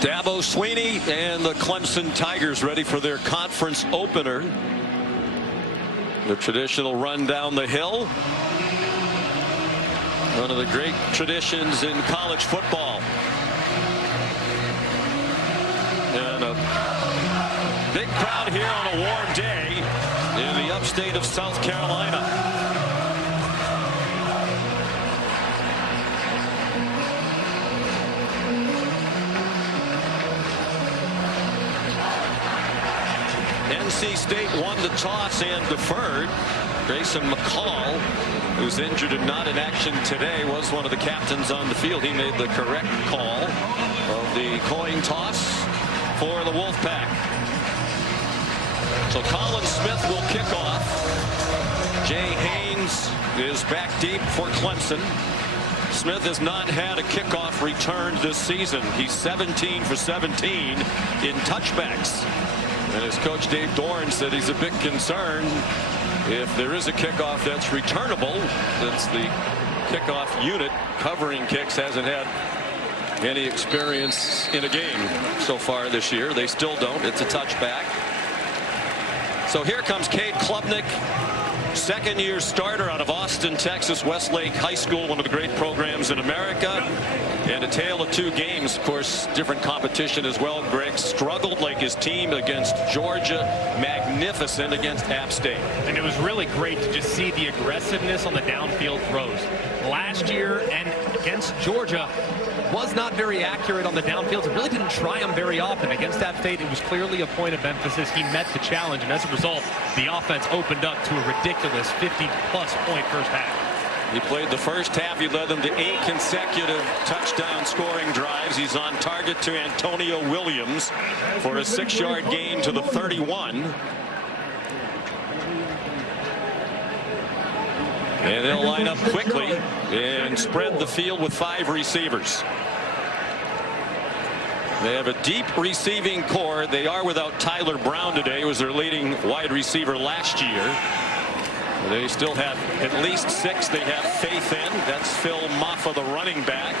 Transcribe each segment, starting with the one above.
Dabo Swinney and the Clemson Tigers ready for their conference opener. The traditional run down the hill. One of the great traditions in college football. And a big crowd here on a warm day in the upstate of South Carolina. NC State won the toss and deferred. Grayson McCall, who's injured and not in action today, was one of the captains on the field. He made the correct call of the coin toss for the Wolfpack. So Colin Smith will kick off. Jay Haynes is back deep for Clemson. Smith has not had a kickoff return this season. He's 17 for 17 in touchbacks. And as Coach Dave Doran said, he's a bit concerned if there is a kickoff that's returnable, since the kickoff unit covering kicks hasn't had any experience in a game so far this year. They still don't. It's a touchback. So here comes Cade Klubnik, second-year starter out of Austin, Texas, Westlake High School, one of the great programs in America. And a tale of two games, of course, different competition as well. Greg struggled like his team against Georgia, magnificent against App State. And it was really great to just see the aggressiveness on the downfield throws. Last year and against Georgia was not very accurate on the downfield. It really didn't try them very often. Against App State, it was clearly a point of emphasis. He met the challenge, and as a result, the offense opened up to a ridiculous 50-plus point first half. He played the first half. He led them to 8 consecutive touchdown scoring drives. He's on target to Antonio Williams for a 6-yard gain to the 31. And they'll line up quickly and spread the field with 5 receivers. They have a deep receiving core. They are without Tyler Brown today, who was their leading wide receiver last year. They still have at least 6 they have faith in. That's Phil Maffa, the running back.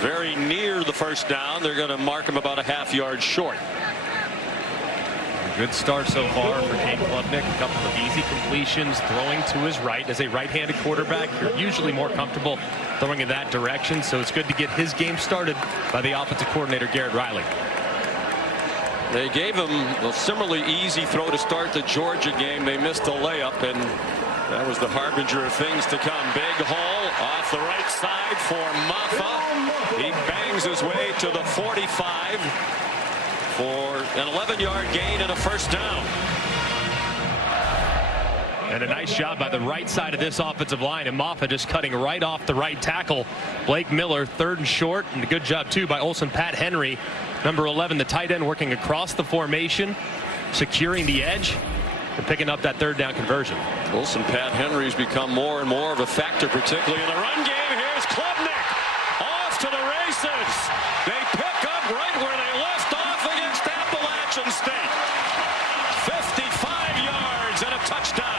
Very near the first down. They're going to mark him about a half-yard short. Good start so far for Cade Klubnik. A couple of easy completions, throwing to his right. As a right-handed quarterback, you're usually more comfortable throwing in that direction, so it's good to get his game started by the offensive coordinator, Garrett Riley. They gave him a similarly easy throw to start the Georgia game. They missed a layup, and that was the harbinger of things to come. Big hole off the right side for Maffa. He bangs his way to the 45 for an 11-yard gain and a first down. And a nice job by the right side of this offensive line, and Maffa just cutting right off the right tackle. Blake Miller, 3rd and short, and a good job too by Olsen Pat Henry, number 11, the tight end, working across the formation, securing the edge and picking up that 3rd down conversion. Olsen Pat Henry's become more and more of a factor, particularly in the run game. Here's Klubnik off to the races. They pick up right where they left off against Appalachian State. 55 yards and a touchdown.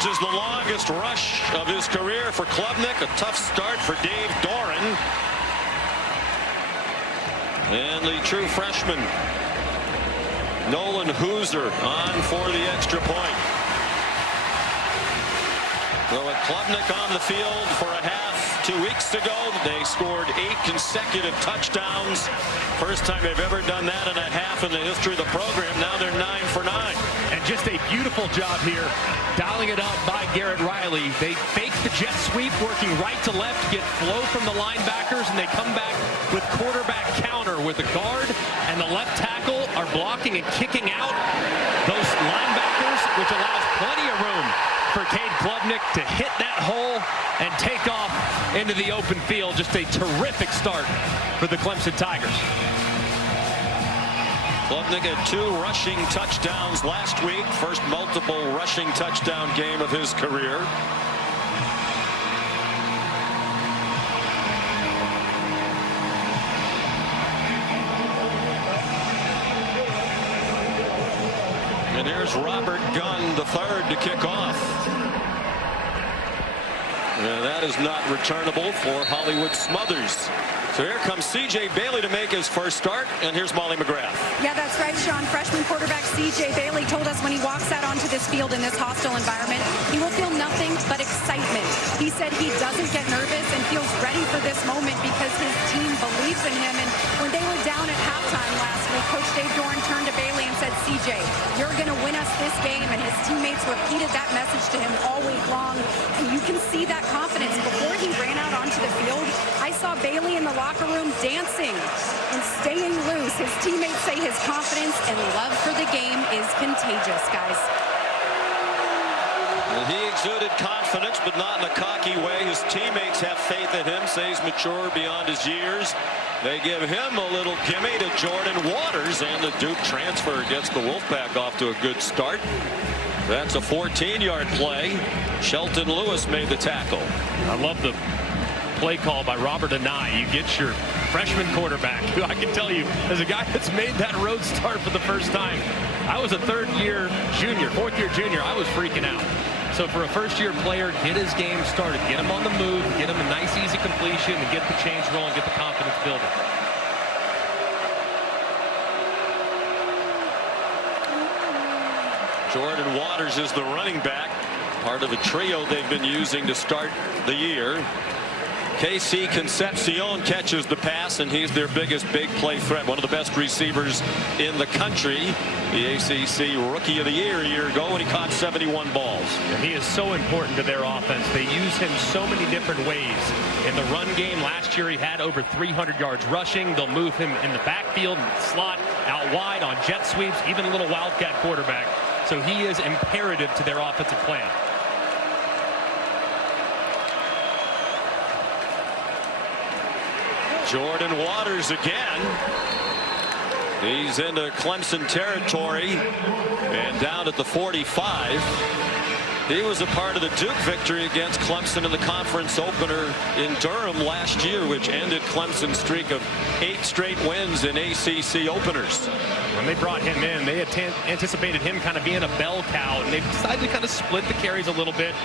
Is the longest rush of his career for Klubnik. A tough start for Dave Doran. And the true freshman, Nolan Hooser, on for the extra point. So with Klubnik on the field for a half 2 weeks ago, they scored 8 consecutive touchdowns. First time they've ever done that in a half in the history of the program. Now they're 9 for 9. And just a beautiful job here, dialing it up by Garrett Riley. They fake the jet sweep, working right to left, get flow from the linebackers, and they come back with quarterback counter with the guard and the left tackle are blocking and kicking out those linebackers, which allows plenty of room for Cade Klubnik to hit that hole and take off into the open field. Just a terrific start for the Clemson Tigers. Klubnik had 2 rushing touchdowns last week. First multiple rushing touchdown game of his career. And here's Robert Gunn III to kick off. And that is not returnable for Hollywood Smothers. So here comes C.J. Bailey to make his first start, and here's Molly McGrath. Yeah, that's right, Sean. Freshman quarterback C.J. Bailey told us when he walks out onto this field in this hostile environment, he will feel nothing but excitement. He said he doesn't get nervous and feels ready for this moment because his team believes in him. And when they were down at halftime last week, Coach Dave Doran turned to Bailey and said, C.J., you're going to win us this game. And his teammates repeated that message to him all week long. And you can see that confidence. Before he ran out onto the field, I saw Bailey in the locker room dancing and staying loose. His teammates say his confidence and love for the game is contagious, guys. Well, he exuded confidence, but not in a cocky way. His teammates have faith in him, say he's mature beyond his years. They give him a little gimme to Jordan Waters, and the Duke transfer gets the Wolfpack off to a good start. That's a 14-yard play. Shelton Lewis made the tackle. I love the play call by Robert Anai. You get your freshman quarterback, who I can tell you, as a guy that's made that road start for the first time. I was a fourth-year junior. I was freaking out. So for a first-year player, get his game started, get him on the move, get him a nice, easy completion, and get the change rolling, get the confidence building. Jordan Waters is the running back, part of the trio they've been using to start the year. KC Concepcion catches the pass, and he's their biggest big play threat, one of the best receivers in the country. The ACC Rookie of the Year a year ago, and he caught 71 balls. And he is so important to their offense. They use him so many different ways. In the run game last year, he had over 300 yards rushing. They'll move him in the backfield, slot, out wide, on jet sweeps, even a little wildcat quarterback. So he is imperative to their offensive plan. Jordan Waters again. He's into Clemson territory and down at the 45. He was a part of the Duke victory against Clemson in the conference opener in Durham last year, which ended Clemson's streak of 8 straight wins in ACC openers. When they brought him in, they anticipated him kind of being a bell cow, and they've decided to kind of split the carries a little bit.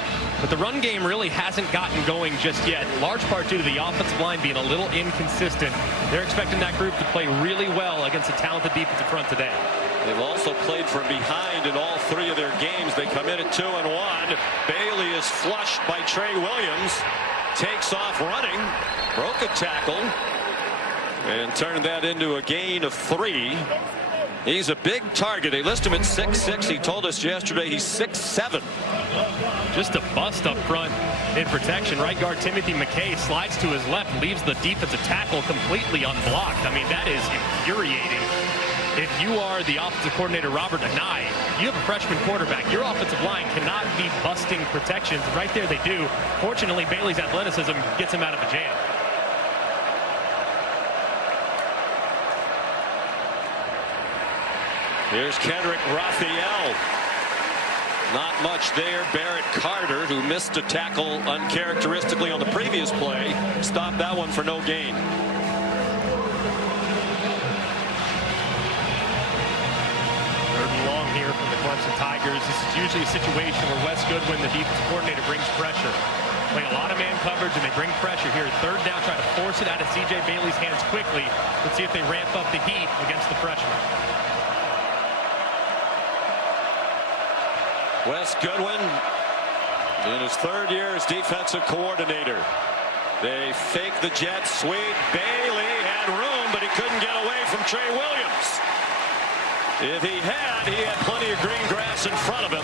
But the run game really hasn't gotten going just yet, in large part due to the offensive line being a little inconsistent. They're expecting that group to play really well against a talented defensive front today. They've also played from behind in all 3 of their games. They come in at 2-1. Bailey is flushed by Trey Williams. Takes off running. Broke a tackle. And turned that into a gain of 3. He's a big target. They list him at 6'6". He told us yesterday he's 6'7". Just a bust up front in protection. Right guard Timothy McKay slides to his left, leaves the defensive tackle completely unblocked. I mean, that is infuriating. If you are the offensive coordinator, Robert Anai, you have a freshman quarterback. Your offensive line cannot be busting protections. Right there they do. Fortunately, Bailey's athleticism gets him out of a jam. Here's Kendrick Raphael. Not much there. Barrett Carter, who missed a tackle uncharacteristically on the previous play, stopped that one for no gain. Here from the Clemson Tigers. This is usually a situation where Wes Goodwin, the defensive coordinator, brings pressure. Play a lot of man coverage, and they bring pressure here. Third down, try to force it out of C.J. Bailey's hands quickly. Let's see if they ramp up the heat against the freshman. Wes Goodwin in his 3rd year as defensive coordinator. They fake the jet sweep. Bailey had room, but he couldn't get away from Trey Williams. If he had plenty of green grass in front of him.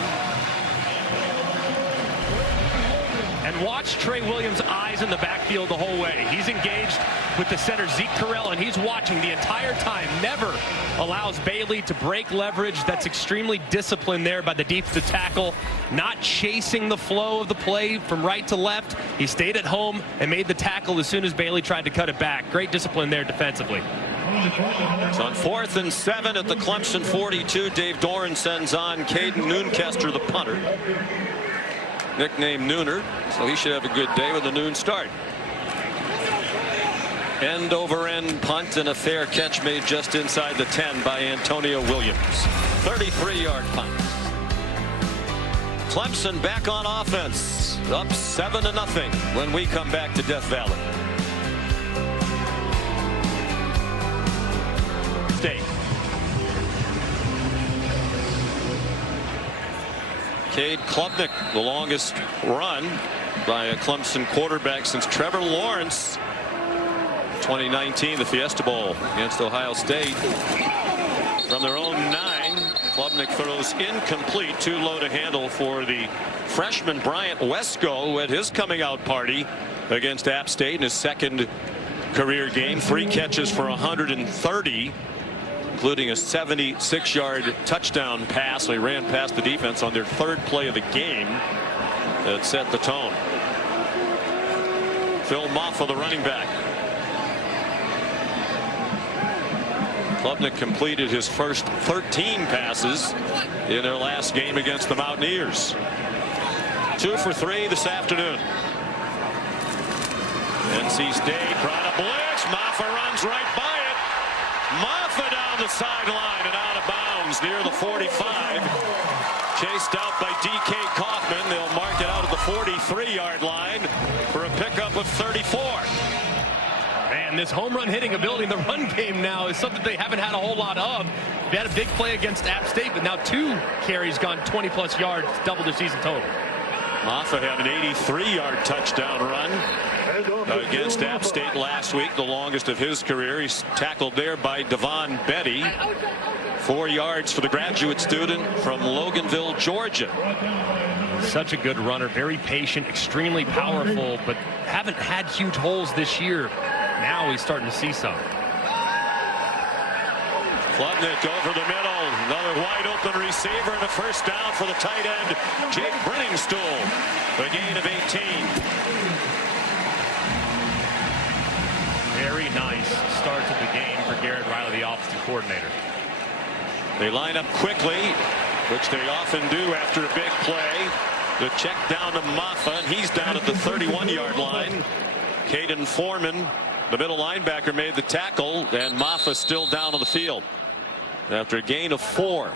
And watch Trey Williams' eyes in the backfield the whole way. He's engaged with the center, Zeke Correll, and he's watching the entire time. Never allows Bailey to break leverage. That's extremely disciplined there by the defensive tackle. Not chasing the flow of the play from right to left. He stayed at home and made the tackle as soon as Bailey tried to cut it back. Great discipline there defensively. It's on 4th and 7 at the Clemson 42. Dave Doran sends on Caden Noonkester, the punter. Nicknamed Nooner, so he should have a good day with a noon start. End over end punt and a fair catch made just inside the 10 by Antonio Williams. 33-yard punt. Clemson back on offense, up 7-0 when we come back to Death Valley. State. Cade Klubnik, the longest run by a Clemson quarterback since Trevor Lawrence, 2019, the Fiesta Bowl against Ohio State. From their own 9, Klubnik throws incomplete, too low to handle for the freshman Bryant Wesco at his coming out party against App State in his second career game. 3 catches for 130. Including a 76-yard touchdown pass. They ran past the defense on their 3rd play of the game that set the tone. Phil Maffa, the running back. Klubnik completed his first 13 passes in their last game against the Mountaineers. 2 for 3 this afternoon. NC State brought a blitz. Maffa runs right by it. Maffa down the sideline and out of bounds near the 45. Chased out by D.K. Kaufman. They'll mark it out at the 43-yard line for a pickup of 34. Man, this home run hitting ability in the run game now is something they haven't had a whole lot of. They had a big play against App State, but now 2 carries gone 20-plus yards, double their season total. Maffa had an 83-yard touchdown run against App State last week, the longest of his career. He's tackled there by Devon Betty. 4 yards for the graduate student from Loganville, Georgia. Such a good runner, very patient, extremely powerful, but haven't had huge holes this year. Now he's starting to see some. Klubnik over the middle. Another wide open receiver and a first down for the tight end, Jake Brenningstool. A gain of 18. Very nice start to the game for Garrett Riley, the offensive coordinator. They line up quickly, which they often do after a big play. The check down to Maffa, and he's down at the 31-yard line. Caden Foreman, the middle linebacker, made the tackle, and Maffa still down on the field after a gain of 4.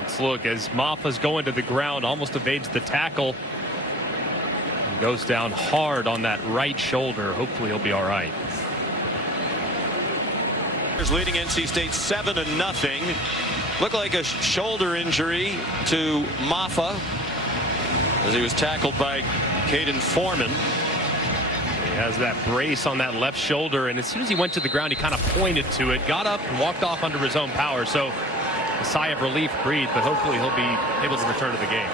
Let's look as Maffa's going to the ground, almost evades the tackle. And goes down hard on that right shoulder. Hopefully he'll be all right. Leading NC State 7-0. Looked like a shoulder injury to Maffa as he was tackled by Caden Foreman. He has that brace on that left shoulder, and as soon as he went to the ground, he kind of pointed to it, got up and walked off under his own power. So a sigh of relief breathed, but hopefully he'll be able to return to the game.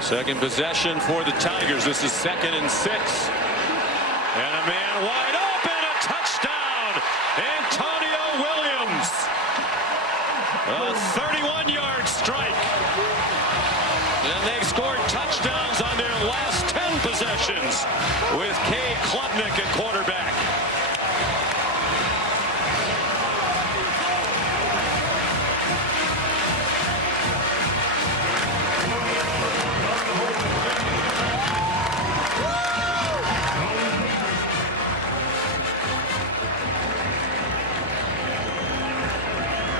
Second possession for the Tigers. This is 2nd and 6. And a man wide open, a touchdown, Antonio Williams. A 31-yard strike. And they've scored touchdowns on their last 10 possessions with Cade Klubnik at quarterback.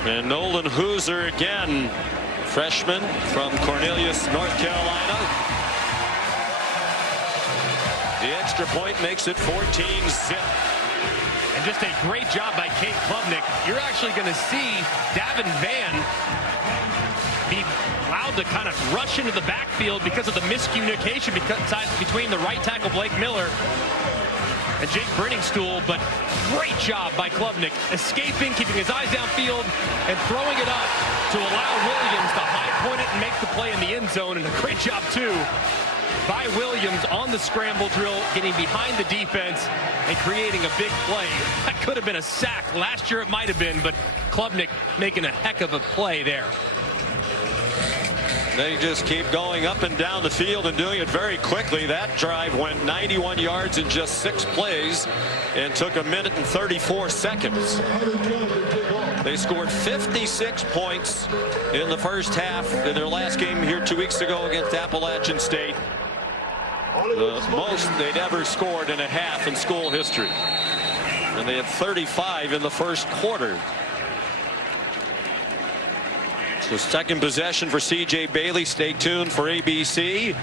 And Nolan Hooser again, freshman from Cornelius, North Carolina. The extra point makes it 14-zip. And just a great job by Cade Klubnik. You're actually going to see Davin Van be allowed to kind of rush into the backfield because of the miscommunication between the right tackle Blake Miller and Jake Brenningstool, but great job by Klubnik, escaping, keeping his eyes downfield, and throwing it up to allow Williams to high point it and make the play in the end zone. And a great job, too, by Williams on the scramble drill, getting behind the defense and creating a big play. That could have been a sack. Last year it might have been, but Klubnik making a heck of a play there. They just keep going up and down the field and doing it very quickly. That drive went 91 yards in just 6 plays and took 1 minute and 34 seconds. They scored 56 points in the first half in their last game here 2 weeks ago against Appalachian State. The most they'd ever scored in a half in school history. And they had 35 in the first quarter. So second possession for C.J. Bailey. Stay tuned for ABC.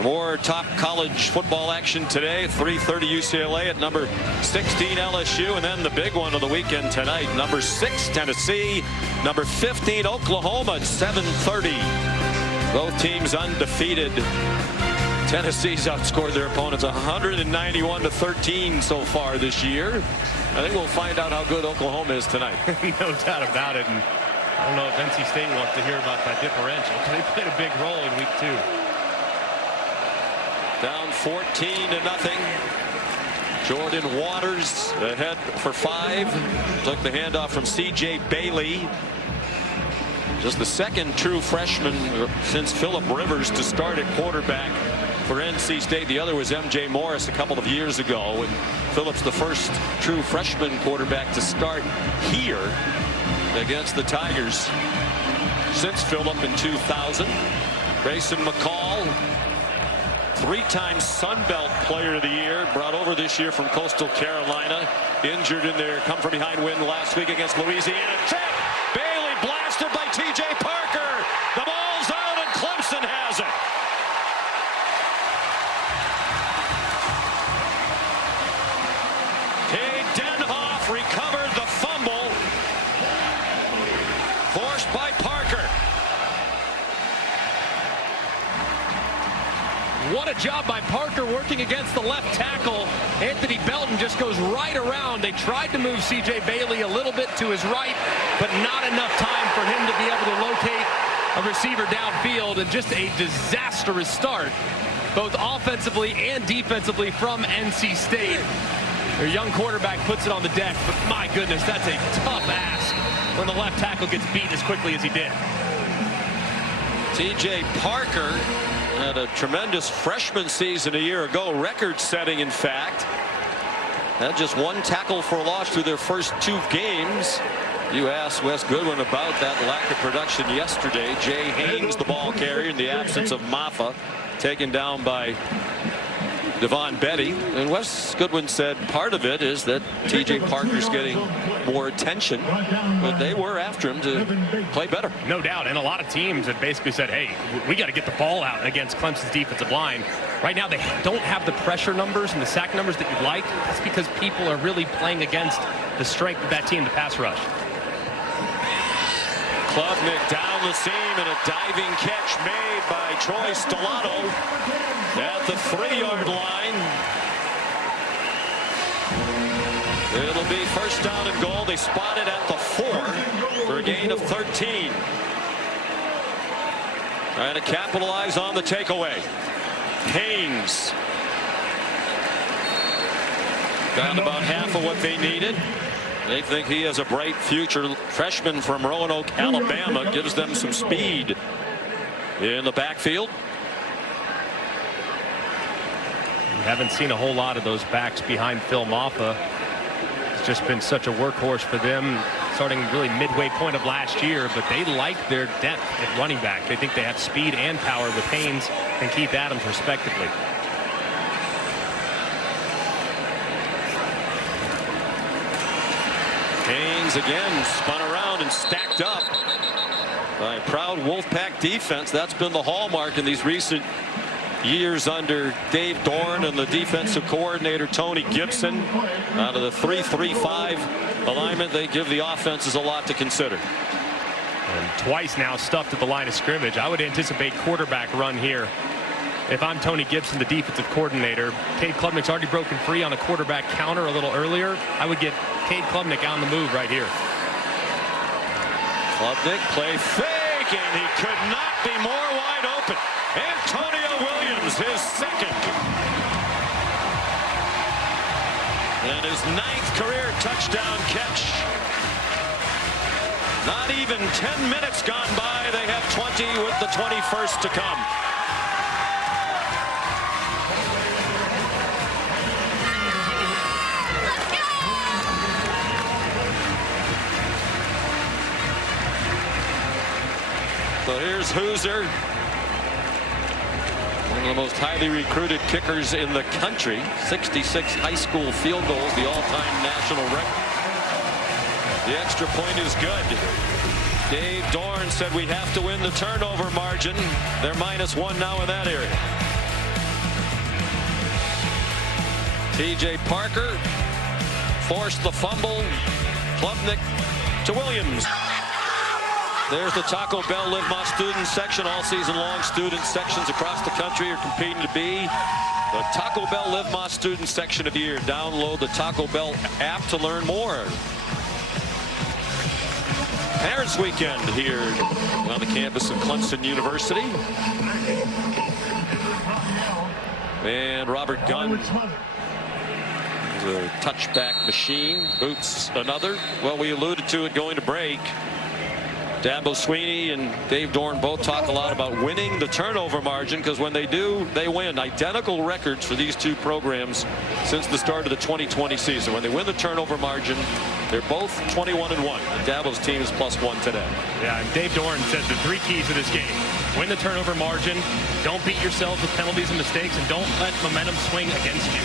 More top college football action today. 3:30 UCLA at number 16 LSU. And then the big one of the weekend tonight. Number 6 Tennessee. Number 15 Oklahoma at 7:30. Both teams undefeated. Tennessee's outscored their opponents 191-13 so far this year. I think we'll find out how good Oklahoma is tonight. No doubt about it. And I don't know if NC State wants to hear about that differential. They played a big role in week 2. Down 14-0. Jordan Waters ahead for 5. Took the handoff from C.J. Bailey. Just the second true freshman since Phillip Rivers to start at quarterback for NC State. The other was M.J. Morris a couple of years ago. And Phillips the first true freshman quarterback to start here against the Tigers since Phillip in 2000. Grayson McCall, 3-time Sun Belt Player of the Year, brought over this year from Coastal Carolina. Injured in their come-from-behind win last week against Louisiana Tech. Bailey blasted by T.J. Parker. The ball's out and Clemson has it. Cade Denhoff recovered the fumble forced by Parker. What a job by Parker working against the left tackle. Anthony Belton just goes right around. They tried to move C.J. Bailey a little bit to his right, but not enough time for him to be able to locate a receiver downfield, and just a disastrous start, both offensively and defensively from NC State. Their young quarterback puts it on the deck, but my goodness, that's a tough ask when the left tackle gets beat as quickly as he did. T.J. Parker had a tremendous freshman season a year ago, record-setting in fact. Had just 1 tackle for loss through their first 2 games. You asked Wes Goodwin about that lack of production yesterday. Jay Haynes, the ball carrier, in the absence of Maffa, taken down by Devon Betty. And Wes Goodwin said part of it is that T.J. Parker's getting more attention, but they were after him to play better. No doubt, and a lot of teams have basically said, hey, we got to get the ball out against Clemson's defensive line. Right now, they don't have the pressure numbers and the sack numbers that you'd like. That's because people are really playing against the strength of that team, the pass rush. Klubnik down the seam and a diving catch made by Troy Stellato at the 3-yard line. It'll be first down and goal. They spot it at the 4 for a gain of 13. Trying to capitalize on the takeaway. Haynes got about half of what they needed. They think he has a bright future. Freshman from Roanoke, Alabama, gives them some speed in the backfield. We haven't seen a whole lot of those backs behind Phil Maffa. It's just been such a workhorse for them starting really midway point of last year, but they like their depth at running back. They think they have speed and power with Haynes and Keith Adams respectively. Haynes again spun around and stacked up by a proud Wolfpack defense. That's been the hallmark in these recent years under Dave Dorn and the defensive coordinator Tony Gibson. Out of the 3-3-5 alignment, they give the offenses a lot to consider. And twice now stuffed at the line of scrimmage. I would anticipate quarterback run here. If I'm Tony Gibson, the defensive coordinator, Cade Klubnik's already broken free on a quarterback counter a little earlier. I would get Cade Klubnik on the move right here. Klubnik play fake, and he could not be more wide open. Antonio Williams, his second. And his 9th career touchdown catch. Not even 10 minutes gone by. They have 20 with the 21st to come. here's Hooser. One of the most highly recruited kickers in the country. 66 high school field goals, the all-time national record. The extra point is good. Dave Dorn said we have to win the turnover margin. They're -1 now in that area. TJ Parker forced the fumble. Klubnik to Williams. There's the Taco Bell Live Más student section. All season long, student sections across the country are competing to be the Taco Bell Live Más student section of the year. Download the Taco Bell app to learn more. Parents Weekend here on the campus of Clemson University. And Robert Gunn, the touchback machine, boots another. Well, we alluded to it going to break. Dabo Sweeney and Dave Dorn both talk a lot about winning the turnover margin, because when they do, they win. Identical records for these two programs since the start of the 2020 season. When they win the turnover margin, they're both 21-1. Dabo's team is +1 today. Yeah, and Dave Dorn says the 3 keys to this game: win the turnover margin, don't beat yourselves with penalties and mistakes, and don't let momentum swing against you.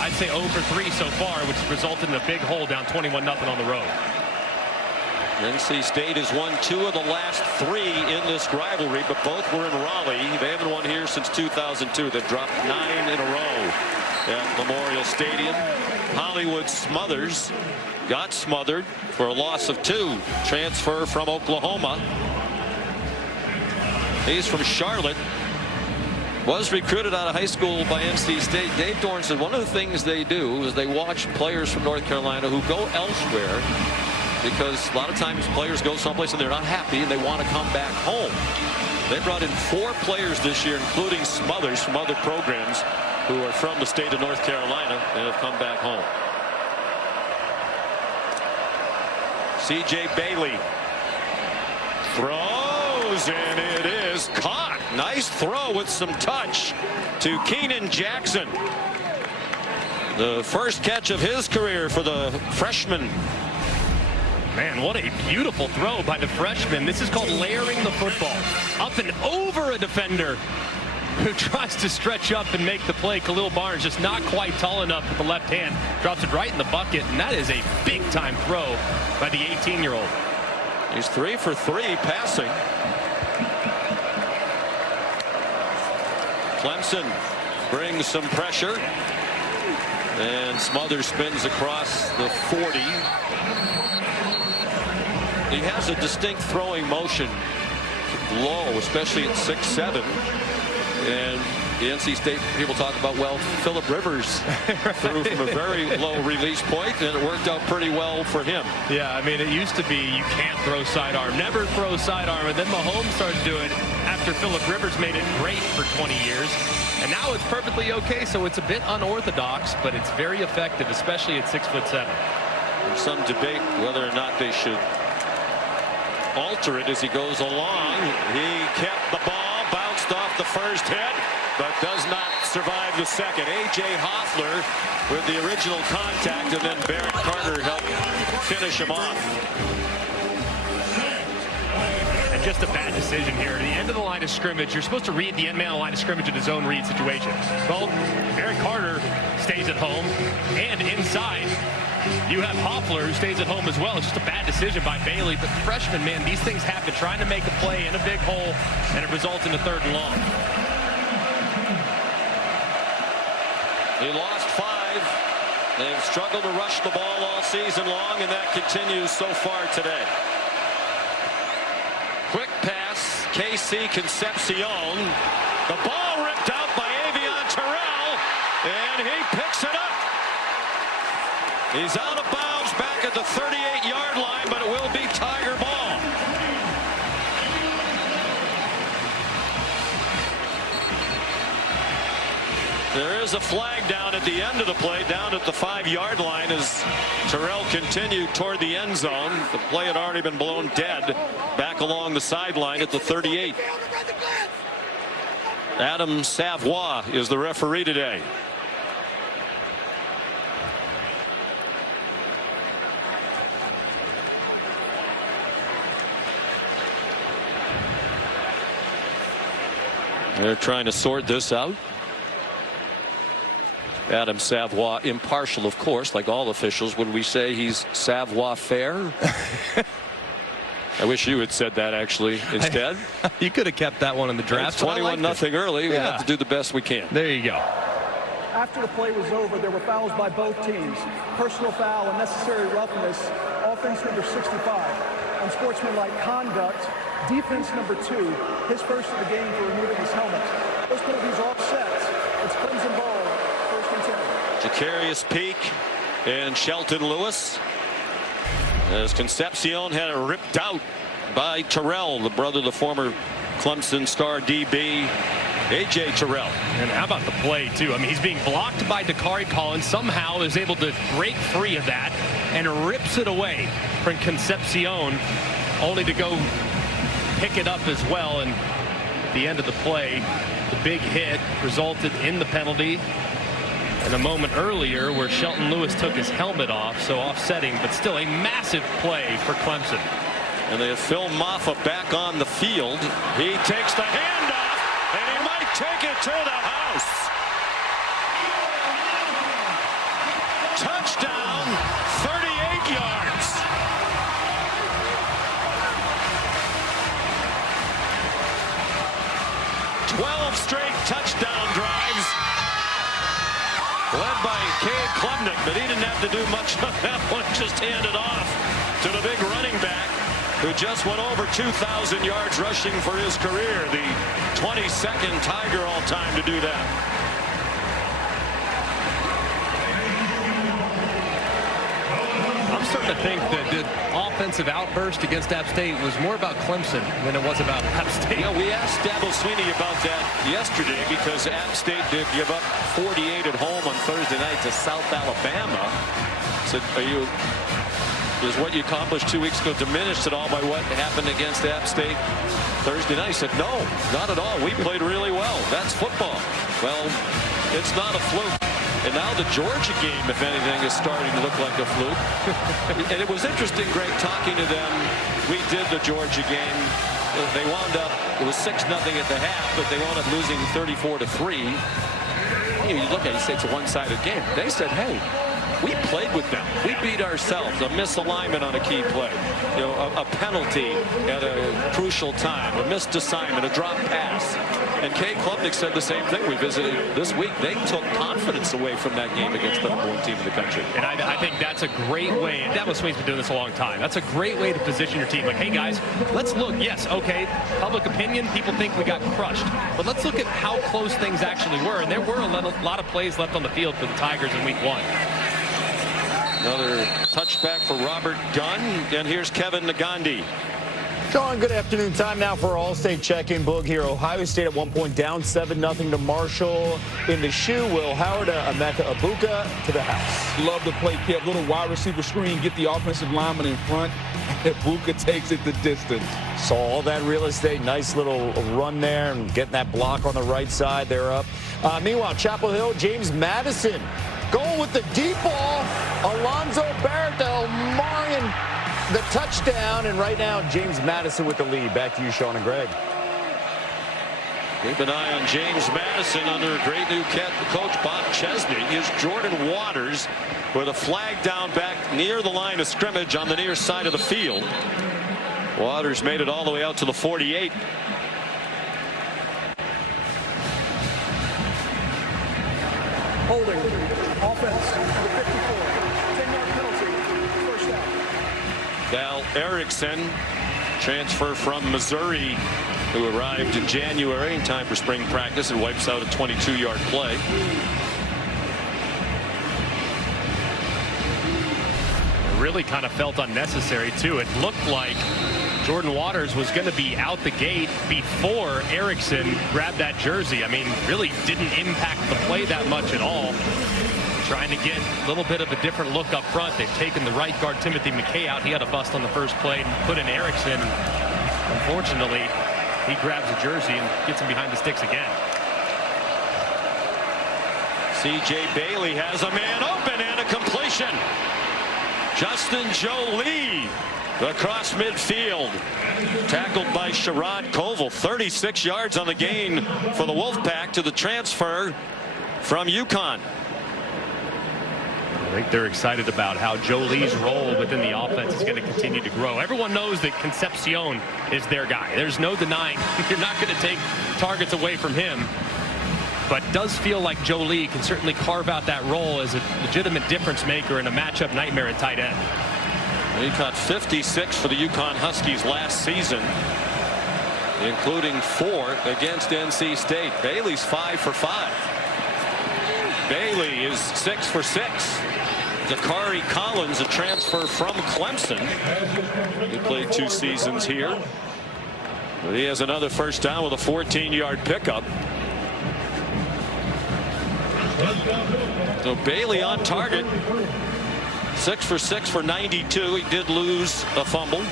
I'd say 0 for 3 so far, which resulted in a big hole down 21-0 on the road. NC State has won 2 of the last 3 in this rivalry, but both were in Raleigh. They haven't won here since 2002. They've dropped 9 in a row at Memorial Stadium. Hollywood Smothers got smothered for a loss of 2. Transfer from Oklahoma. He's from Charlotte. Was recruited out of high school by NC State. Dave Dorn said one of the things they do is they watch players from North Carolina who go elsewhere, because a lot of times players go someplace and they're not happy and they want to come back home. They brought in 4 players this year, including Smothers from other programs, who are from the state of North Carolina and have come back home. C.J. Bailey throws, and it is caught. Nice throw with some touch to Keenan Jackson. The first catch of his career for the freshman. Man, what a beautiful throw by the freshman. This is called layering the football. Up and over a defender who tries to stretch up and make the play. Khalil Barnes just not quite tall enough with the left hand. Drops it right in the bucket, and that is a big-time throw by the 18-year-old. He's 3 for 3 passing. Clemson brings some pressure. And Smothers spins across the 40. He has a distinct throwing motion, low, especially at 6'7". And the NC State people talk about, well, Phillip Rivers threw from a very low release point, and it worked out pretty well for him. Yeah, I mean, it used to be you can't throw sidearm, never throw sidearm, and then Mahomes started doing it after Phillip Rivers made it great for 20 years. And now it's perfectly okay, so it's a bit unorthodox, but it's very effective, especially at 6'7". There's some debate whether or not they should alter it as he goes along. He kept the ball, bounced off the first hit, but does not survive the second. A.J. Hoffler with the original contact, and then Barrett Carter helped finish him off. And just a bad decision here. At the end of the line of scrimmage, you're supposed to read the end man on the line of scrimmage in a zone read situation. Well, Barrett Carter stays at home, and inside you have Hoffler, who stays at home as well. It's just a bad decision by Bailey. But freshman, man, these things happen. Trying to make a play in a big hole, and it results in a 3rd and long. He lost 5. They've struggled to rush the ball all season long, and that continues so far today. Quick pass, KC Concepcion. The ball ripped out by Avion Terrell, and he picks it up. He's out of bounds back at the 38-yard line, but it will be Tiger ball. There is a flag down at the end of the play, down at the 5-yard line, as Terrell continued toward the end zone. The play had already been blown dead back along the sideline at the 38. Adam Savoie is the referee today. They're trying to sort this out. Adam Savoie, impartial, of course, like all officials. Would we say he's Savoie fair? I wish you had said that actually instead. You could have kept that one in the draft. It's 21-0 early. We have to do the best we can. There you go. After the play was over, there were fouls by both teams. Personal foul, unnecessary roughness, offense number 65, unsportsmanlike conduct, defense number 2, his first of the game for removing his helmet. Those penalties offset. It's Clemson ball, first and 10. Jacarius Peak and Shelton Lewis. As Concepcion had it ripped out by Terrell, the brother of the former Clemson star DB, A.J. Terrell. And how about the play, too? I mean, he's being blocked by Dakari Collins, somehow is able to break free of that and rips it away from Concepcion, only to go pick it up as well. And at the end of the play, the big hit resulted in the penalty. And a moment earlier where Shelton Lewis took his helmet off, so offsetting, but still a massive play for Clemson. And they have Phil Maffa back on the field. He takes the hand off, and he might take it to the house. Touchdown, 38 yards. Straight touchdown drives led by Cade Klubnik, but he didn't have to do much on that one, just hand it off to the big running back who just went over 2,000 yards rushing for his career, the 22nd Tiger all time to do that. I'm starting to think that the offensive outburst against App State was more about Clemson than it was about App State. You know, we asked Dabo Sweeney about that yesterday because App State did give up 48 at home on Thursday night to South Alabama. So is what you accomplished 2 weeks ago diminished at all by what happened against App State Thursday night? He said, no, not at all. We played really well. That's football. Well, it's not a fluke. And now the Georgia game, if anything, is starting to look like a fluke. And it was interesting, Greg, talking to them. We did the Georgia game. They wound up, it was 6-0 at the half, but they wound up losing 34-3. You look at it, you say it's a one-sided game. They said, hey, we played with them. We beat ourselves. A misalignment on a key play. You know, a penalty at a crucial time. A missed assignment, a drop pass. And Cade Klubnik said the same thing. We visited this week. They took confidence away from that game against the number 1 team in the country. And I think that's a great way. And Dabo Sweeney's been doing this a long time. That's a great way to position your team. Like, hey, guys, let's look. Yes, okay, public opinion, people think we got crushed. But let's look at how close things actually were. And there were a lot of plays left on the field for the Tigers in week 1. Another touchback for Robert Gunn. And here's Kevin Nagandi. Sean, good afternoon. Time now for our All-State check-in. Boog here. Ohio State at one point down 7-0 to Marshall. In the shoe, Will Howard, Emeka Egbuka to the house. Love the play, kept little wide receiver screen, get the offensive lineman in front. Egbuka takes it the distance. Saw all that real estate. Nice little run there and getting that block on the right side. They're up. Meanwhile, Chapel Hill, James Madison going with the deep ball. Alonzo Barrett to Marion. The touchdown, and right now James Madison with the lead. Back to you, Sean and Greg. Keep an eye on James Madison under a great new coach Bob Chesney. Is Jordan Waters with a flag down back near the line of scrimmage on the near side of the field. Waters made it all the way out to the 48. Holding, offense, number 54, 10-yard penalty, first down. Val Erickson, transfer from Missouri, who arrived in January in time for spring practice and wipes out a 22-yard play. Really kind of felt unnecessary, too. It looked like Jordan Waters was going to be out the gate before Erickson grabbed that jersey. I mean, really didn't impact the play that much at all. Trying to get a little bit of a different look up front. They've taken the right guard Timothy McKay out. He had a bust on the first play and put in Erickson. Unfortunately, he grabs the jersey and gets him behind the sticks again. C.J. Bailey has a man open and a completion. Justin Jolie Across midfield. Tackled by Sherrod Koval. 36 yards on the gain for the Wolfpack to the transfer from UConn. I think they're excited about how Joe Lee's role within the offense is going to continue to grow. Everyone knows that Concepcion is their guy. There's no denying you're not going to take targets away from him. But does feel like Joe Lee can certainly carve out that role as a legitimate difference maker and a matchup nightmare at tight end. He caught 56 for the UConn Huskies last season, including 4 against NC State. Bailey's 5 for 5. Bailey is 6 for 6. Dakari Collins, a transfer from Clemson. He played 2 seasons here. But he has another first down with a 14-yard pickup. So Bailey on target. 6 for 6 for 92. He did lose a fumble.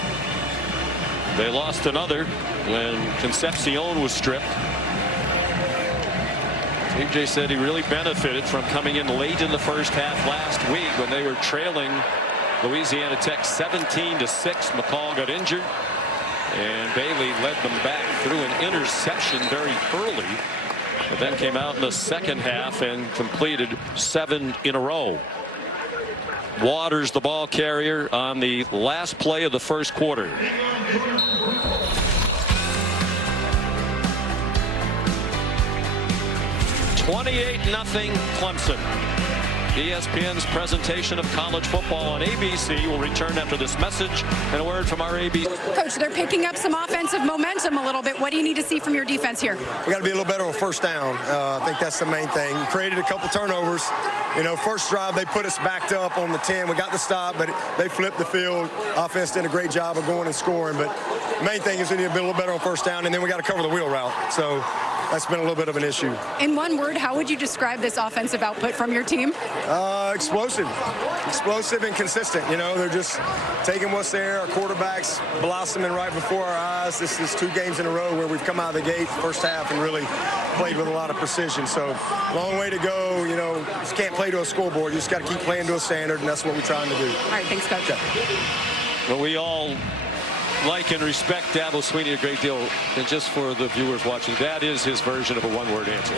They lost another when Concepcion was stripped. TJ said he really benefited from coming in late in the first half last week when they were trailing Louisiana Tech 17-6. McCall got injured, and Bailey led them back through an interception very early, but then came out in the second half and completed 7 in a row. Waters, the ball carrier, on the last play of the first quarter. 28-0 Clemson. ESPN's presentation of college football on ABC will return after this message and a word from our ABC. Coach, they're picking up some offensive momentum a little bit. What do you need to see from your defense here? We got to be a little better on first down. I think that's the main thing. We created a couple turnovers. You know, first drive they put us backed up on the 10. We got the stop, but they flipped the field. Offense did a great job of going and scoring. But the main thing is we need to be a little better on first down, and then we got to cover the wheel route. So that's been a little bit of an issue. In one word, how would you describe this offensive output from your team? Explosive and consistent. You know, they're just taking what's there. Our quarterback's blossoming right before our eyes. This is 2 games in a row where we've come out of the gate first half and really played with a lot of precision. So long way to go. You know, you just can't play to a scoreboard. You just got to keep playing to a standard, and that's what we're trying to do. All right, thanks, Coach. Well, we all like and respect Dabo Swinney a great deal, and just for the viewers watching, that is his version of a one-word answer.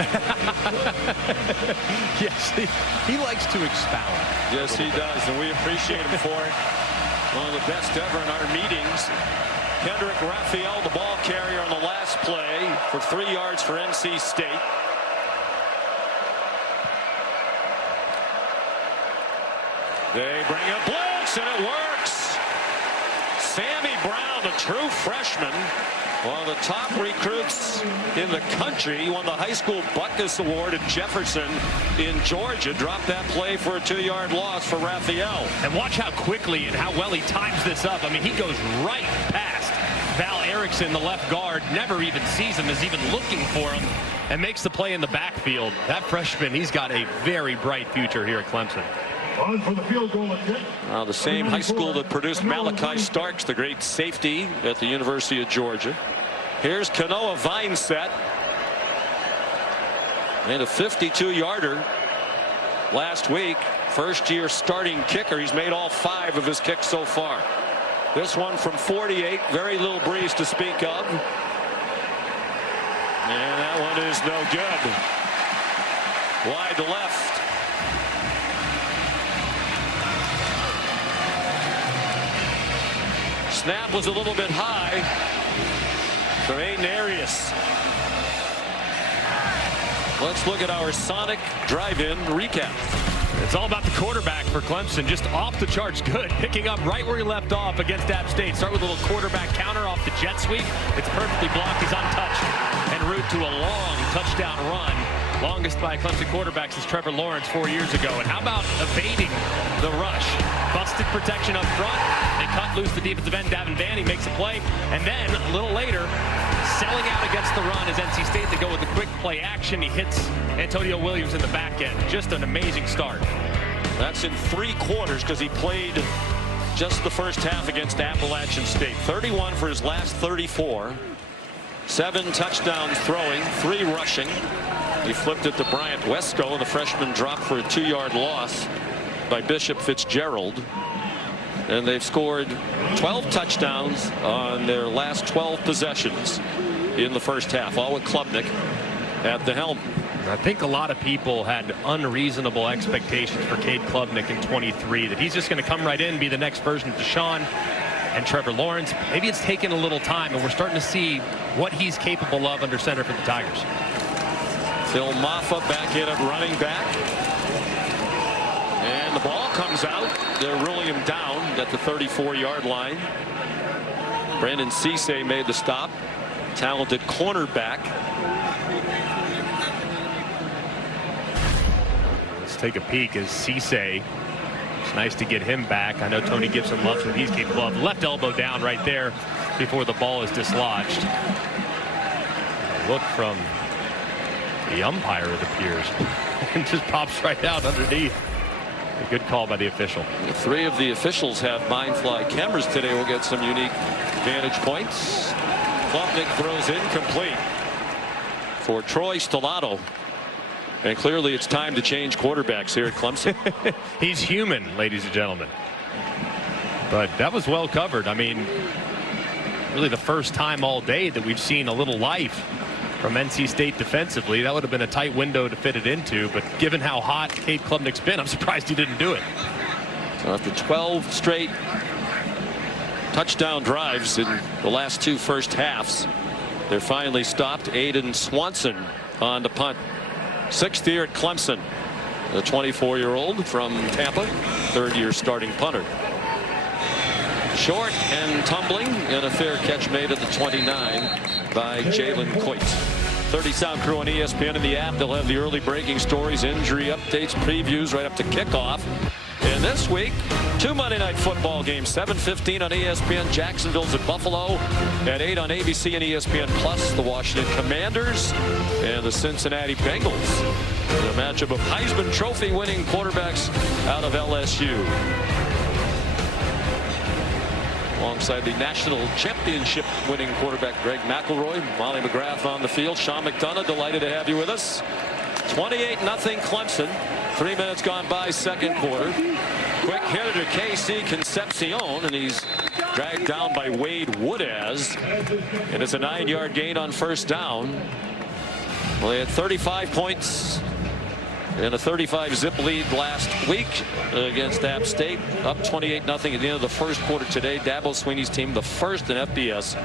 Yes, he likes to expound. Yes, he does, and we appreciate him for it. One of the best ever in our meetings. Kendrick Raphael, the ball carrier on the last play for 3 yards for NC State. They bring a blitz, and it works. Sammy Brown, a true freshman, one of the top recruits in the country. He won the high school Butkus Award at Jefferson in Georgia. Dropped that play for a 2-yard loss for Raphael. And watch how quickly and how well he times this up. I mean, he goes right past Val Erickson, the left guard, never even sees him, is even looking for him, and makes the play in the backfield. That freshman, he's got a very bright future here at Clemson. The same high school that produced Malachi Starks, the great safety at the University of Georgia. Here's Kanoa Vineset. And a 52-yarder last week. First-year starting kicker. He's made all 5 of his kicks so far. This one from 48. Very little breeze to speak of. And that one is no good. Wide to left. Snap was a little bit high for Aiden Arias. Let's look at our Sonic drive-in recap. It's all about the quarterback for Clemson. Just off the charts good. Picking up right where he left off against App State. Start with a little quarterback counter off the jet sweep. It's perfectly blocked. He's untouched. En route to a long touchdown run. Longest by a Clemson quarterback since Trevor Lawrence 4 years ago. And how about evading the rush? Busted protection up front. They cut loose the defensive end, Davin Vandy makes a play. And then a little later, selling out against the run is NC State. They go with a quick play action. He hits Antonio Williams in the back end. Just an amazing start. That's in 3 quarters because he played just the first half against Appalachian State. 31 for his last 34. 7 touchdowns throwing, 3 rushing. He flipped it to Bryant Wesco, and the freshman dropped for a 2-yard loss by Bishop Fitzgerald. and they've scored 12 touchdowns on their last 12 possessions in the first half, all with Klubnik at the helm. I think a lot of people had unreasonable expectations for Cade Klubnik in 23, that he's just going to come right in, be the next version of Deshaun and Trevor Lawrence. Maybe it's taken a little time, and we're starting to see what he's capable of under center for the Tigers. Phil Maffa back in at running back. And the ball comes out. They're ruling him down at the 34-yard line. Brandon Cisse made the stop. Talented cornerback. Let's take a peek as Cisse. It's nice to get him back. I know Tony Gibson loves what he's capable of. Left elbow down right there before the ball is dislodged. Look from the umpire, it appears, and just pops right out underneath. A good call by the official. 3 of the officials have Mindfly cameras today. Will get some unique vantage points. Klubnik throws incomplete for Troy Stellato. And clearly it's time to change quarterbacks here at Clemson. He's human, ladies and gentlemen. But that was well covered. I mean, really the first time all day that we've seen a little life from NC State defensively. That would have been a tight window to fit it into, but given how hot Cade Klubnik's been, I'm surprised he didn't do it. So after 12 straight touchdown drives in the last 2 first halves, they're finally stopped. Aiden Swanson on the punt. 6th year at Clemson. The 24-year-old from Tampa, 3rd-year starting punter. Short and tumbling, and a fair catch made at the 29 by Jalen Coit. 30 Sound Crew on ESPN and the app. They'll have the early breaking stories, injury updates, previews right up to kickoff. And this week, 2 Monday Night Football games, 7:15 on ESPN. Jacksonville's at Buffalo at 8 on ABC and ESPN Plus. The Washington Commanders and the Cincinnati Bengals. The matchup of Heisman Trophy winning quarterbacks out of LSU. Alongside the national championship winning quarterback Greg McElroy, Molly McGrath on the field. Sean McDonough, delighted to have you with us. 28-0 Clemson. 3 minutes gone by, second quarter. Quick hitter to KC Concepcion, and he's dragged down by Wade Woodaz. And it's a 9-yard gain on first down. Well, they had 35 points and a 35-zip lead last week against App State. Up 28-0 at the end of the first quarter today. Dabo Swinney's team, the first in FBS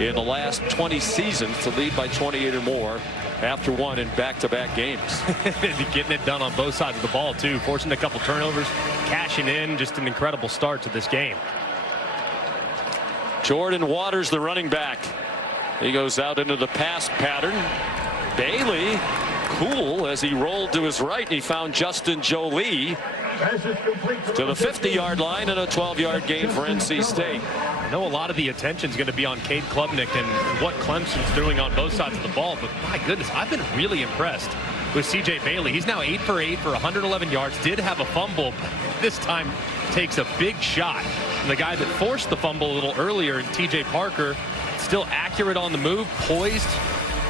in the last 20 seasons to lead by 28 or more after one in back-to-back games. Getting it done on both sides of the ball, too. Forcing a couple turnovers, cashing in. Just an incredible start to this game. Jordan Waters, the running back. He goes out into the pass pattern. Bailey, cool as he rolled to his right, and he found Justin Jolie to the 50-yard line, and a 12-yard gain for NC State. I know a lot of the attention is going to be on Cade Klubnik and what Clemson's doing on both sides of the ball, but my goodness, I've been really impressed with C.J. Bailey. He's now 8 for 8 for 111 yards. Did have a fumble, but this time takes a big shot. And the guy that forced the fumble a little earlier, T.J. Parker, still accurate on the move, poised.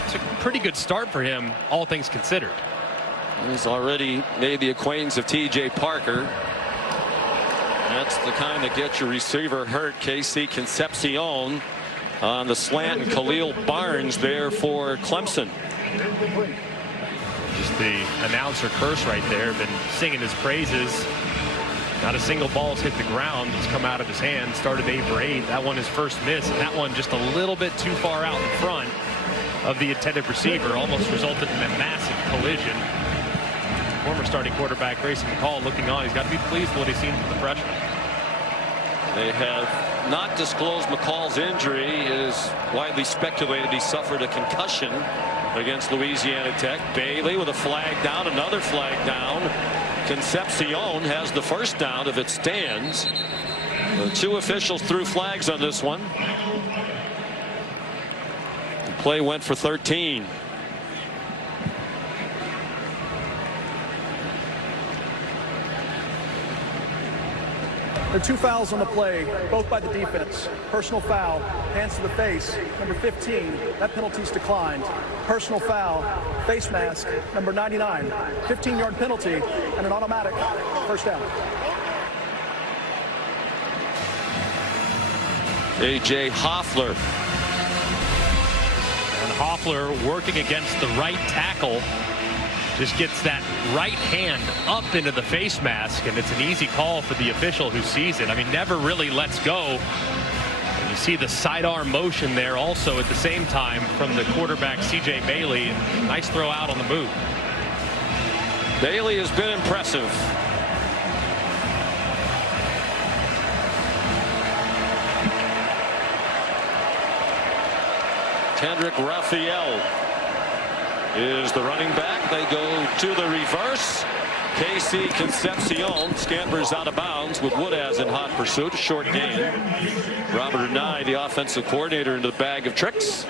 It's a pretty good start for him, all things considered. He's already made the acquaintance of T.J. Parker. That's the kind that gets your receiver hurt. KC Concepcion on the slant, and Khalil Barnes there for Clemson. Just the announcer curse right there. Been singing his praises. Not a single ball's hit the ground. It's come out of his hand. Started 8 for 8. That one his first miss, and that one just a little bit too far out in front of the intended receiver. Almost resulted in a massive collision. Former starting quarterback Grayson McCall looking on. He's got to be pleased with what he's seen from the freshman. They have not disclosed McCall's injury. It is widely speculated he suffered a concussion against Louisiana Tech. Bailey with a flag down, another flag down. Concepcion has the first down if it stands. The 2 officials threw flags on this one. The play went for 13. There are 2 fouls on the play, both by the defense. Personal foul, hands to the face, number 15. That penalty's declined. Personal foul, face mask, number 99. 15-yard penalty and an automatic first down. A.J. Hoffler. And Hoffler working against the right tackle. Just gets that right hand up into the face mask, and it's an easy call for the official who sees it. I mean, never really lets go. And you see the sidearm motion there also at the same time from the quarterback, C.J. Bailey. And nice throw out on the move. Bailey has been impressive. Kendrick Raphael is the running back. They go to the reverse. KC Concepcion scampers out of bounds with Woodaz in hot pursuit. A short gain. Robert Unai, the offensive coordinator, into the bag of tricks.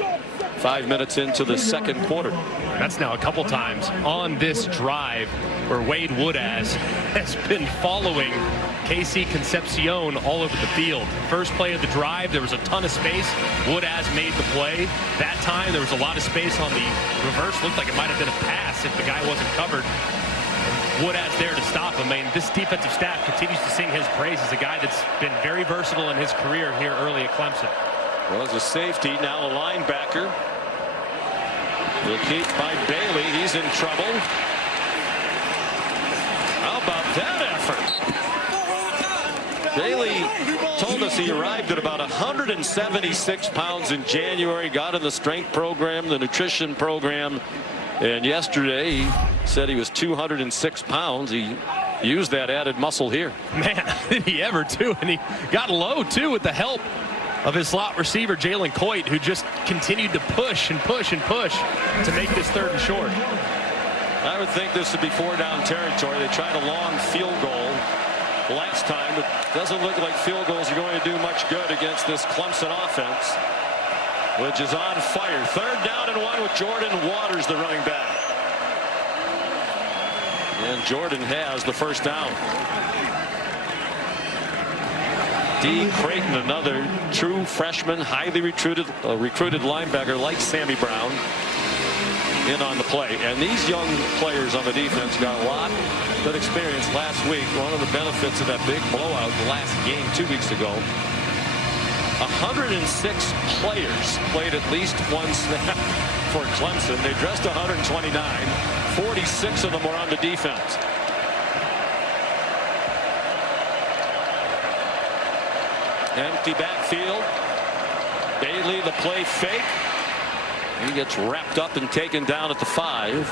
5 minutes into the second quarter. That's now a couple times on this drive where Wade Woodaz has been following KC Concepcion all over the field. First play of the drive, there was a ton of space. Woodaz made the play. That time there was a lot of space on the reverse. Looked like it might have been a pass if the guy wasn't covered. Woodaz there to stop him. I mean, this defensive staff continues to sing his praise as a guy that's been very versatile in his career here early at Clemson. Was a safety, now a linebacker. Will keep by Bailey. He's in trouble. How about that effort? Bailey told us he arrived at about 176 pounds in January, got in the strength program, the nutrition program, and yesterday he said he was 206 pounds. He used that added muscle here. Man, did he ever too? And he got low too with the help of his slot receiver, Jalen Coit, who just continued to push and push and push to make this 3rd and short. I would think this would be 4-down territory. They tried a long field goal last time, but doesn't look like field goals are going to do much good against this Clemson offense, which is on fire. 3rd down and 1 with Jordan Waters, the running back. And Jordan has the first down. D. Creighton, another true freshman, highly recruited linebacker like Sammy Brown, in on the play. And these young players on the defense got a lot of experience last week. One of the benefits of that big blowout the last game 2 weeks ago, 106 players played at least one snap for Clemson. They dressed 129. 46 of them were on the defense. Empty backfield. Bailey, the play fake. He gets wrapped up and taken down at the 5.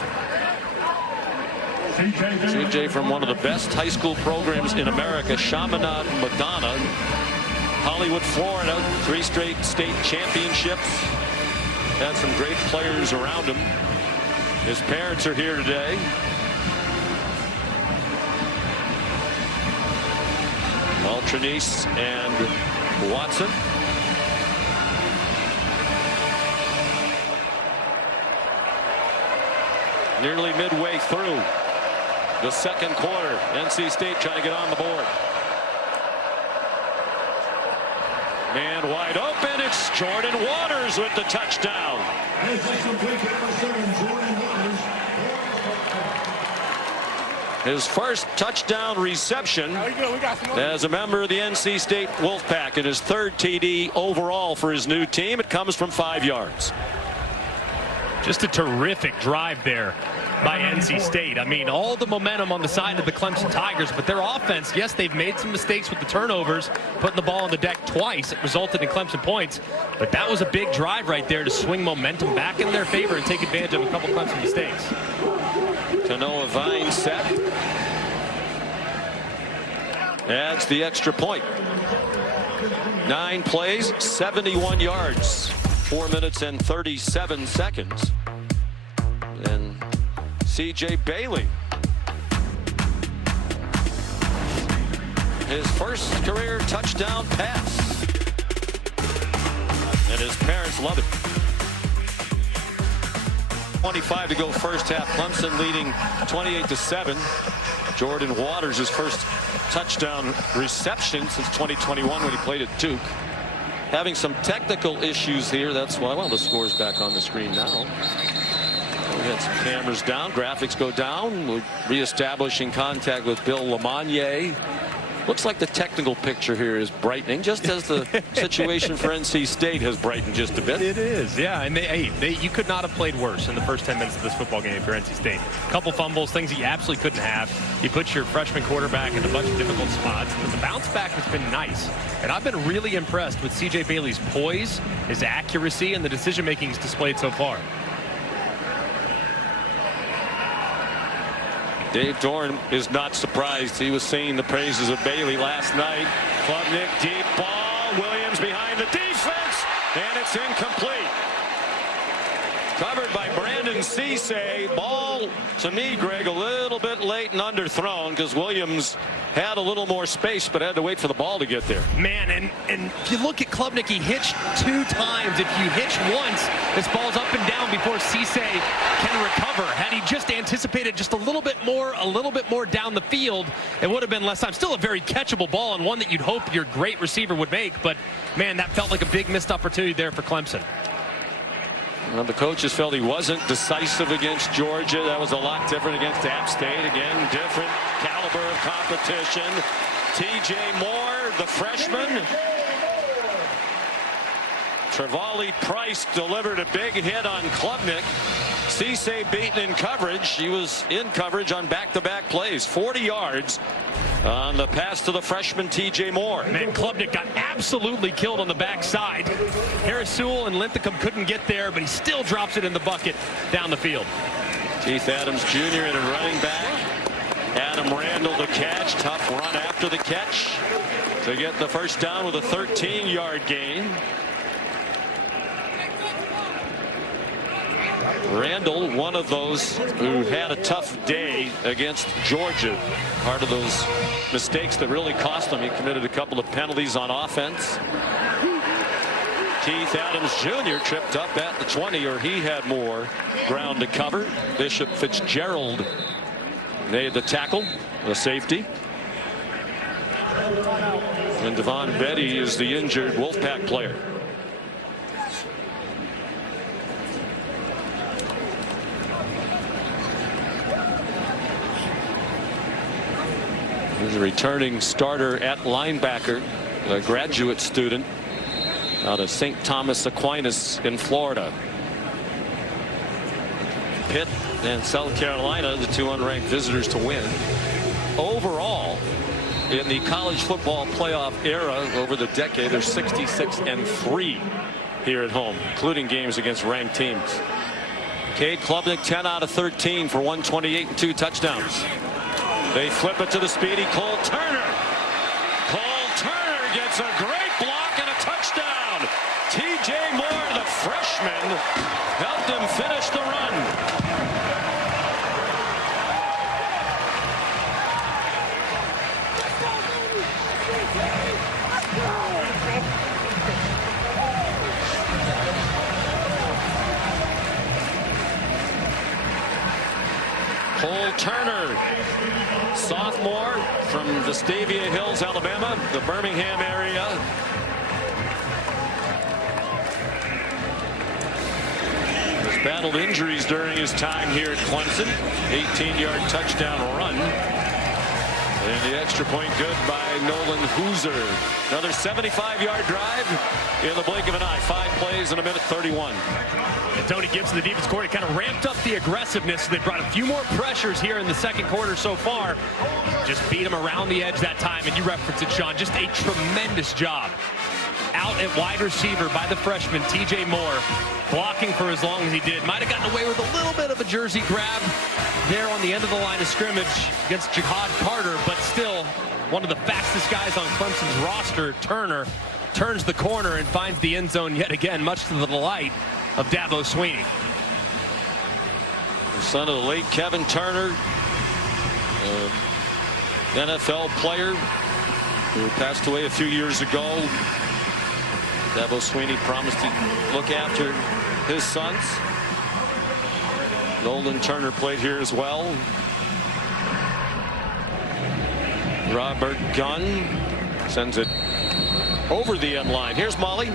CJ from one of the best high school programs in America, Chaminade Madonna. Hollywood, Florida, 3 straight state championships. Had some great players around him. His parents are here today. Trinice and Watson. Nearly midway through the second quarter. NC State trying to get on the board. Man wide open. It's Jordan Waters with the touchdown. His first touchdown reception as a member of the NC State Wolfpack, and his 3rd TD overall for his new team. It comes from 5 yards. Just a terrific drive there by NC State. I mean, all the momentum on the side of the Clemson Tigers, but their offense, yes, they've made some mistakes with the turnovers, putting the ball on the deck twice. It resulted in Clemson points, but that was a big drive right there to swing momentum back in their favor and take advantage of a couple Clemson mistakes. Noah Vine set. Adds the extra point. 9 plays, 71 yards. 4 minutes and 37 seconds. And C.J. Bailey. His first career touchdown pass. And his parents love it. 25 to go first half. Clemson leading 28-7. Jordan Waters, his first touchdown reception since 2021 when he played at Duke. Having some technical issues here. That's why, well, the score's back on the screen now. We had some cameras down. Graphics go down. We're reestablishing contact with Bill Lamagnier. Looks like the technical picture here is brightening, just as the situation for NC State has brightened just a bit. It is, yeah. And you could not have played worse in the first 10 minutes of this football game if you're NC State. A couple fumbles, things that you absolutely couldn't have. You put your freshman quarterback in a bunch of difficult spots, but the bounce back has been nice. And I've been really impressed with C.J. Bailey's poise, his accuracy, and the decision-making he's displayed so far. Dave Dorn is not surprised. He was singing the praises of Bailey last night. Klubnik, deep ball. Williams behind the defense, and it's incomplete. Covered by Brandon Cisse. Ball, to me, Greg, a little bit late and underthrown because Williams had a little more space but had to wait for the ball to get there. Man, and if you look at Klubnik, he hitched 2 times. If you hitch once, this ball's up and down before Cisse can recover. Had he just anticipated just a little bit more down the field, it would have been less time. Still a very catchable ball and one that you'd hope your great receiver would make, but man, that felt like a big missed opportunity there for Clemson. Well, the coaches felt he wasn't decisive against Georgia. That was a lot different against App State. Again, different caliber of competition. T.J. Moore, the freshman. Trevally Price delivered a big hit on Klubnik. Cisse beaten in coverage. He was in coverage on back-to-back plays. 40 yards on the pass to the freshman T.J. Moore. Man, Klubnik got absolutely killed on the backside. Harris Sewell and Linthicum couldn't get there, but he still drops it in the bucket down the field. Keith Adams Jr. in a running back. Adam Randall the catch. Tough run after the catch to get the first down with a 13-yard gain. Randall, one of those who had a tough day against Georgia. Part of those mistakes that really cost him. He committed a couple of penalties on offense. Keith Adams Jr. tripped up at the 20, or he had more ground to cover. Bishop Fitzgerald made the tackle, the safety. And Devon Betty is the injured Wolfpack player. He's a returning starter at linebacker, a graduate student out of St. Thomas Aquinas in Florida. Pitt and South Carolina, the 2 unranked visitors to win. Overall, in the college football playoff era over the decade, they're 66-3 here at home, including games against ranked teams. Cade Klubnik, 10 out of 13 for 128 and 2 touchdowns. They flip it to the speedy Cole Turner. Cole Turner gets a great block and a touchdown. T.J. Moore, the freshman, helped him finish the run. Cole Turner, sophomore from Vestavia Hills, Alabama, the Birmingham area. He's battled injuries during his time here at Clemson. 18-yard touchdown run. And the extra point good by Nolan Hooser. Another 75-yard drive in the blink of an eye. 5 plays in a minute 31. And Tony Gibson, the defense coordinator, kind of ramped up the aggressiveness. They brought a few more pressures here in the second quarter so far. Just beat him around the edge that time. And you referenced it, Sean. Just a tremendous job out at wide receiver by the freshman T.J. Moore, blocking for as long as he did. Might have gotten away with a little bit of a jersey grab there on the end of the line of scrimmage against Jihad Carter, but still one of the fastest guys on Clemson's roster. Turner turns the corner and finds the end zone yet again, much to the delight of Dabo Sweeney. The son of the late Kevin Turner, NFL player who passed away a few years ago. Dabo Sweeney promised to look after his sons. Nolan Turner played here as well. Robert Gunn sends it over the end line. Here's Molly.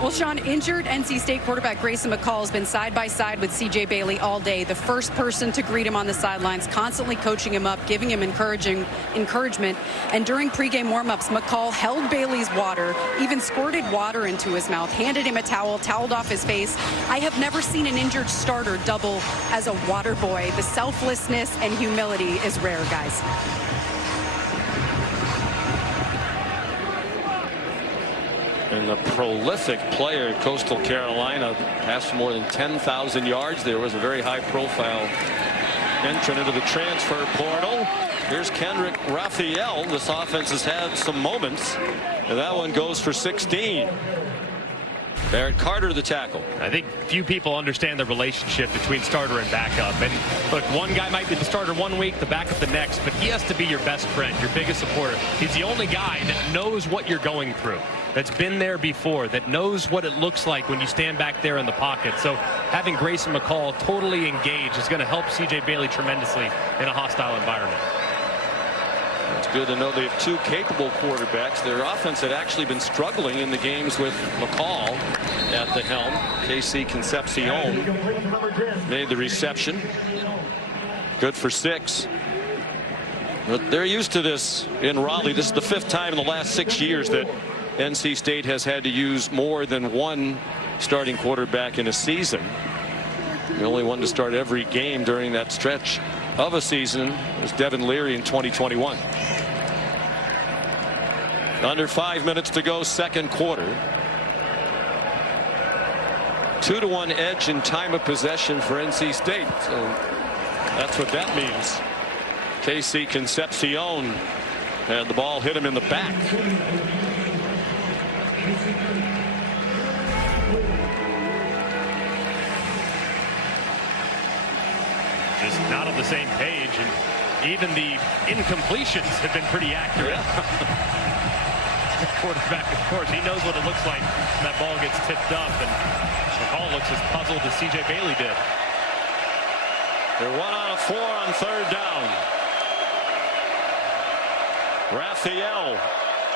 Well, Sean, injured NC State quarterback Grayson McCall has been side by side with C.J. Bailey all day. The first person to greet him on the sidelines, constantly coaching him up, giving him encouragement. And during pregame warmups, McCall held Bailey's water, even squirted water into his mouth, handed him a towel, toweled off his face. I have never seen an injured starter double as a water boy. The selflessness and humility is rare, guys. And a prolific player, Coastal Carolina, passed for more than 10,000 yards. There was a very high-profile entrant into the transfer portal. Here's Kendrick Raphael. This offense has had some moments, and that one goes for 16. Barrett Carter, the tackle. I think few people understand the relationship between starter and backup. And look, one guy might be the starter one week, the backup the next, but he has to be your best friend, your biggest supporter. He's the only guy that knows what you're going through, that's been there before, that knows what it looks like when you stand back there in the pocket. So having Grayson McCall totally engaged is going to help C.J. Bailey tremendously in a hostile environment. It's good to know they have two capable quarterbacks. Their offense had actually been struggling in the games with McCall at the helm. KC Concepcion made the reception. Good for 6. But they're used to this in Raleigh. This is the 5th time in the last 6 years that NC State has had to use more than one starting quarterback in a season. The only one to start every game during that stretch of a season was Devin Leary in 2021. Under 5 minutes to go, second quarter. 2-1 edge in time of possession for NC State. So that's what that means. KC Concepcion had the ball hit him in the back. Just not on the same page, and even the incompletions have been pretty accurate. The quarterback, of course, he knows what it looks like when that ball gets tipped up, and McCall looks as puzzled as C.J. Bailey did. They're 1 out of 4 on third down. Raphael,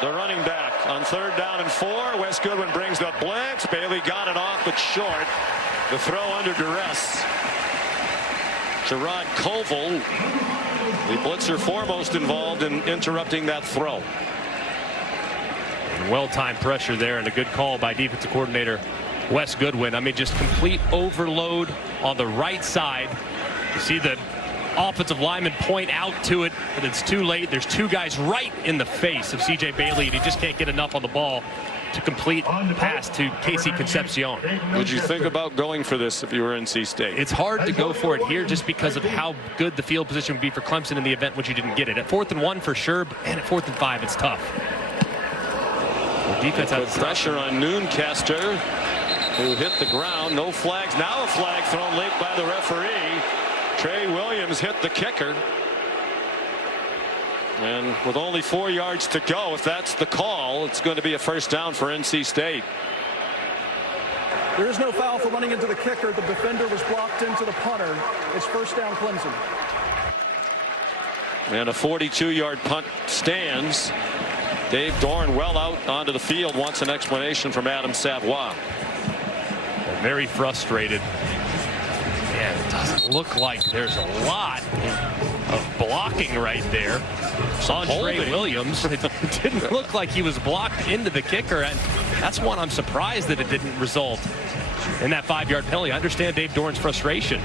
the running back, on third down and 4. Wes Goodwin brings the blitz. Bailey got it off, but short. The throw under duress. Gerard Koval, the blitzer foremost involved in interrupting that throw. Well-timed pressure there and a good call by defensive coordinator Wes Goodwin. I mean, just complete overload on the right side. You see the offensive lineman point out to it, but it's too late. There's two guys right in the face of C.J. Bailey, and he just can't get enough on the ball to complete the pass to KC Concepcion. Would you think about going for this if you were NC State? It's hard to go for it here just because of how good the field position would be for Clemson in the event which you didn't get it. At 4th and 1 for sure, and at 4th and 5 it's tough. The defense has pressure on Nooncaster, who hit the ground. No flags. Now a flag thrown late by the referee. Trey Williams hit the kicker. And with only 4 yards to go, if that's the call, it's going to be a first down for NC State. There is no foul for running into the kicker. The defender was blocked into the punter. It's first down Clemson. And a 42-yard punt stands. Dave Dorn well out onto the field, wants an explanation from Adam Savoie. Very frustrated. Yeah, it doesn't look like there's a lot of blocking right there on Trey Williams. It didn't look like he was blocked into the kicker, and that's one I'm surprised that it didn't result in that 5-yard penalty. I understand Dave Dorn's frustration.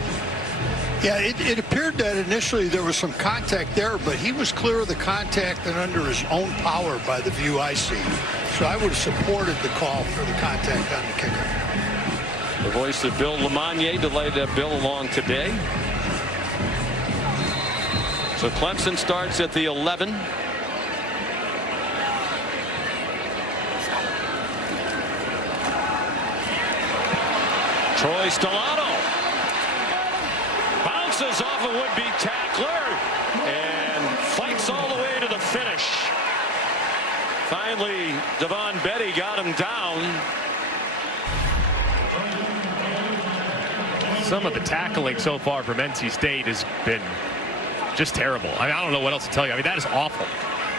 Yeah, it appeared that initially there was some contact there, but he was clear of the contact and under his own power by the view I see. So I would have supported the call for the contact on the kicker. The voice of Bill Lamagnier delayed that bill along today. So Clemson starts at the 11. Troy Stellato bounces off a would-be tackler and fights all the way to the finish. Finally, Devon Betty got him down. Some of the tackling so far from NC State has been just terrible. I mean, I don't know what else to tell you. I mean, that is awful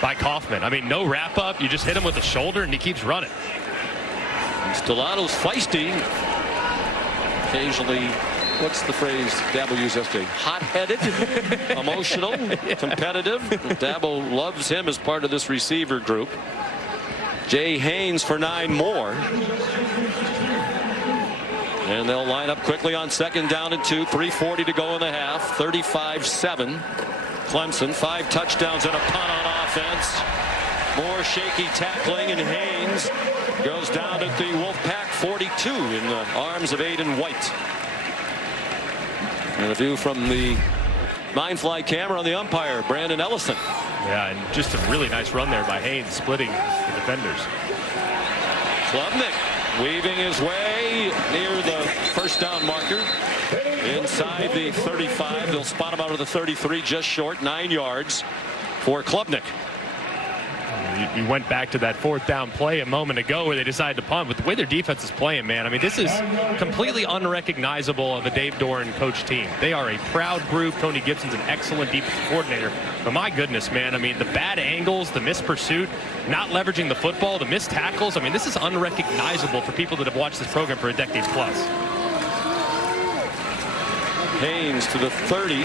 by Kaufman. I mean, no wrap up. You just hit him with the shoulder and he keeps running. Stellato's feisty. Occasionally, what's the phrase Dabo used yesterday? Hot-headed, emotional, competitive. Dabo loves him as part of this receiver group. Jay Haynes for 9 more. And they'll line up quickly on 2nd down and 2. 3:40 to go in the half. 35-7. Clemson, 5 touchdowns and a punt on offense. More shaky tackling, and Haynes goes down at the Wolfpack 42 in the arms of Aiden White. And a view from the Mindfly camera on the umpire, Brandon Ellison. Yeah, and just a really nice run there by Haynes, splitting the defenders. Klubnik weaving his way near the 1st down marker. Inside the 35, they'll spot him out of the 33, just short, 9 yards for Klubnik. You went back to that 4th down play a moment ago where they decided to punt. With the way their defense is playing, man, I mean, this is completely unrecognizable of a Dave Doran coach team. They are a proud group. Tony Gibson's an excellent defensive coordinator. But my goodness, man, I mean, the bad angles, the missed pursuit, not leveraging the football, the missed tackles. I mean, this is unrecognizable for people that have watched this program for a decade plus. Haynes to the 30.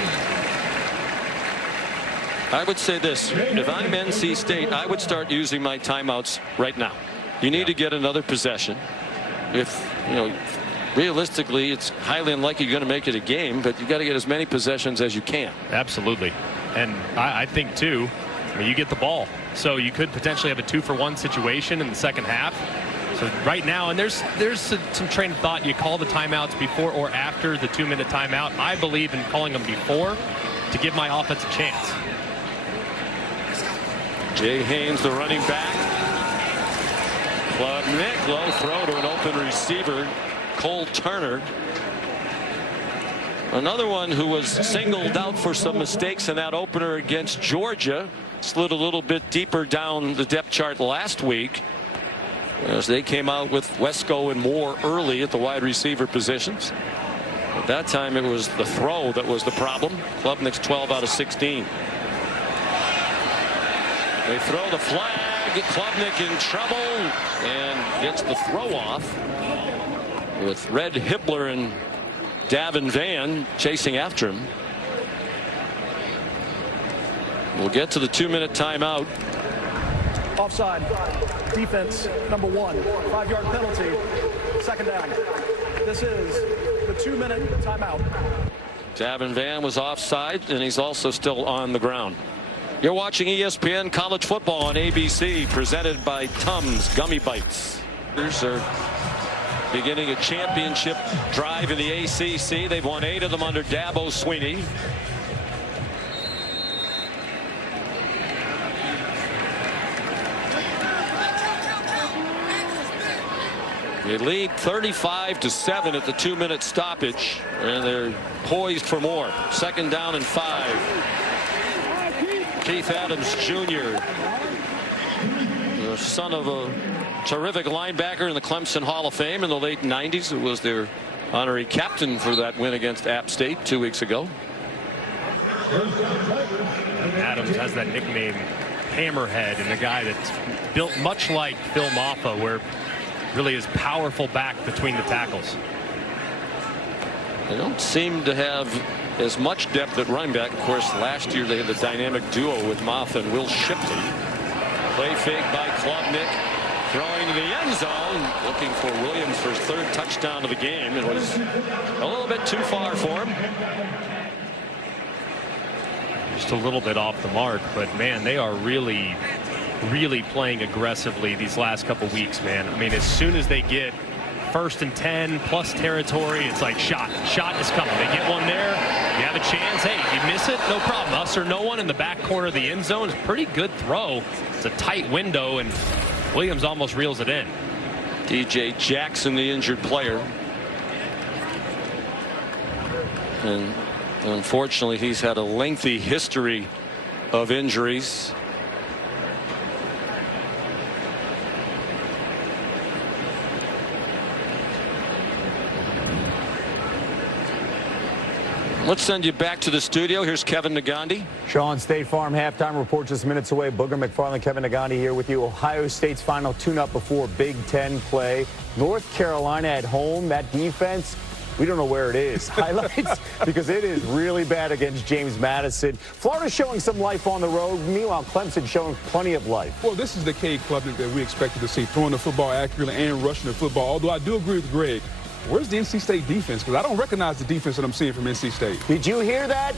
I would say this, if I'm NC State, I would start using my timeouts right now. You need to get another possession. If, you know, realistically, it's highly unlikely you're going to make it a game, but you got to get as many possessions as you can. Absolutely. And I think, too, I mean, you get the ball. So you could potentially have a 2-for-1 situation in the second half. So right now, and there's some train of thought. You call the timeouts before or after the 2-minute timeout. I believe in calling them before to give my offense a chance. Jay Haynes, the running back. Klubnik, low throw to an open receiver, Cole Turner. Another one who was singled out for some mistakes in that opener against Georgia. Slid a little bit deeper down the depth chart last week as they came out with Wesco and Moore early at the wide receiver positions. At that time, it was the throw that was the problem. Klubnik's 12 out of 16. They throw the flag. Klubnik in trouble and gets the throw off with Red Hibbler and Davin Van chasing after him. We'll get to the 2-minute timeout. Offside. Defense, number 1. 5-yard penalty. 2nd down. This is the 2-minute timeout. Davin Van was offside, and he's also still on the ground. You're watching ESPN College Football on ABC, presented by Tums Gummy Bites. They're beginning a championship drive in the ACC. They've won 8 of them under Dabo Swinney. They lead 35-7 at the 2-minute stoppage, and they're poised for more. 2nd down and 5. Keith Adams Jr., the son of a terrific linebacker in the Clemson Hall of Fame in the late 90s, who was their honorary captain for that win against App State 2 weeks ago. Adams has that nickname Hammerhead, and a guy that's built much like Phil Maffa, where really is powerful back between the tackles. They don't seem to have as much depth at running back. Of course, last year they had the dynamic duo with Maffa and Will Shipley. Play fake by Klubnik, throwing to the end zone, looking for Williams for his 3rd touchdown of the game. It was a little bit too far for him. Just a little bit off the mark, but man, they are really playing aggressively these last couple weeks, man. I mean, as soon as they get 1st and 10 plus territory, it's like shot is coming. They get one there, you have a chance. Hey, you miss it, no problem. Us or no one in the back corner of the end zone is a pretty good throw. It's a tight window, and Williams almost reels it in. DJ Jackson, the injured player, and unfortunately he's had a lengthy history of injuries. Let's send you back to the studio. Here's Kevin Nagandi. Sean, State Farm halftime report just minutes away. Booger McFarland, Kevin Nagandi here with you. Ohio State's final tune-up before Big Ten play. North Carolina at home. That defense, we don't know where it is. Highlights, because it is really bad against James Madison. Florida showing some life on the road. Meanwhile, Clemson showing plenty of life. Well, this is the Cade Klubnik that we expected to see, throwing the football accurately and rushing the football. Although I do agree with Greg. Where's the NC State defense? Because I don't recognize the defense that I'm seeing from NC State. Did you hear that?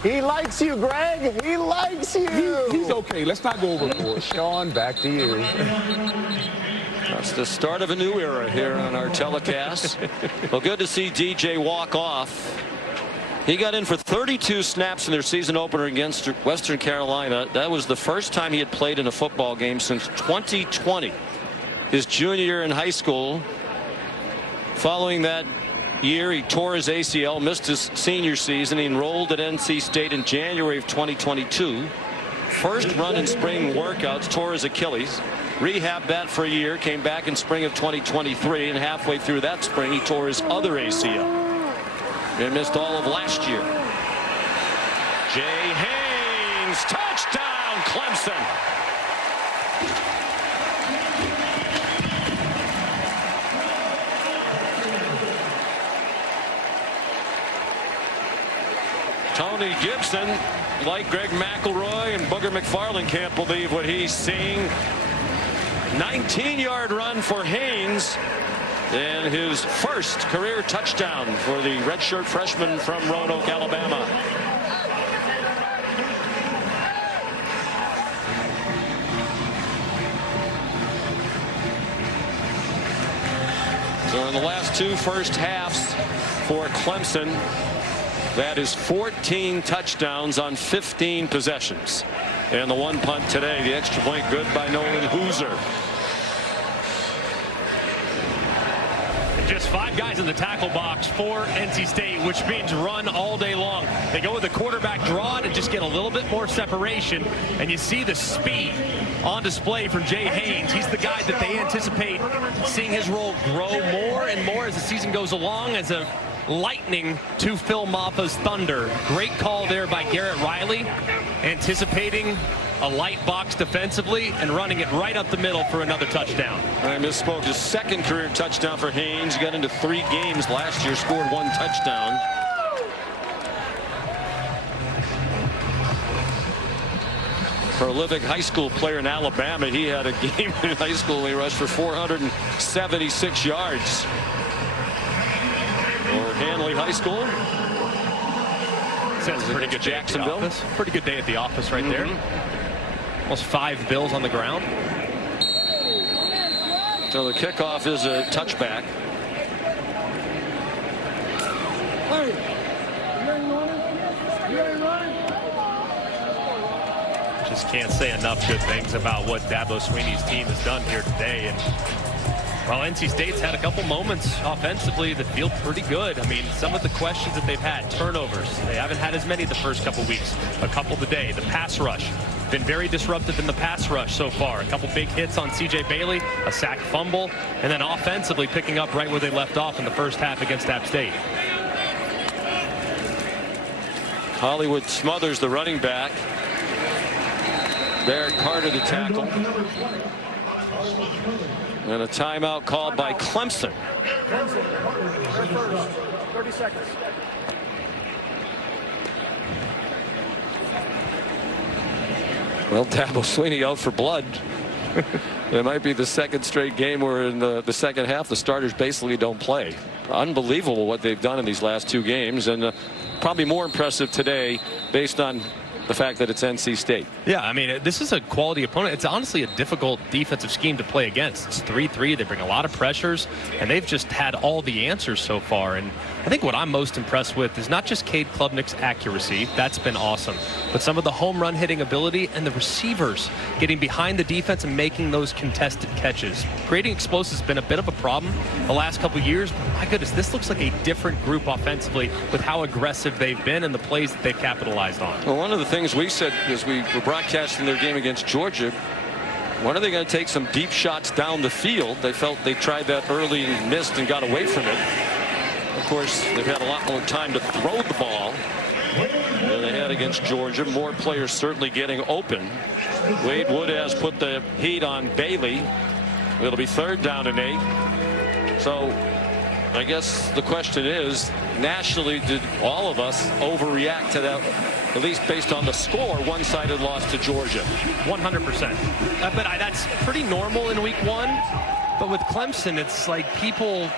He likes you, Greg. He likes you. He's okay. Let's not go overboard. Sean, back to you. That's the start of a new era here on our telecast. Well, good to see DJ walk off. He got in for 32 snaps in their season opener against Western Carolina. That was the first time he had played in a football game since 2020, his junior year in high school. Following that year, he tore his ACL, missed his senior season. He enrolled at NC State in January of 2022. First run in spring workouts, tore his Achilles. Rehabbed that for a year, came back in spring of 2023, and halfway through that spring, he tore his other ACL. And missed all of last year. Jay Haynes, touchdown, Clemson. Tony Gibson, like Greg McElroy and Booger McFarland, can't believe what he's seeing. 19-yard run for Haynes, and his first career touchdown for the redshirt freshman from Roanoke, Alabama. So in the last two first halves for Clemson, that is 14 touchdowns on 15 possessions. And the one punt today, the extra point good by Nolan Hooser. Just 5 guys in the tackle box for NC State, which means run all day long. They go with the quarterback draw to just get a little bit more separation, and you see the speed on display from Jay Haynes. He's the guy that they anticipate seeing his role grow more and more as the season goes along, as a lightning to Phil Maffa's thunder. Great call there by Garrett Riley, anticipating a light box defensively and running it right up the middle for another touchdown. I misspoke. His second career touchdown for Haynes. He got into 3 games last year, scored 1 touchdown. Prolific high school player in Alabama. He had a game in high school. He rushed for 476 yards. Or Hanley High School. Says pretty good day at the office. Pretty good day at the office right there. Almost 5 Bills on the ground. So the kickoff is a touchback. Just can't say enough good things about what Dabo Swinney's team has done here today. And while NC State's had a couple moments offensively that feel pretty good. I mean, some of the questions that they've had, turnovers, they haven't had as many the first couple weeks. A couple today. The pass rush, been very disruptive in the pass rush so far. A couple big hits on C.J. Bailey, a sack fumble, and then offensively picking up right where they left off in the first half against App State. Hollywood smothers the running back. Barrett Carter the tackle. And a timeout called by Clemson. Clemson, they're first. 30 seconds. Well, Dabo Swinney out for blood. It might be the second straight game where in the second half the starters basically don't play. Unbelievable what they've done in these last 2 games, and probably more impressive today based on the fact that it's NC State. Yeah, I mean, this is a quality opponent. It's honestly a difficult defensive scheme to play against. It's 3-3. They bring a lot of pressures, and they've just had all the answers so far. And I think what I'm most impressed with is not just Cade Klubnik's accuracy. That's been awesome. But some of the home run hitting ability and the receivers getting behind the defense and making those contested catches. Creating explosives has been a bit of a problem the last couple of years. But my goodness, this looks like a different group offensively with how aggressive they've been and the plays that they've capitalized on. Well, one of the things we said as we were broadcasting their game against Georgia, when are they going to take some deep shots down the field? They felt they tried that early and missed and got away from it. Of course, they've had a lot more time to throw the ball than they had against Georgia. More players certainly getting open. Wade Wood has put the heat on Bailey. It'll be 3rd down and 8. So I guess the question is, nationally, did all of us overreact to that, at least based on the score, one-sided loss to Georgia? 100%. But that's pretty normal in week 1. But with Clemson, it's like people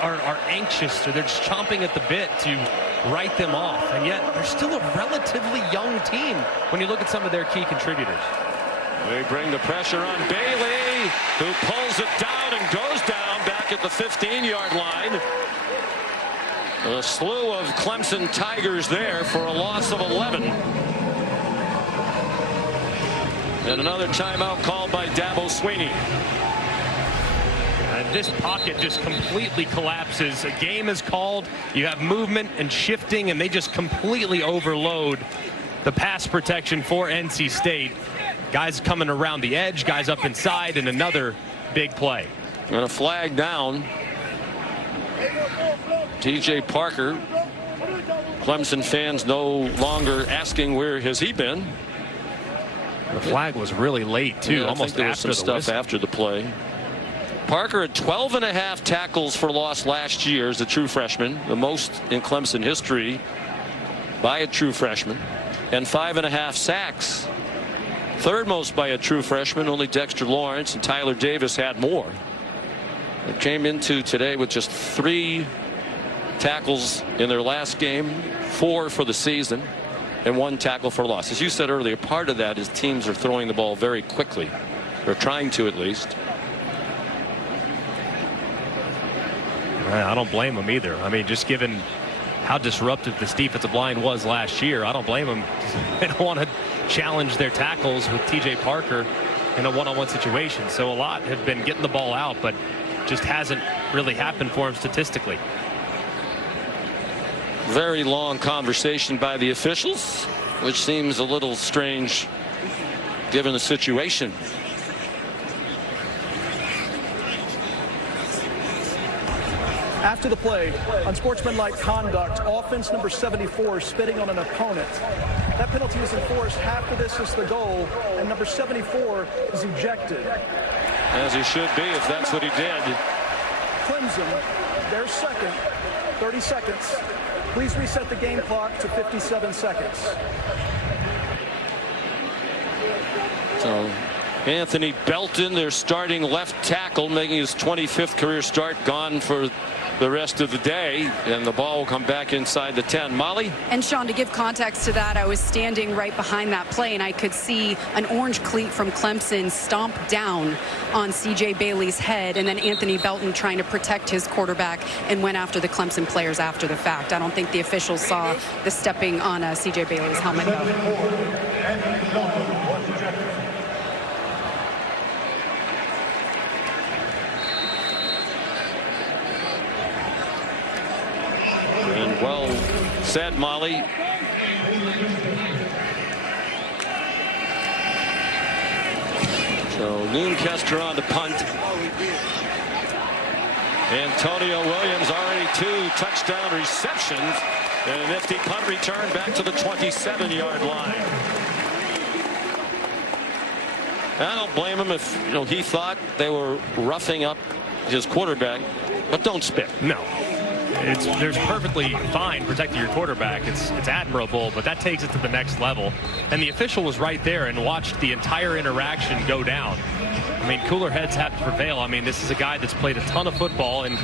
are anxious, or they're just chomping at the bit to write them off. And yet they're still a relatively young team when you look at some of their key contributors. They bring the pressure on Bailey, who pulls it down and goes down back at the 15-yard line. A slew of Clemson Tigers there for a loss of 11. And another timeout called by Dabo Swinney. And this pocket just completely collapses. A game is called. You have movement and shifting, and they just completely overload the pass protection for NC State. Guys coming around the edge, guys up inside, and another big play. And a flag down. TJ Parker. Clemson fans no longer asking where has he been. The flag was really late too, almost there was after some the stuff whistle. after the play. Parker had 12.5 tackles for loss last year as a true freshman, the most in Clemson history by a true freshman, and 5.5 sacks. 3rd most by a true freshman. Only Dexter Lawrence and Tyler Davis had more. They came into today with just 3 tackles in their last game, 4 for the season, and 1 tackle for loss. As you said earlier, part of that is teams are throwing the ball very quickly, or trying to at least. I don't blame them either. I mean, just given how disruptive this defensive line was last year, I don't blame them. They don't want to challenge their tackles with TJ Parker in a one-on-one situation. So a lot have been getting the ball out, but just hasn't really happened for them statistically. Very long conversation by the officials, which seems a little strange given the situation. After the play, unsportsmanlike conduct, offense number 74 spitting on an opponent. That penalty is enforced. Half of this is the goal, and number 74 is ejected. As he should be if that's what he did. Clemson, their second, 30 seconds. Please reset the game clock to 57 seconds. So Anthony Belton, their starting left tackle, making his 25th career start, gone for the rest of the day, and the ball will come back inside the 10. Molly? And Sean, to give context to that, I was standing right behind that play, and I could see an orange cleat from Clemson stomp down on CJ Bailey's head, and then Anthony Belton trying to protect his quarterback and went after the Clemson players after the fact. I don't think the officials saw the stepping on CJ Bailey's helmet, though. And well said, Molly. So Noonkester on the punt. Antonio Williams already 2 touchdown receptions and a nifty punt return back to the 27-yard line. I don't blame him if he thought they were roughing up his quarterback, but don't spit. No. There's perfectly fine protecting your quarterback. It's admirable, but that takes it to the next level. And the official was right there and watched the entire interaction go down. I mean, cooler heads have to prevail. I mean, this is a guy that's played a ton of football, and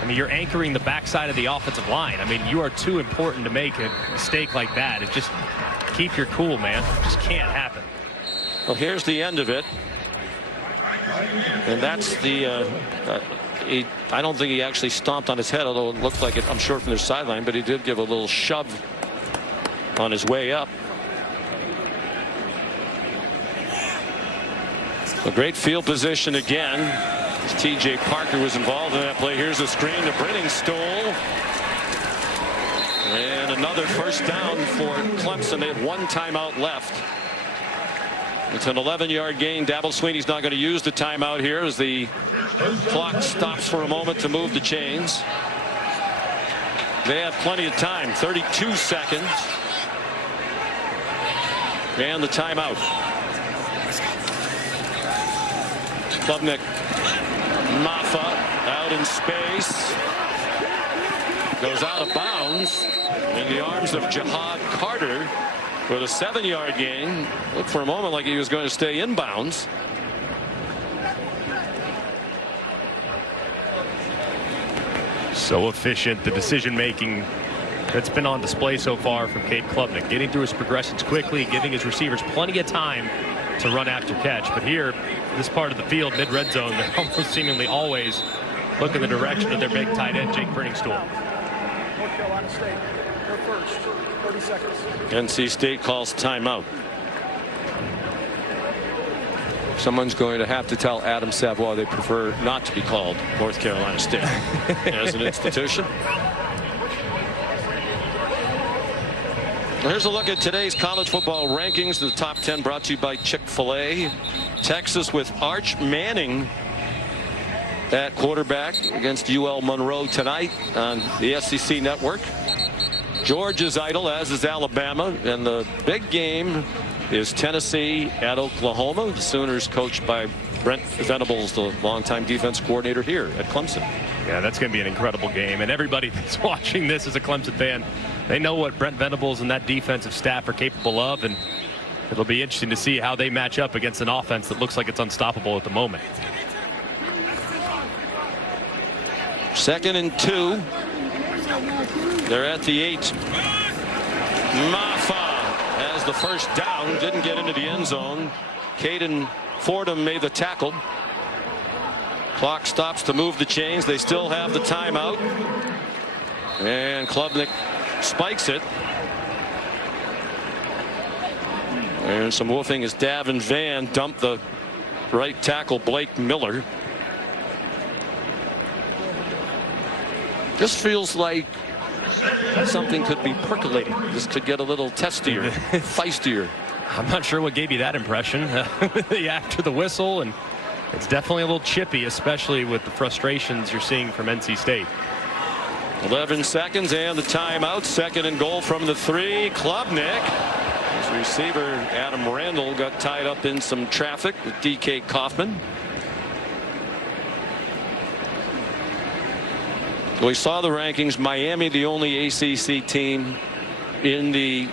I mean, you're anchoring the backside of the offensive line. I mean, you are too important to make a mistake like that. It just keep your cool, man. It just can't happen. Well, here's the end of it. And that's the I don't think he actually stomped on his head, although it looked like it, I'm sure, from the sideline, but he did give a little shove on his way up. A great field position again. TJ Parker was involved in that play. Here's a screen to Brenningstool. And another first down for Clemson. They have 1 timeout left. It's an 11-yard gain. Dabo Swinney's not going to use the timeout here as the clock stops for a moment to move the chains. They have plenty of time. 32 seconds. And the timeout. Klubnik. Maffa out in space. Goes out of bounds in the arms of Jihad Carter with a 7-yard gain. Looked for a moment like he was going to stay in bounds. So efficient, the decision making that's been on display so far from Cade Klubnik, getting through his progressions quickly, giving his receivers plenty of time to run after catch. But here, this part of the field, mid-red zone, they almost seemingly always look in the direction of their big tight end, Jake Briningstool. North Carolina State, they're first, 30 seconds. NC State calls timeout. Someone's going to have to tell Adam Savoy they prefer not to be called North Carolina State as an institution. Here's a look at today's college football rankings. The top 10 brought to you by Chick-fil-A. Texas with Arch Manning at quarterback against UL Monroe tonight on the SEC network. Georgia's idle, as is Alabama, and the big game is Tennessee at Oklahoma. The Sooners coached by Brent Venables, the longtime defense coordinator here at Clemson. Yeah, that's going to be an incredible game, and everybody that's watching this as a Clemson fan, they know what Brent Venables and that defensive staff are capable of, and it'll be interesting to see how they match up against an offense that looks like it's unstoppable at the moment. 2nd and 2. They're at the 8. Maffa has the first down, didn't get into the end zone. Caden Fordham made the tackle. Clock stops to move the chains. They still have the timeout. And Klubnik spikes it. And some woofing as Davin Van dumped the right tackle Blake Miller. This feels like something could be percolating. This could get a little testier, feistier. I'm not sure what gave you that impression after the whistle, and it's definitely a little chippy, especially with the frustrations you're seeing from NC State. 11 seconds and the timeout. 2nd and goal from the 3. Klubnik. His receiver Adam Randall got tied up in some traffic with DK Kaufman. We saw the rankings. Miami, the only ACC team in the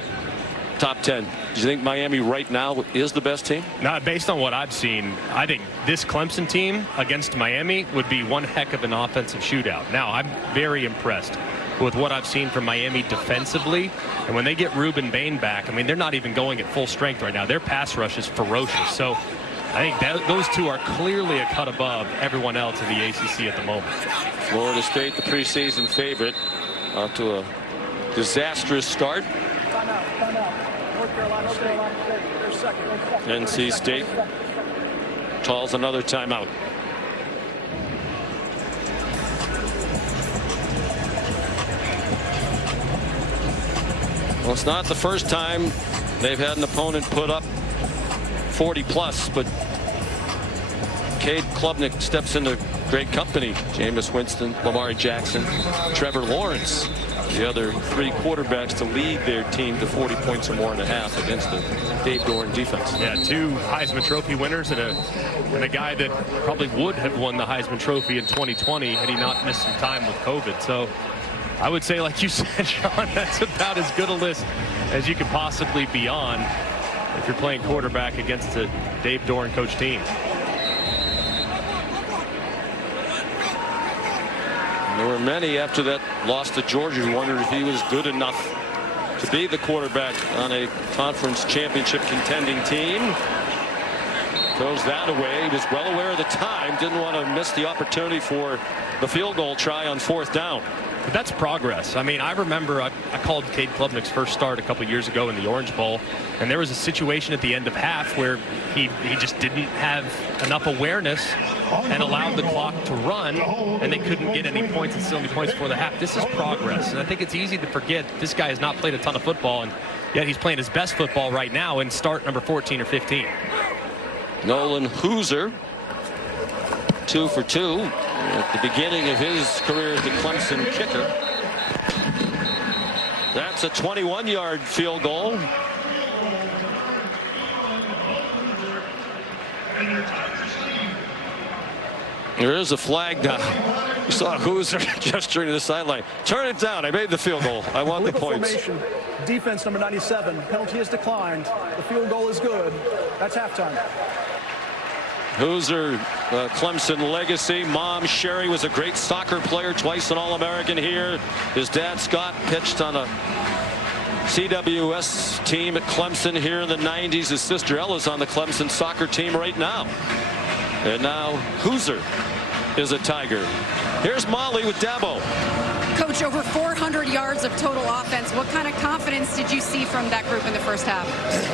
top 10. Do you think Miami right now is the best team? Not based on what I've seen. I think this Clemson team against Miami would be one heck of an offensive shootout. Now, I'm very impressed with what I've seen from Miami defensively. And when they get Ruben Bain back, I mean, they're not even going at full strength right now. Their pass rush is ferocious. So I think those two are clearly a cut above everyone else in the ACC at the moment. Florida State, the preseason favorite, off to a disastrous start. North Carolina State, they're second. NC State calls another timeout. Well, it's not the first time they've had an opponent put up 40 plus, but Cade Klubnik steps into great company. Jameis Winston, Lamar Jackson, Trevor Lawrence, the other 3 quarterbacks to lead their team to 40 points or more and a half against the Dave Doeren defense. Yeah, 2 Heisman Trophy winners and a guy that probably would have won the Heisman Trophy in 2020 had he not missed some time with COVID. So I would say, like you said, Sean, that's about as good a list as you could possibly be on if you're playing quarterback against a Dave Doeren coach team. There were many after that loss to Georgia who wondered if he was good enough to be the quarterback on a conference championship contending team. Throws that away. He was well aware of the time. Didn't want to miss the opportunity for the field goal try on 4th down. But that's progress. I mean, I remember I called Cade Klubnik's first start a couple years ago in the Orange Bowl, and there was a situation at the end of half where he just didn't have enough awareness and allowed the clock to run, and they couldn't get any points and still be points before the half. This is progress, and I think it's easy to forget this guy has not played a ton of football, and yet he's playing his best football right now in start number 14 or 15. Nolan Hooser, 2 for 2 at the beginning of his career as the Clemson kicker. That's a 21-yard field goal. There is a flag down. You saw Hoosier gesturing to the sideline. Turn it down. I made the field goal. I want the points. Formation. Defense number 97. Penalty is declined. The field goal is good. That's halftime. Hoosier, Clemson legacy. Mom Sherry was a great soccer player, twice an All-American here. His dad Scott pitched on a CWS team at Clemson here in the 90s. His sister Ella's on the Clemson soccer team right now. And now Hoosier is a Tiger. Here's Molly with Dabo. Coach, over 400 yards of total offense. What kind of confidence did you see from that group in the first half?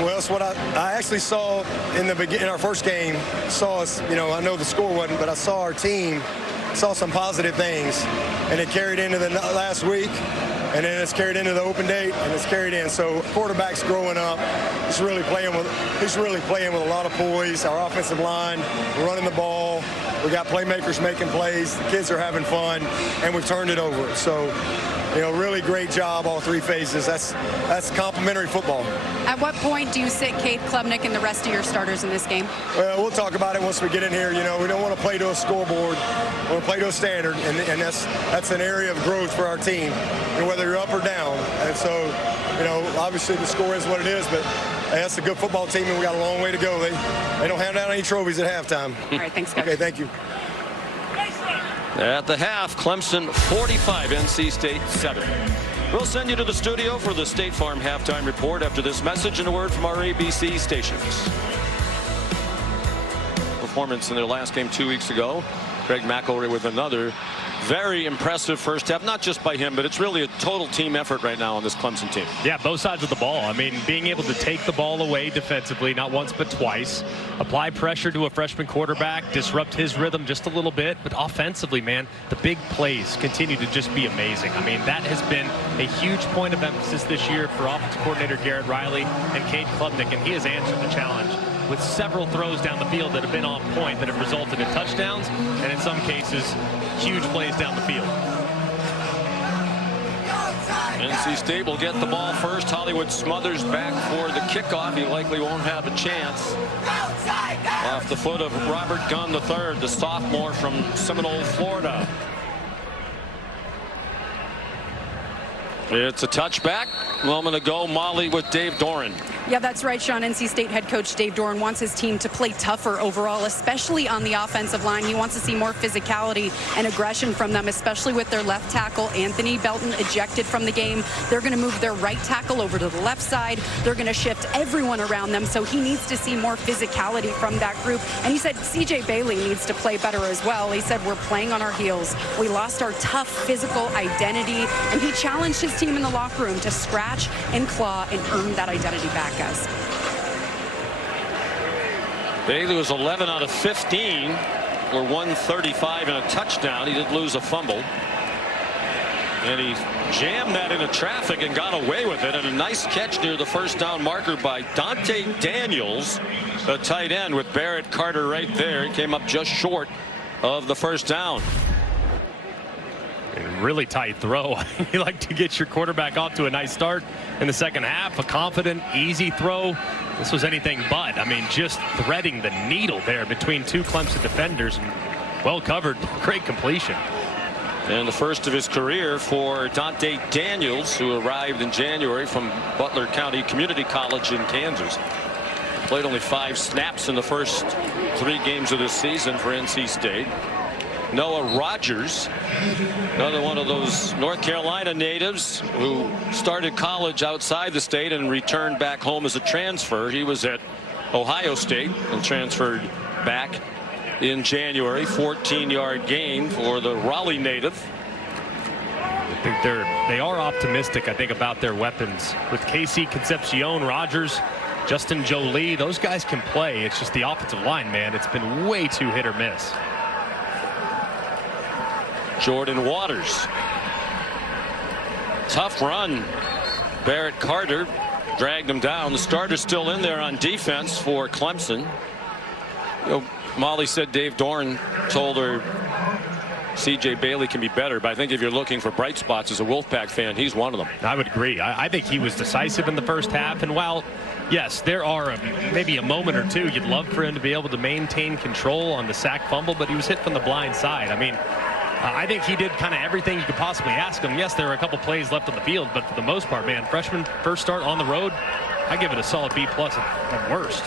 Well, it's what I actually saw in our first game. Saw us, I know the score wasn't, but I saw our team, saw some positive things, and it carried into the last week, and then it's carried into the open date, and it's carried in. So quarterback's growing up. He's really playing with a lot of poise. Our offensive line, we're running the ball. We got playmakers making plays. The kids are having fun, and we've turned it over. So, really great job all three phases. That's complimentary football. At what point do you sit Cade Klubnik and the rest of your starters in this game? Well, we'll talk about it once we get in here. We don't want to play to a scoreboard. We want to play to a standard, and that's an area of growth for our team, whether you're up or down. And so, obviously the score is what it is, but that's a good football team, and we got a long way to go. They don't hand out any trophies at halftime. All right, thanks, Coach. Okay, thank you. At the half, Clemson 45, NC State 7. We'll send you to the studio for the State Farm halftime report after this message and a word from our ABC stations. Performance in their last game 2 weeks ago. Greg McElroy with another very impressive first half, not just by him, but it's really a total team effort right now on this Clemson team. Yeah, both sides of the ball. I mean, being able to take the ball away defensively, not once but twice, apply pressure to a freshman quarterback, disrupt his rhythm just a little bit, but offensively, man, the big plays continue to just be amazing. I mean, that has been a huge point of emphasis this year for offensive coordinator Garrett Riley and Cade Klubnik, and he has answered the challenge with several throws down the field that have been on point that have resulted in touchdowns, and in some cases, huge plays down the field. NC State will get the ball first. Hollywood Smothers back for the kickoff. He likely won't have a chance. Off the foot of Robert Gunn III, the sophomore from Seminole, Florida. It's a touchback. A moment ago, Molly with Dave Doran. Yeah, that's right, Sean. NC State head coach Dave Doran wants his team to play tougher overall, especially on the offensive line. He wants to see more physicality and aggression from them, especially with their left tackle, Anthony Belton, ejected from the game. They're going to move their right tackle over to the left side. They're going to shift everyone around them, so he needs to see more physicality from that group. And he said CJ Bailey needs to play better as well. He said, we're playing on our heels. We lost our tough physical identity, and he challenged his team in the locker room to scratch and claw and earn that identity back, guys. Bailey was 11 out of 15 for 135 and a touchdown. He did lose a fumble, and he jammed that into traffic and got away with it. And a nice catch near the first down marker by Dante Daniels, the tight end, with Barrett Carter right there. He came up just short of the first down. Really tight throw. You like to get your quarterback off to a nice start in the second half. A confident, easy throw. This was anything but. I mean, just threading the needle there between two Clemson defenders. And well covered. Great completion. And the first of his career for Dante Daniels, who arrived in January from Butler County Community College in Kansas. Played only 5 snaps in the first 3 games of this season for NC State. Noah Rogers, another one of those North Carolina natives who started college outside the state and returned back home as a transfer. He was at Ohio State and transferred back in January. 14-yard gain for the Raleigh native. I think they are optimistic, I think, about their weapons. With Casey Concepcion, Rogers, Justin Jolie, those guys can play. It's just the offensive line, man. It's been way too hit or miss. Jordan Waters. Tough run. Barrett Carter dragged him down. The starter's still in there on defense for Clemson. Molly said Dave Doran told her C.J. Bailey can be better, but I think if you're looking for bright spots as a Wolfpack fan, he's one of them. I would agree. I think he was decisive in the first half, and while yes, there are maybe a moment or two you'd love for him to be able to maintain control on the sack fumble, but he was hit from the blind side. I mean, I think he did kind of everything you could possibly ask him. Yes, there were a couple plays left on the field, but for the most part, man, freshman first start on the road, I give it a solid B+ at worst.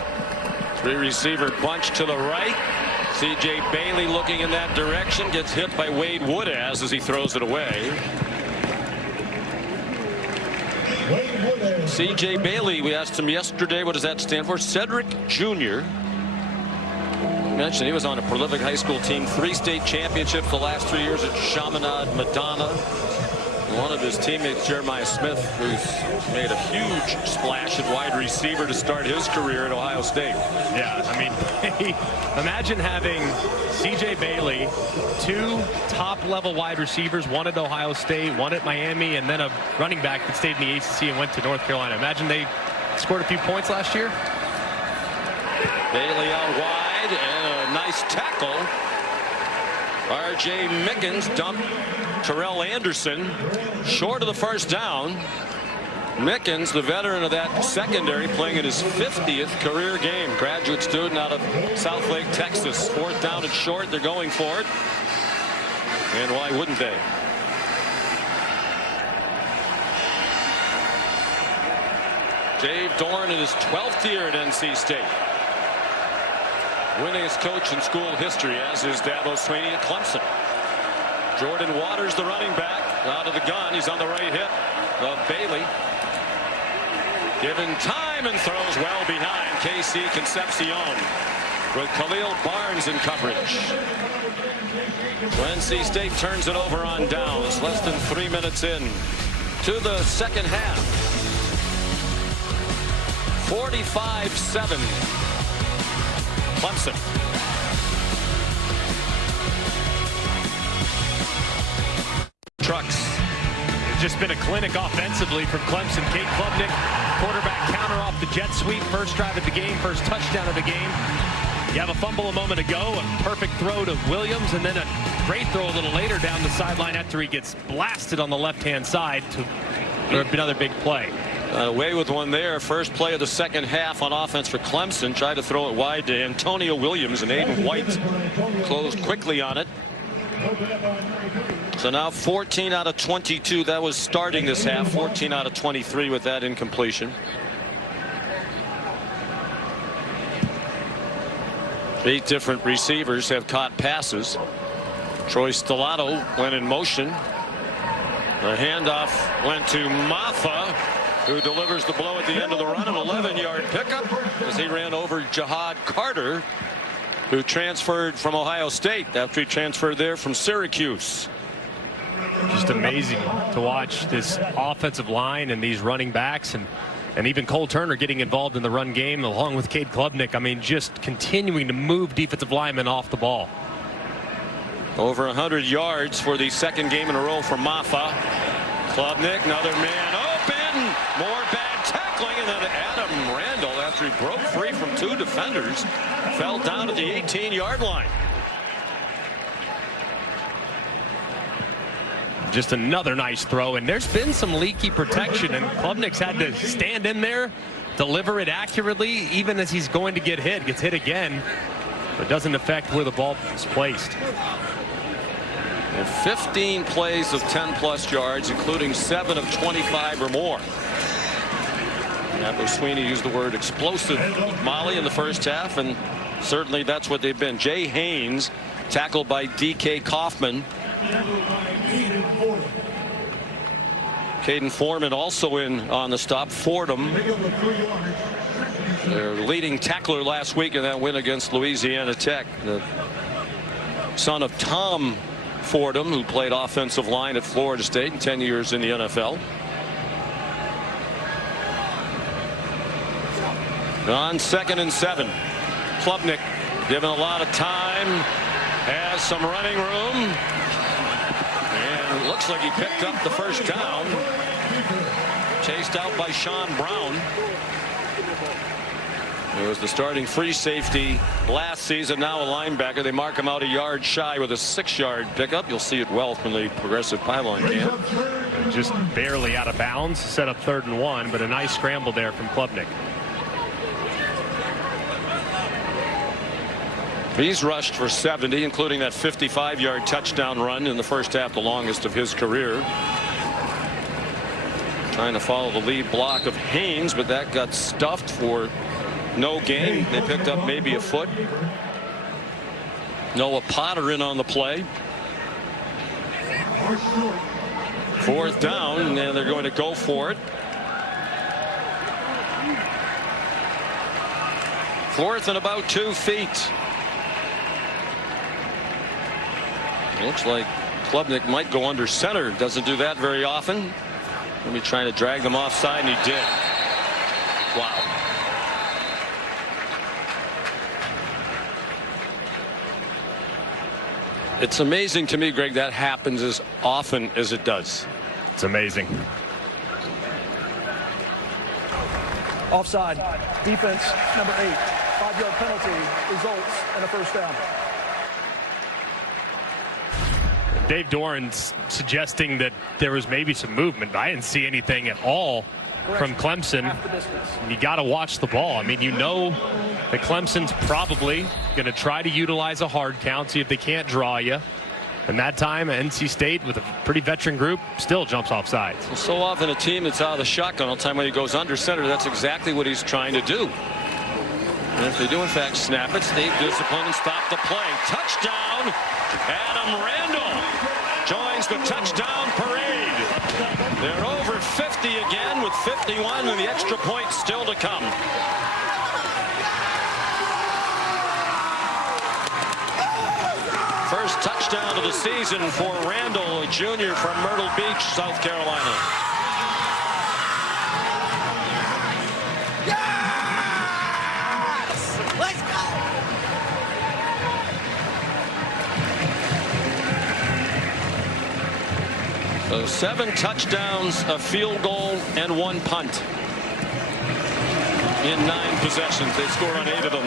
3 receiver bunch to the right. C.J. Bailey looking in that direction, gets hit by Wade Woodaz as he throws it away. C.J. Bailey, we asked him yesterday, what does that stand for? Cedric Jr. Mentioned he was on a prolific high school team, 3 state championships the last 3 years at Chaminade, Madonna. One of his teammates, Jeremiah Smith, who's made a huge splash at wide receiver to start his career at Ohio State. Yeah, I mean, imagine having C.J. Bailey, 2 top-level wide receivers, one at Ohio State, one at Miami, and then a running back that stayed in the ACC and went to North Carolina. Imagine they scored a few points last year. Bailey out wide, and a nice tackle. R.J. Mickens dumped Terrell Anderson short of the first down. Mickens, the veteran of that secondary, playing in his 50th career game. Graduate student out of Southlake, Texas. 4th down and short. They're going for it. And why wouldn't they? Dave Dorn in his 12th year at NC State. Winningest coach in school history, as is Dabo Swinney at Clemson. Jordan Waters, the running back, out of the gun. He's on the right hip of Bailey. Given time and throws well behind KC Concepcion with Khalil Barnes in coverage. So NC State turns it over on downs. Less than 3 minutes in to the second half. 45-7. Clemson. Trucks. It's just been a clinic offensively from Clemson. Cade Klubnik, quarterback counter off the jet sweep. First drive of the game, first touchdown of the game. You have a fumble a moment ago, a perfect throw to Williams, and then a great throw a little later down the sideline after he gets blasted on the left-hand side for another big play. Away with one there. First play of the second half on offense for Clemson. Tried to throw it wide to Antonio Williams, and Aiden White closed quickly on it. So now 14 out of 22. That was starting this half. 14 out of 23 with that incompletion. 8 different receivers have caught passes. Troy Stellato went in motion. The handoff went to Maffa, who delivers the blow at the end of the run, an 11-yard pickup as he ran over Jihad Carter, who transferred from Ohio State after he transferred there from Syracuse. Just amazing to watch this offensive line and these running backs, and even Cole Turner getting involved in the run game along with Cade Klubnik. I mean, just continuing to move defensive linemen off the ball. Over 100 yards for the second game in a row for Maffa. Klubnik, another man open. More bad tackling, and then Adam Randall, after he broke free from 2 defenders, fell down at the 18-yard line. Just another nice throw, and there's been some leaky protection, and Klubnik's had to stand in there, deliver it accurately, even as he's going to get hit. Gets hit again, but doesn't affect where the ball is placed. And 15 plays of 10+ yards, including 7 of 25 or more. Dabo Swinney used the word explosive, Molly, in the first half, and certainly that's what they've been. Jay Haynes tackled by D.K. Kaufman. Caden Foreman also in on the stop. Fordham, their leading tackler last week in that win against Louisiana Tech. The son of Tom Fordham, who played offensive line at Florida State and 10 years in the NFL. On 2nd and 7. Klubnik given a lot of time, has some running room, and it looks like he picked up the first down. Chased out by Sean Brown. He was the starting free safety last season, now a linebacker. They mark him out a yard shy with a 6-yard pickup. You'll see it well from the progressive pylon cam. Just barely out of bounds, set up 3rd and 1, but a nice scramble there from Klubnik. He's rushed for 70, including that 55-yard touchdown run in the first half, the longest of his career. Trying to follow the lead block of Haynes, but that got stuffed for no gain. They picked up maybe a foot. Noah Potter in on the play. 4th down, and they're going to go for it. 4th and about 2 feet. Looks like Klubnik might go under center. Doesn't do that very often. Let me try to drag them offside, and he did. Wow. It's amazing to me, Greg, that happens as often as it does. It's amazing. Offside. Defense, number 8. 5-yard penalty results in a 1st down. Dave Doran's suggesting that there was maybe some movement. I didn't see anything at all from Clemson. You got to watch the ball. I mean, you know that Clemson's probably going to try to utilize a hard count, see if they can't draw you. And that time, NC State, with a pretty veteran group, still jumps off sides. So often a team that's out of the shotgun all the time when he goes under center, that's exactly what he's trying to do. And if they do, in fact, snap it, stay disciplined and stop the play. Touchdown, Adam Randall joins the touchdown parade. They're over 50 again with 51 and the extra point still to come. First touchdown of the season for Randall, a junior from Myrtle Beach, South Carolina. So 7 touchdowns, a field goal, and 1 punt in 9 possessions. They scored on 8 of them.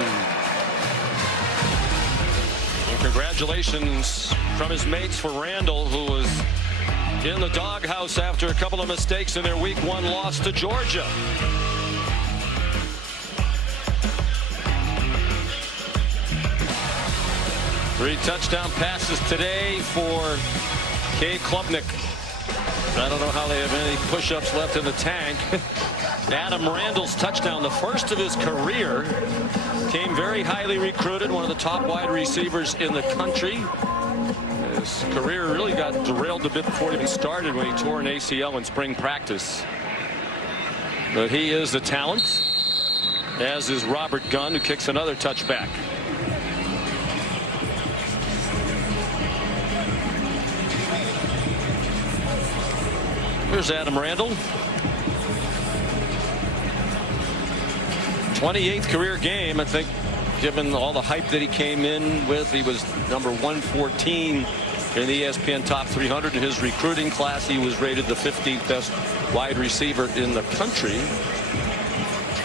And congratulations from his mates for Randall, who was in the doghouse after a couple of mistakes in their Week 1 loss to Georgia. Three touchdown passes today for Cade Klubnik. I don't know how they have any push-ups left in the tank. Adam Randall's touchdown, the first of his career, came very highly recruited, one of the top wide receivers in the country. His career really got derailed a bit before it even started when he tore an ACL in spring practice. But he is a talent, as is Robert Gunn, who kicks another touchback. Here's Adam Randall. 28th career game, I think, given all the hype that he came in with. He was number 114 in the ESPN Top 300 in his recruiting class. He was rated the 15th best wide receiver in the country.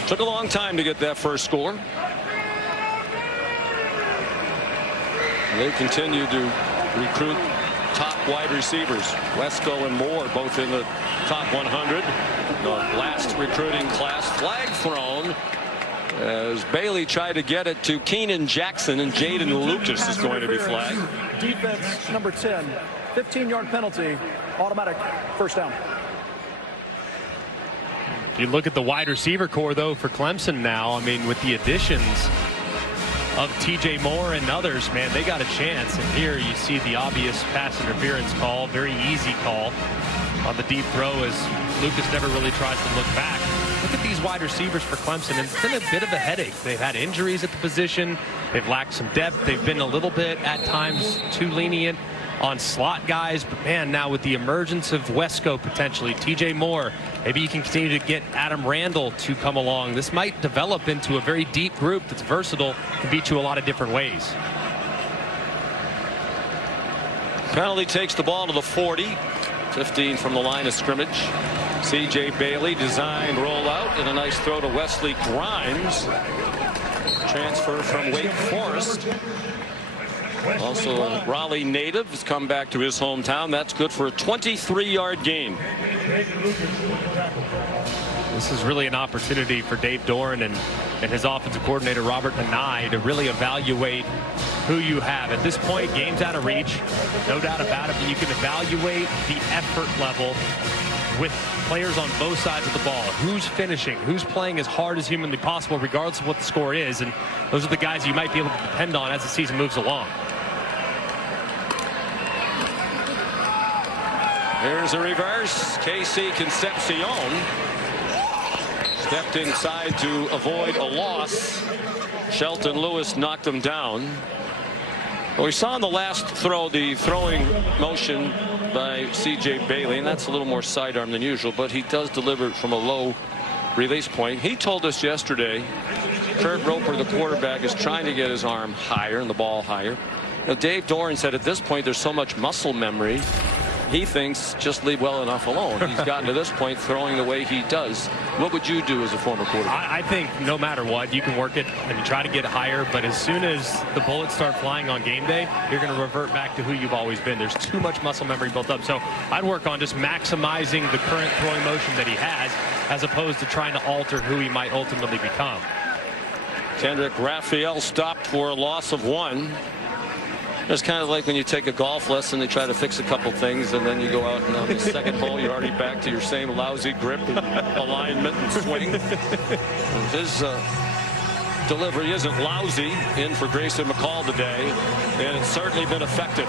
Took a long time to get that first score. They continue to recruit top wide receivers. Wesco and Moore both in the top 100. The last recruiting class. Flag thrown as Bailey tried to get it to Keenan Jackson, and Jaden Lucas is going to be flagged. Defense number 10. 15-yard penalty. Automatic 1st down. You look at the wide receiver core, though, for Clemson now. I mean, with the additions of TJ Moore and others, man, they got a chance. And here you see the obvious pass interference call, very easy call on the deep throw as Lucas never really tries to look back. Look at these wide receivers for Clemson, and it's been a bit of a headache. They've had injuries at the position. They've lacked some depth. They've been a little bit, at times, too lenient on slot guys. But, man, now with the emergence of Wesco potentially, TJ Moore, maybe you can continue to get Adam Randall to come along. This might develop into a very deep group that's versatile, can beat you a lot of different ways. Penalty takes the ball to the 40. 15 from the line of scrimmage. C.J. Bailey designed rollout and a nice throw to Wesley Grimes. transfer from Wake Forest. Also a Raleigh native has come back to his hometown. That's good for a 23-yard gain. This is really an opportunity for Dave Doran and his offensive coordinator Robert Anai to really evaluate who you have. At this point, game's out of reach, no doubt about it, but you can evaluate the effort level with players on both sides of the ball. Who's finishing, who's playing as hard as humanly possible regardless of what the score is, and those are the guys you might be able to depend on as the season moves along. Here's a reverse. KC Concepcion stepped inside to avoid a loss. Shelton Lewis knocked him down. Well, we saw in the last throw the throwing motion by C.J. Bailey, and that's a little more sidearm than usual, but he does deliver it from a low release point. He told us yesterday Kurt Roper, the quarterback, is trying to get his arm higher and the ball higher. Now, Dave Doran said at this point there's so much muscle memory, he thinks just leave well enough alone. He's gotten to this point throwing the way he does. What would you do as a former quarterback? I think no matter what, you can work it and you try to get higher, but as soon as the bullets start flying on game day, you're going to revert back to who you've always been. There's too much muscle memory built up. So I'd work on just maximizing the current throwing motion that he has, as opposed to trying to alter who he might ultimately become. Kendrick Raphael stopped for a loss of 1. It's kind of like when you take a golf lesson, they try to fix a couple things, and then you go out and on the second hole, you're already back to your same lousy grip and alignment and swing. His delivery isn't lousy in for Grayson McCall today, and it's certainly been effective.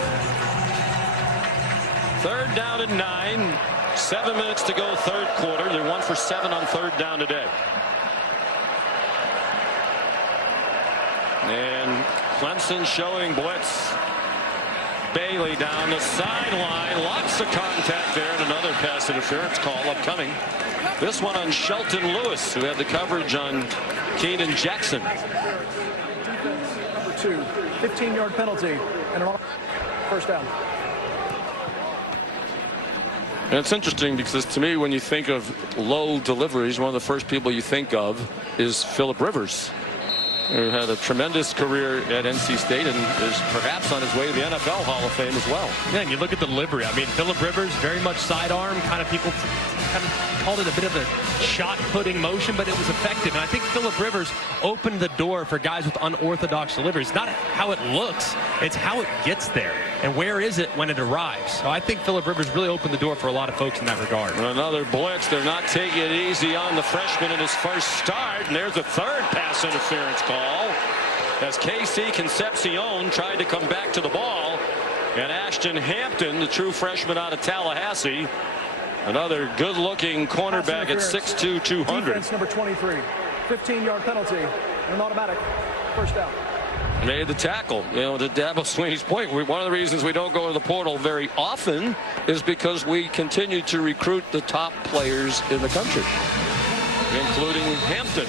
3rd down and 9. 7 minutes to go, 3rd quarter. They're 1 for 7 on 3rd down today. And Clemson showing blitz. Bailey down the sideline. Lots of contact there, and another pass interference call upcoming. This one on Shelton Lewis, who had the coverage on Keenan Jackson. Number 2, 15-yard penalty, and an 1st down. And it's interesting because to me, when you think of low deliveries, one of the first people you think of is Phillip Rivers, who had a tremendous career at NC State and is perhaps on his way to the NFL Hall of Fame as well. Yeah, and you look at the delivery. I mean, Phillip Rivers, very much sidearm, kind of people kind of called it a bit of a shot-putting motion, but it was effective. And I think Phillip Rivers opened the door for guys with unorthodox deliveries. It's not how it looks, it's how it gets there. And where is it when it arrives? So I think Phillip Rivers really opened the door for a lot of folks in that regard. Another blitz. They're not taking it easy on the freshman in his first start. And there's a 3rd pass interference call as KC Concepcion tried to come back to the ball. And Ashton Hampton, the true freshman out of Tallahassee, another good-looking cornerback at 6'2", 200. Defense number 23, 15-yard penalty, and an automatic 1st down. Made the tackle. You know, to Dabo Swinney's point, one of the reasons we don't go to the portal very often is because we continue to recruit the top players in the country, including Hampton.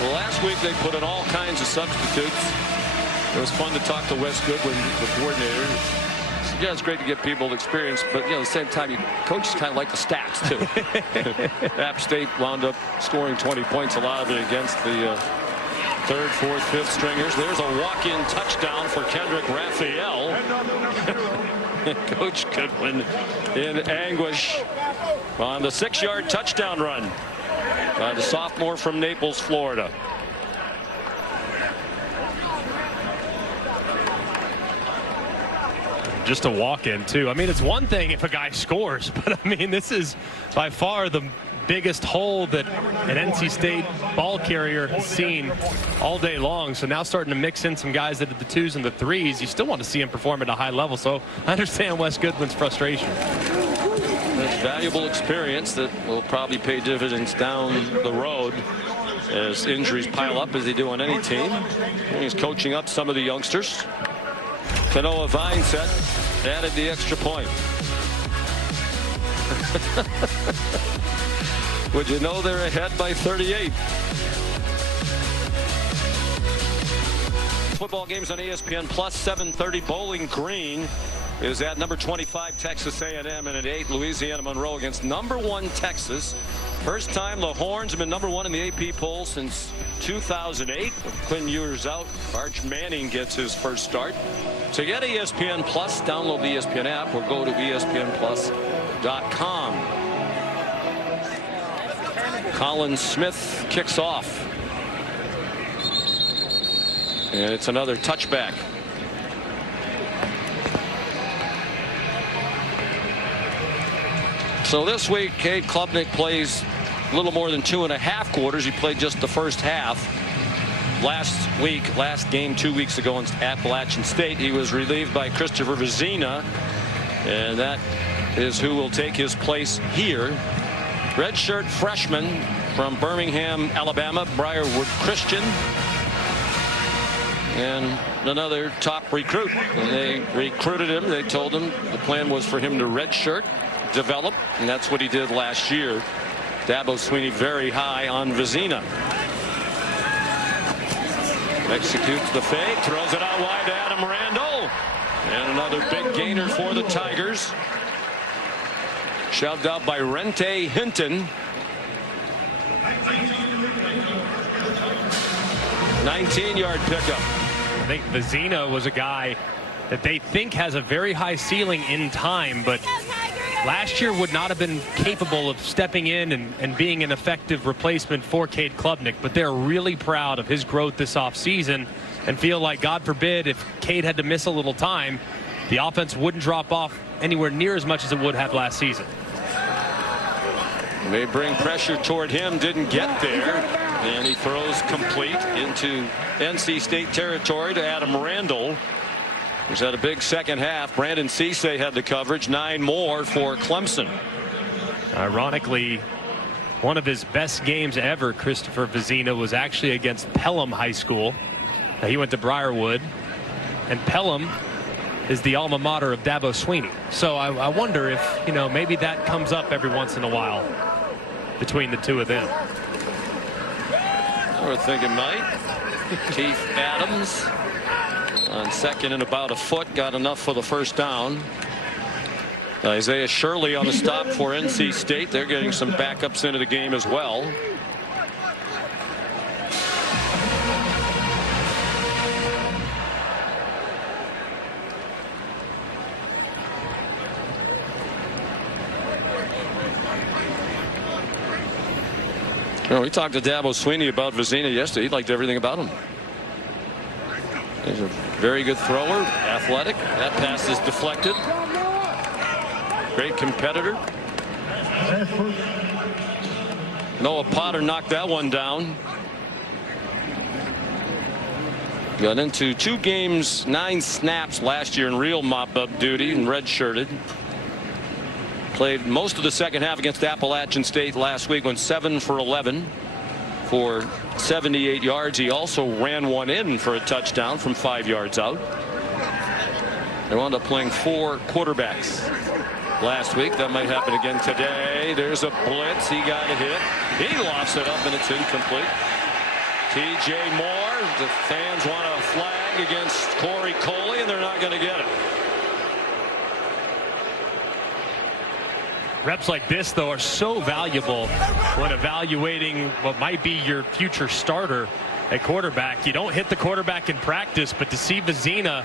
Well, last week they put in all kinds of substitutes. It was fun to talk to Wes Goodwin, the coordinator. Yeah, it's great to get people experience, but at the same time, coaches kind of like the stats too. App State wound up scoring 20 points, a lot of it against the 3rd, 4th, 5th stringers. There's a walk-in touchdown for Kendrick Raphael. Coach Goodwin in anguish on the 6-yard touchdown run by the sophomore from Naples, Florida. Just a walk-in too. I mean, it's one thing if a guy scores, but I mean, this is by far the biggest hole that an NC State ball carrier has seen all day long. So now starting to mix in some guys that are the 2s and the 3s. You still want to see him perform at a high level. So I understand Wes Goodwin's frustration. That's valuable experience that will probably pay dividends down the road as injuries pile up, as they do on any team. And he's coaching up some of the youngsters. Kanoa Vineset added the extra point. Would you know they're ahead by 38? Football games on ESPN Plus, 7:30. Bowling Green is at number 25 Texas A&M, and at 8 Louisiana Monroe against number 1 Texas. First time the Horns have been number 1 in the AP poll since 2008. With Quinn Ewers out, Arch Manning gets his first start. To get ESPN Plus, download the ESPN app or go to ESPNplus.com. Colin Smith kicks off. And it's another touchback. So this week, Cade Klubnik plays a little more than 2.5 quarters. He played just the first half. Last game 2 weeks ago in Appalachian State, he was relieved by Christopher Vizina, and that is who will take his place here. Redshirt freshman from Birmingham, Alabama, Briarwood Christian, and another top recruit. And they recruited him. They told him the plan was for him to redshirt, develop, and that's what he did last year. Dabo Swinney very high on Vizina. Executes the fake, throws it out wide to Adam Randall, and another big gainer for the Tigers. Shoved out by Rente Hinton. 19-yard pickup. I think Vizina was a guy that they think has a very high ceiling in time, but last year would not have been capable of stepping in and being an effective replacement for Cade Klubnik. But they're really proud of his growth this offseason and feel like, God forbid, if Cade had to miss a little time, the offense wouldn't drop off anywhere near as much as it would have last season. They bring pressure toward him, didn't get there, and he throws complete into NC State territory to Adam Randall, who's had a big second half. Brandon Cisse had the coverage, 9 more for Clemson. Ironically, one of his best games ever, Christopher Vizina, was actually against Pelham High School. He went to Briarwood, and Pelham is the alma mater of Dabo Swinney. So I wonder if, maybe that comes up every once in a while between the two of them. We're thinking might. Keith Adams on second and about a foot, got enough for the first down. Isaiah Shirley on the stop for NC State. They're getting some backups into the game as well. We talked to Dabo Swinney about Vizina yesterday. He liked everything about him. He's a very good thrower, athletic. That pass is deflected. Great competitor. Noah Potter knocked that one down. Got into 2 games, 9 snaps last year in real mop-up duty and redshirted. Played most of the second half against Appalachian State last week, went 7 for 11 for 78 yards. He also ran one in for a touchdown from 5 yards out. They wound up playing 4 quarterbacks last week. That might happen again today. There's a blitz. He got a hit. He lofts it up and it's incomplete. TJ Moore. The fans want a flag against Corey Coley, and they're not going to get it. Reps like this, though, are so valuable when evaluating what might be your future starter at quarterback. You don't hit the quarterback in practice, but to see Vizina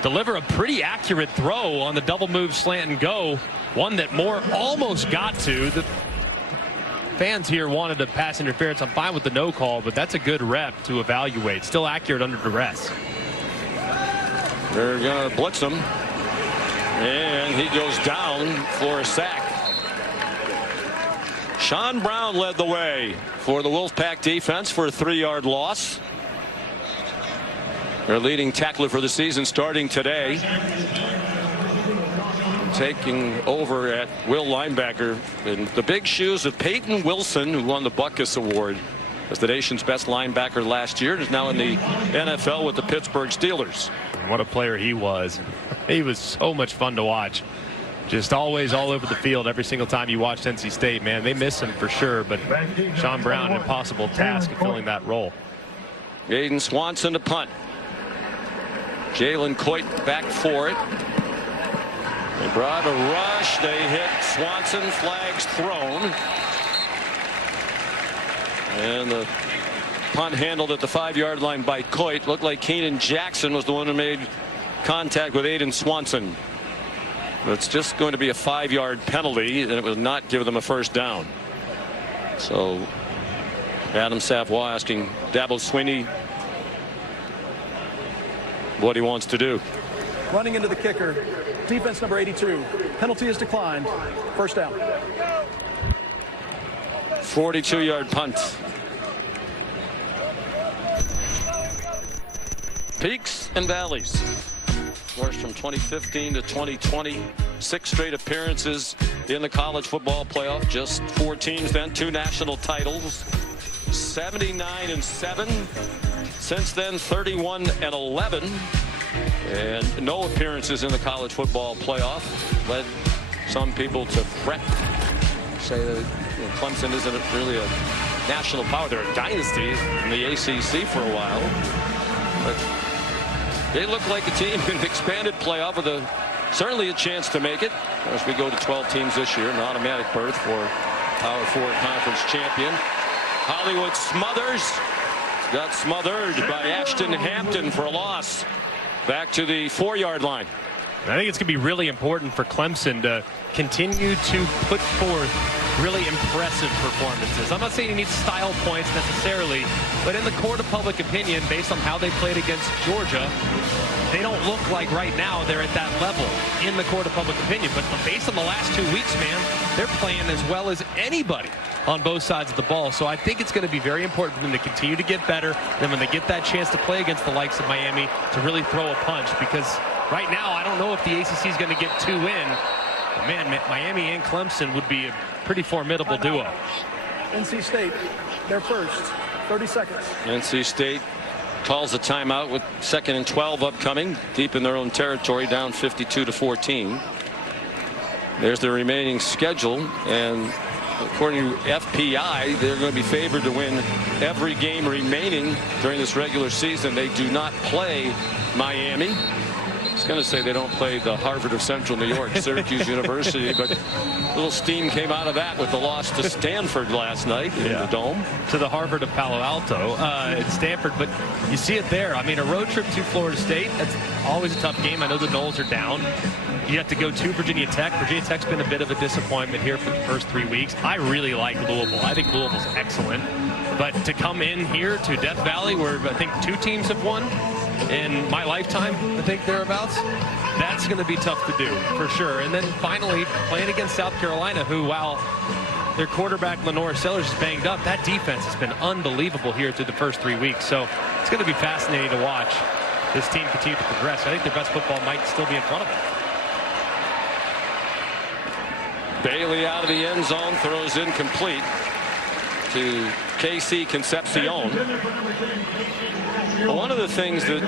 deliver a pretty accurate throw on the double move slant and go, one that Moore almost got to. The fans here wanted a pass interference. I'm fine with the no call, but that's a good rep to evaluate. Still accurate under duress. They're going to blitz him, and he goes down for a sack. Sean Brown led the way for the Wolfpack defense for a 3-yard loss. Their leading tackler for the season starting today. Taking over at will linebacker in the big shoes of Peyton Wilson, who won the Butkus Award as the nation's best linebacker last year and is now in the NFL with the Pittsburgh Steelers. What a player he was. He was so much fun to watch. Just always all over the field every single time you watched NC State, man. They miss him for sure, but Sean Brown, an impossible task of filling that role. Aiden Swanson to punt. Jalen Coit back for it. They brought a rush. They hit Swanson. Flags thrown. And the punt handled at the 5-yard line by Coit. Looked like Keenan Jackson was the one who made contact with Aiden Swanson. It's just going to be a 5-yard penalty, and it will not give them a first down. So Adam Savoy asking Dabo Swinney what he wants to do. Running into the kicker, defense number 82. Penalty is declined. First down. 42-yard punt. Peaks and valleys. Of course, from 2015 to 2020, 6 straight appearances in the college football playoff. Just 4 teams then, 2 national titles. 79-7. Since then, 31-11. And no appearances in the college football playoff. Led some people to fret. Say that Clemson isn't really a national power. They're a dynasty in the ACC for a while. But they look like a team in an expanded playoff with certainly a chance to make it. Of course, we go to 12 teams this year, an automatic berth for Power 4 conference champion. Hollywood Smothers got smothered by Ashton Hampton for a loss. Back to the 4-yard line. I think it's going to be really important for Clemson to continue to put forth really impressive performances. I'm not saying he needs style points necessarily, but in the court of public opinion, based on how they played against Georgia, they don't look like right now they're at that level in the court of public opinion. But based on the last 2 weeks, man, they're playing as well as anybody on both sides of the ball. So I think it's going to be very important for them to continue to get better. Then when they get that chance to play against the likes of Miami, to really throw a punch, because right now I don't know if the ACC is going to get 2 in. But man, Miami and Clemson would be a pretty formidable duo. NC State, their first. 30 seconds. NC State calls a timeout with 2nd and 12 upcoming, deep in their own territory, down 52-14. There's the remaining schedule, and according to FPI, they're going to be favored to win every game remaining during this regular season. They do not play Miami. I was going to say they don't play the Harvard of Central New York, Syracuse University, but a little steam came out of that with the loss to Stanford last night in the Dome. To the Harvard of Palo Alto at Stanford, but you see it there. I mean, a road trip to Florida State, that's always a tough game. I know the Noles are down. You have to go to Virginia Tech. Virginia Tech's been a bit of a disappointment here for the first 3 weeks. I really like Louisville. I think Louisville's excellent. But to come in here to Death Valley, where I think 2 teams have won in my lifetime, I think thereabouts, that's going to be tough to do for sure. And then finally playing against South Carolina, who, while their quarterback Lenore Sellers is banged up, that defense has been unbelievable here through the first 3 weeks. So it's going to be fascinating to watch this team continue to progress. I think their best football might still be in front of them. Bailey out of the end zone, throws incomplete to KC Concepcion. One of the things that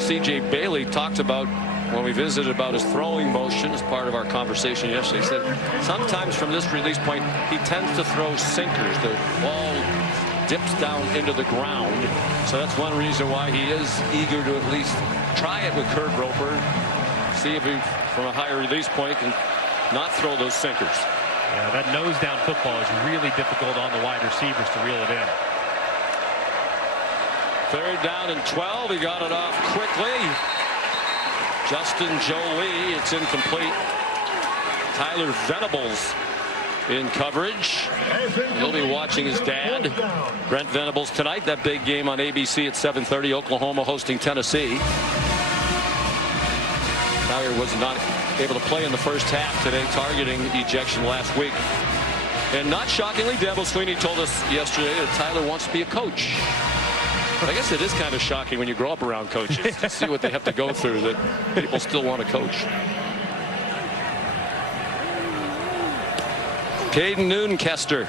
C.J. Bailey talked about when we visited about his throwing motion as part of our conversation yesterday, he said sometimes from this release point he tends to throw sinkers. The ball dips down into the ground, so that's one reason why he is eager to at least try it with Kurt Roper, see if he from a higher release point can not throw those sinkers. Yeah, that nose down football is really difficult on the wide receivers to reel it in. 3rd down and 12. He got it off quickly. Justin Jolie, it's incomplete. Tyler Venables in coverage. He'll be watching his dad, Brent Venables, tonight. That big game on ABC at 7:30. Oklahoma hosting Tennessee. Tyler was not able to play in the first half today, targeting ejection last week. And not shockingly, Dabo Swinney told us yesterday that Tyler wants to be a coach. I guess it is kind of shocking when you grow up around coaches to see what they have to go through, that people still want to coach. Caden Noonkester.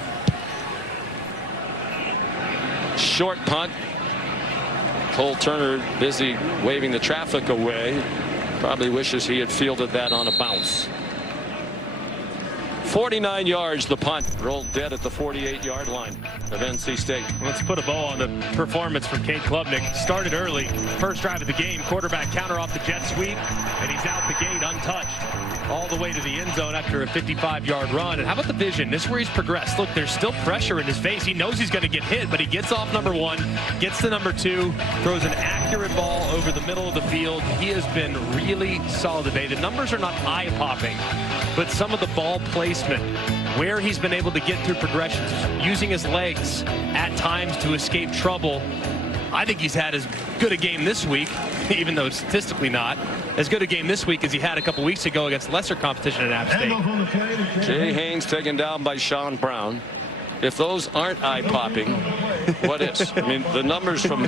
Short punt. Cole Turner busy waving the traffic away. Probably wishes he had fielded that on a bounce. 49 yards. The punt rolled dead at the 48-yard line of NC State. Let's put a bow on the performance from Cade Klubnik. Started early, first drive of the game, quarterback counter off the jet sweep, and he's out the gate untouched all the way to the end zone after a 55-yard run. And how about the vision? This is where he's progressed. Look, there's still pressure in his face. He knows he's going to get hit, but he gets off number 1, gets to number 2, throws an accurate ball over the middle of the field. He has been really solid today. The numbers are not eye-popping, but some of the ball placement, where he's been able to get through progressions, using his legs at times to escape trouble. I think he's had as good a game this week, even though statistically not, as good a game this week as he had a couple weeks ago against lesser competition at App State. Jay Haynes taken down by Sean Brown. If those aren't eye-popping, what is? I mean, the numbers from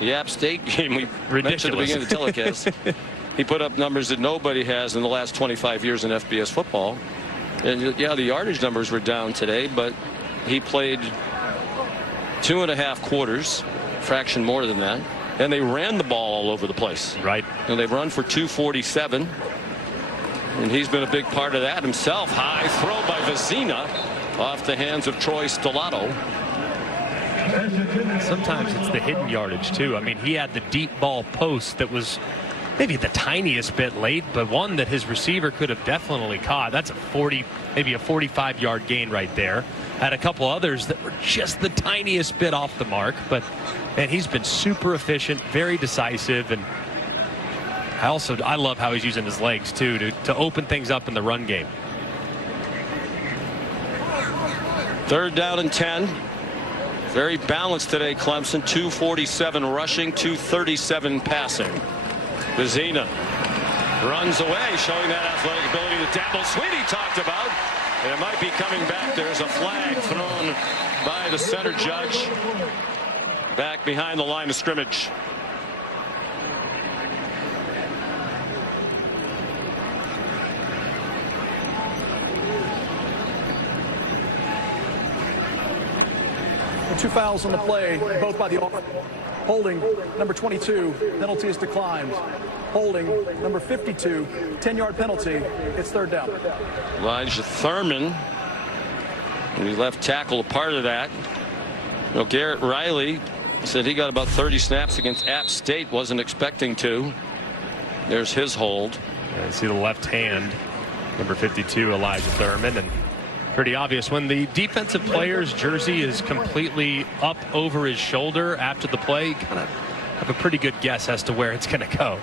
the App State game we mentioned at the beginning of the telecast, he put up numbers that nobody has in the last 25 years in FBS football. And yeah, the yardage numbers were down today, but he played 2.5 quarters, fraction more than that, and they ran the ball all over the place. Right. And they've run for 247, and he's been a big part of that himself. High throw by Vecina off the hands of Troy Stellato. Sometimes it's the hidden yardage too. I mean, he had the deep ball post that was maybe the tiniest bit late, but one that his receiver could have definitely caught. That's a 40, maybe a 45-yard gain right there. Had a couple others that were just the tiniest bit off the mark, but man, he's been super efficient, very decisive, and I love how he's using his legs too to open things up in the run game. 3rd down and 10. Very balanced today, Clemson. 247 rushing, 237 passing. Vecina runs away, showing that athletic ability that Dabble Sweeney talked about. And it might be coming back. There's a flag thrown by the center judge back behind the line of scrimmage. The 2 fouls on the play, both by the offense. Holding, number 22, penalty is declined. Holding, number 52, 10-yard penalty. It's 3rd down. Elijah Thurman, and he left tackle, a part of that. You know, Garrett Riley said he got about 30 snaps against App State, wasn't expecting to. There's his hold. Yeah, you see the left hand, number 52, Elijah Thurman, and pretty obvious when the defensive player's jersey is completely up over his shoulder after the play. You kind of have a pretty good guess as to where it's going to go.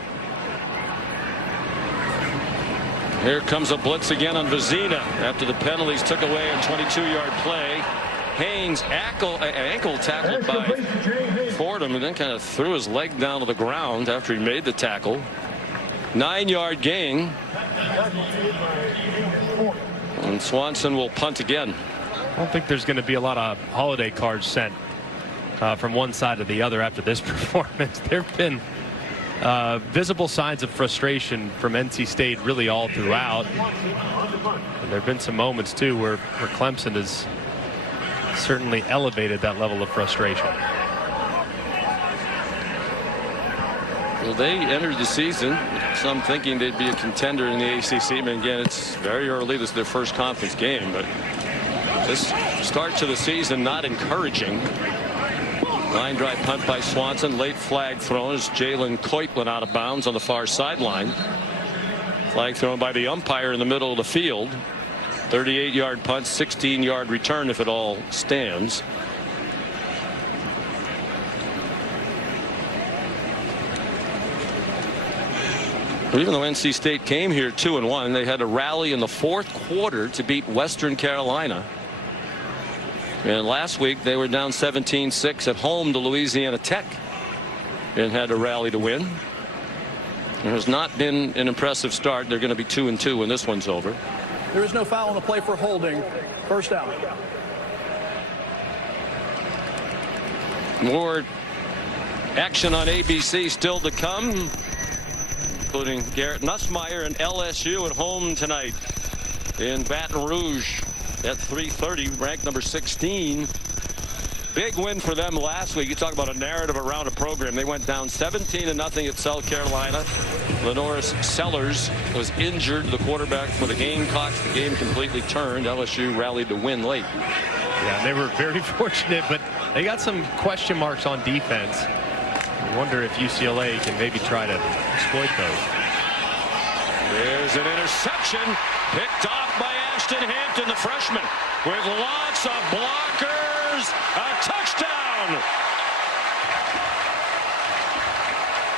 Here comes a blitz again on Vecina after the penalties took away a 22-yard play. Haynes ankle tackled by Fordham and then kind of threw his leg down to the ground after he made the tackle. 9-yard gain. And Swanson will punt again. I don't think there's going to be a lot of holiday cards sent from one side to the other after this performance. There have been visible signs of frustration from NC State really all throughout. And there have been some moments too where Clemson has certainly elevated that level of frustration. Well, they entered the season, some thinking they'd be a contender in the ACC. But again, it's very early. This is their first conference game, but this start to the season not encouraging. Line drive punt by Swanson. Late flag thrown as Jalen Coit went out of bounds on the far sideline. Flag thrown by the umpire in the middle of the field. 38-yard punt, 16-yard return if it all stands. Even though NC State came here 2-1, they had to rally in the 4th quarter to beat Western Carolina. And last week they were down 17-6 at home to Louisiana Tech and had to rally to win. It has not been an impressive start. They're going to be 2-2 when this one's over. There is no foul on the play for holding. 1st down. More action on ABC still to come, including Garrett Nussmeier and LSU at home tonight in Baton Rouge at 3:30, ranked number 16. Big win for them last week. You talk about a narrative around a program. They went down 17-0 at South Carolina. Lenoris Sellers was injured, the quarterback for the Gamecocks. The game completely turned. LSU rallied to win late. Yeah, they were very fortunate, but they got some question marks on defense. I wonder if UCLA can maybe try to exploit those. There's an interception picked off by Ashton Hampton, the freshman, with lots of blockers. A touchdown.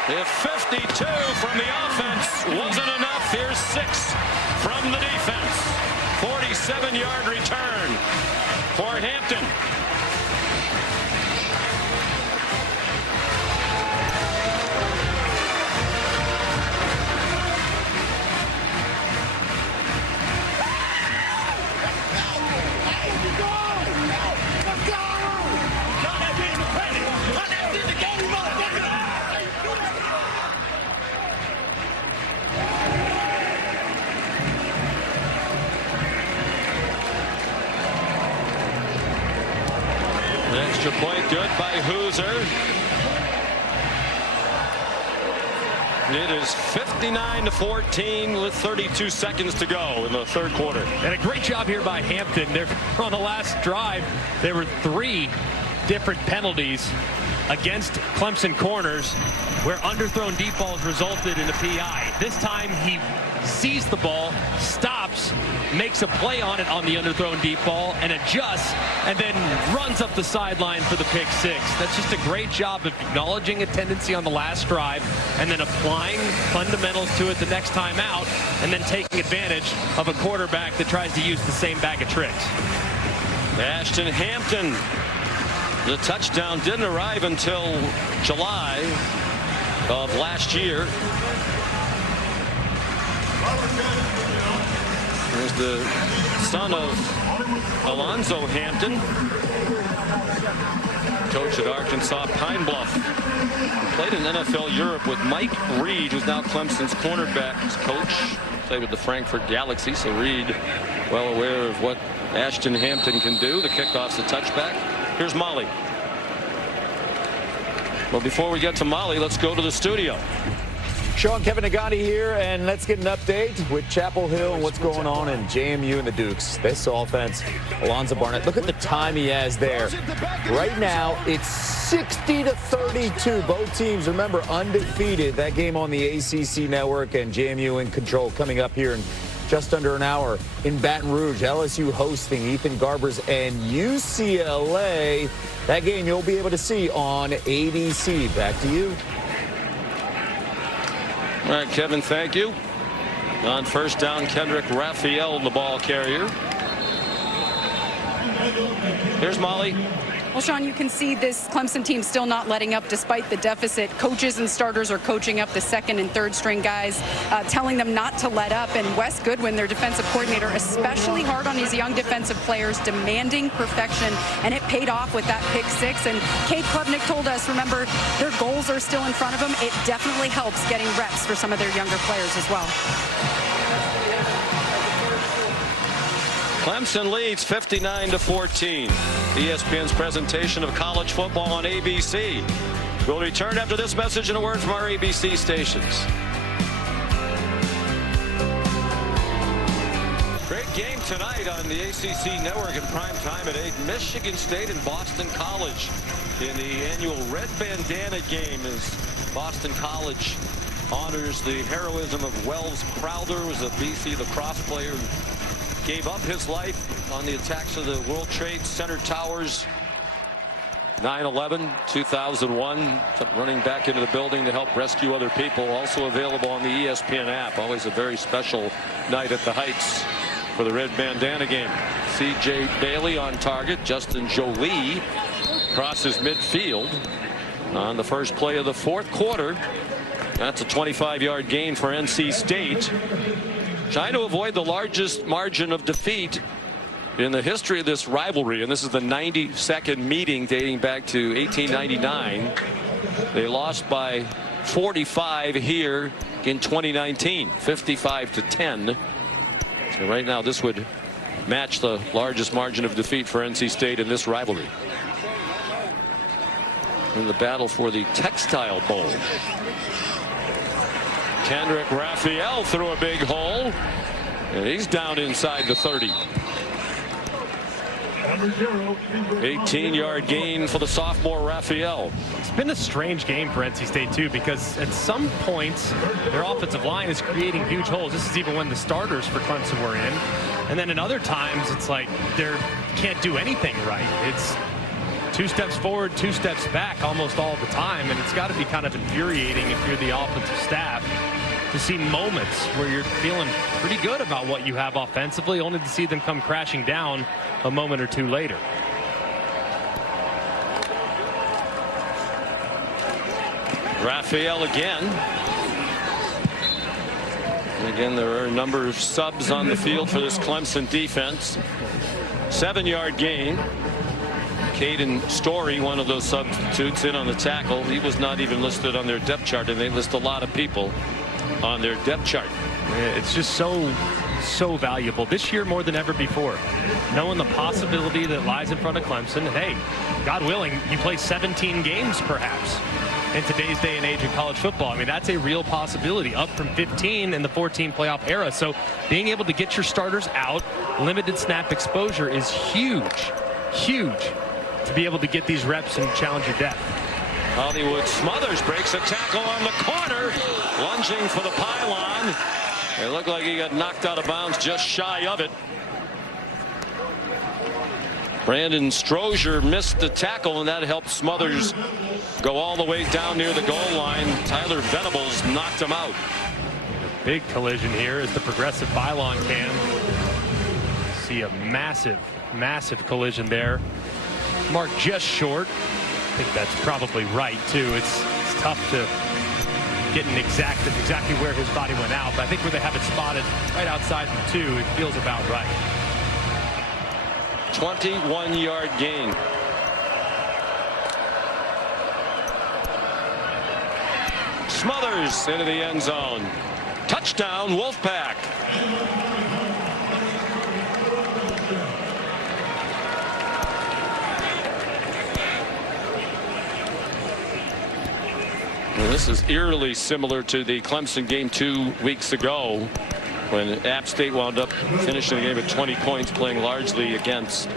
If 52 from the offense wasn't enough, here's 6 from the defense. 47-yard return for Hampton. Extra point good by Hooser. It is 59-14 with 32 seconds to go in the third quarter. And a great job here by Hampton. They're on the last drive. There were 3 different penalties against Clemson corners where underthrown deep balls resulted in a PI. This time he sees the ball, stops, makes a play on it on the underthrown deep ball, and adjusts, and then runs up the sideline for the pick 6. That's just a great job of acknowledging a tendency on the last drive and then applying fundamentals to it the next time out, and then taking advantage of a quarterback that tries to use the same bag of tricks. Ashton Hampton. The touchdown didn't arrive until July of last year. There's the son of Alonzo Hampton, coach at Arkansas Pine Bluff. He played in NFL Europe with Mike Reed, who's now Clemson's cornerbacks coach. Played with the Frankfurt Galaxy, so Reed well aware of what Ashton Hampton can do. The kickoff's a touchback. Here's Molly. Well, before we get to Molly, let's go to the studio. Sean, Kevin Nagati here, and let's get an update with Chapel Hill and what's going on in JMU and the Dukes. This offense, Alonzo Barnett, look at the time he has there. Right now, it's 60-32. Both teams, remember, undefeated. That game on the ACC network, and JMU in control coming up here in just under an hour in Baton Rouge. LSU hosting Ethan Garbers and UCLA. That game you'll be able to see on ABC. Back to you. All right, Kevin, thank you. On first down, Kendrick Raphael, the ball carrier. Here's Molly. Well, Sean, you can see this Clemson team still not letting up despite the deficit. Coaches and starters are coaching up the second and third string guys, telling them not to let up. And Wes Goodwin, their defensive coordinator, especially hard on his young defensive players, demanding perfection. And it paid off with that pick 6. And Cade Klubnik told us, remember, their goals are still in front of them. It definitely helps getting reps for some of their younger players as well. Clemson leads 59-14. ESPN's presentation of college football on ABC. We'll return after this message and a word from our ABC stations. Great game tonight on the ACC network in prime time at 8. Michigan State and Boston College in the annual Red Bandana game as Boston College honors the heroism of Wells Crowther, who was a BC lacrosse player who gave up his life on the attacks of the World Trade Center towers. 9/11, 2001, running back into the building to help rescue other people. Also available on the ESPN app. Always a very special night at the Heights for the Red Bandana game. C.J. Bailey on target. Justin Jolie crosses midfield on the first play of the fourth quarter. That's a 25-yard gain for NC State. Trying to avoid the largest margin of defeat in the history of this rivalry, and this is the 92nd meeting dating back to 1899. They lost by 45 here in 2019, 55-10. So right now this would match the largest margin of defeat for NC State in this rivalry. In the battle for the Textile Bowl. Kendrick Raphael threw a big hole, and he's down inside the 30. 18-yard gain for the sophomore Raphael. It's been a strange game for NC State too, because at some points their offensive line is creating huge holes. This is even when the starters for Clemson were in, and then in other times it's like they can't do anything right. It's 2 steps forward, 2 steps back almost all the time, and it's got to be kind of infuriating if you're the offensive staff to see moments where you're feeling pretty good about what you have offensively, only to see them come crashing down a moment or two later. Raphael again. And again, there are a number of subs on the field for this Clemson defense. 7-yard gain. Caden Story, one of those substitutes, in on the tackle. He was not even listed on their depth chart, and they list a lot of people on their depth chart. It's just so valuable this year more than ever before, knowing the possibility that lies in front of Clemson. And hey, God willing, you play 17 games perhaps in today's day and age in college football. I mean, that's a real possibility, up from 15 in the 14 playoff era. So being able to get your starters out, limited snap exposure is huge to be able to get these reps and challenge your depth. Hollywood Smothers breaks a tackle on the corner, lunging for the pylon. It looked like he got knocked out of bounds just shy of it. Brandon Strozier missed the tackle, and that helped Smothers go all the way down near the goal line. Tyler Venables knocked him out. Big collision here as the progressive pylon cam. See a massive collision there. Marked just short. I think that's probably right too. It's tough to get exactly where his body went out, but I think where they have it spotted right outside the 2, it feels about right. 21-yard gain. Smothers into the end zone. Touchdown, Wolfpack. Well, this is eerily similar to the Clemson game 2 weeks ago, when App State wound up finishing the game at 20 points, playing largely against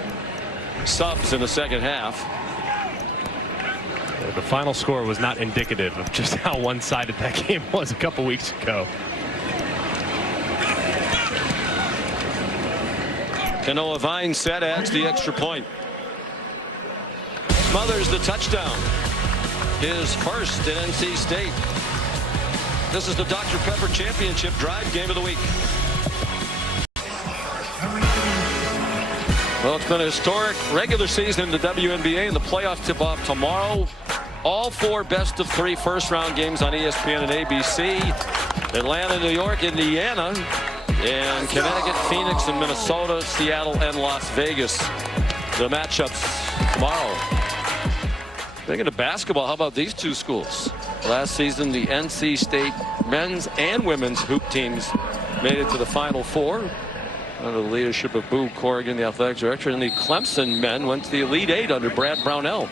subs in the second half. The final score was not indicative of just how one-sided that game was a couple weeks ago. Kanoa Vine set adds the extra point. Smothers the touchdown. His first at NC State. This is the Dr. Pepper Championship Drive game of the week. Well, it's been a historic regular season in the WNBA, and the playoffs tip off tomorrow. All 4 best-of-3 first-round games on ESPN and ABC. Atlanta, New York, Indiana, and Connecticut, Phoenix, and Minnesota, Seattle, and Las Vegas. The matchups tomorrow. Speaking of basketball, how about these 2 schools? Last season, the NC State men's and women's hoop teams made it to the Final Four under the leadership of Boo Corrigan, the athletic director, and the Clemson men went to the Elite 8 under Brad Brownell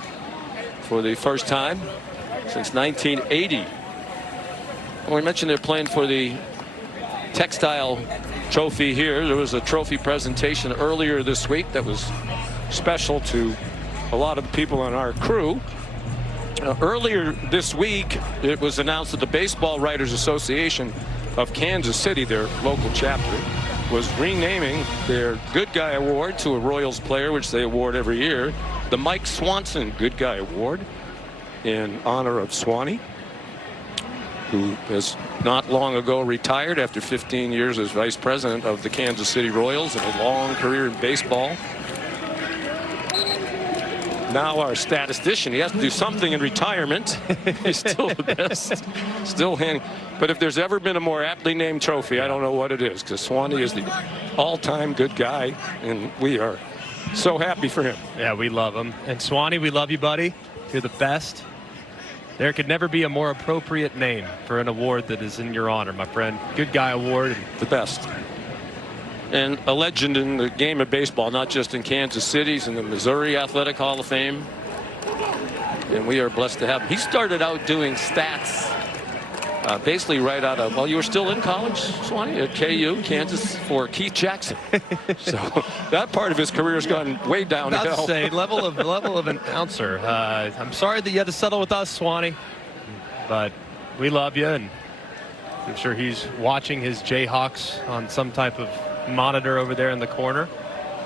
for the first time since 1980. Well, we mentioned they're playing for the textile trophy here. There was a trophy presentation earlier this week that was special to a lot of people on our crew. Earlier this week, it was announced that the Baseball Writers Association of Kansas City, their local chapter, was renaming their Good Guy Award to a Royals player, which they award every year, the Mike Swanson Good Guy Award, in honor of Swanee, who has not long ago retired after 15 years as vice president of the Kansas City Royals and a long career in baseball. Now our statistician, he has to do something in retirement. He's still the best, still hanging. But if there's ever been a more aptly named trophy, I don't know what it is, because Swanee is the all-time good guy, and we are so happy for him. Yeah, we love him. And Swanee, we love you, buddy. You're the best. There could never be a more appropriate name for an award that is in your honor, my friend. Good Guy Award. The best. And a legend in the game of baseball, not just in Kansas City, he's in the Missouri Athletic Hall of Fame. And we are blessed to have him. He started out doing stats basically right out of, well, you were still in college, Swanee, at KU, Kansas, for Keith Jackson. So that part of his career has gone way downhill. About to say, level of announcer. I'm sorry that you had to settle with us, Swanee, but we love you, and I'm sure he's watching his Jayhawks on some type of monitor over there in the corner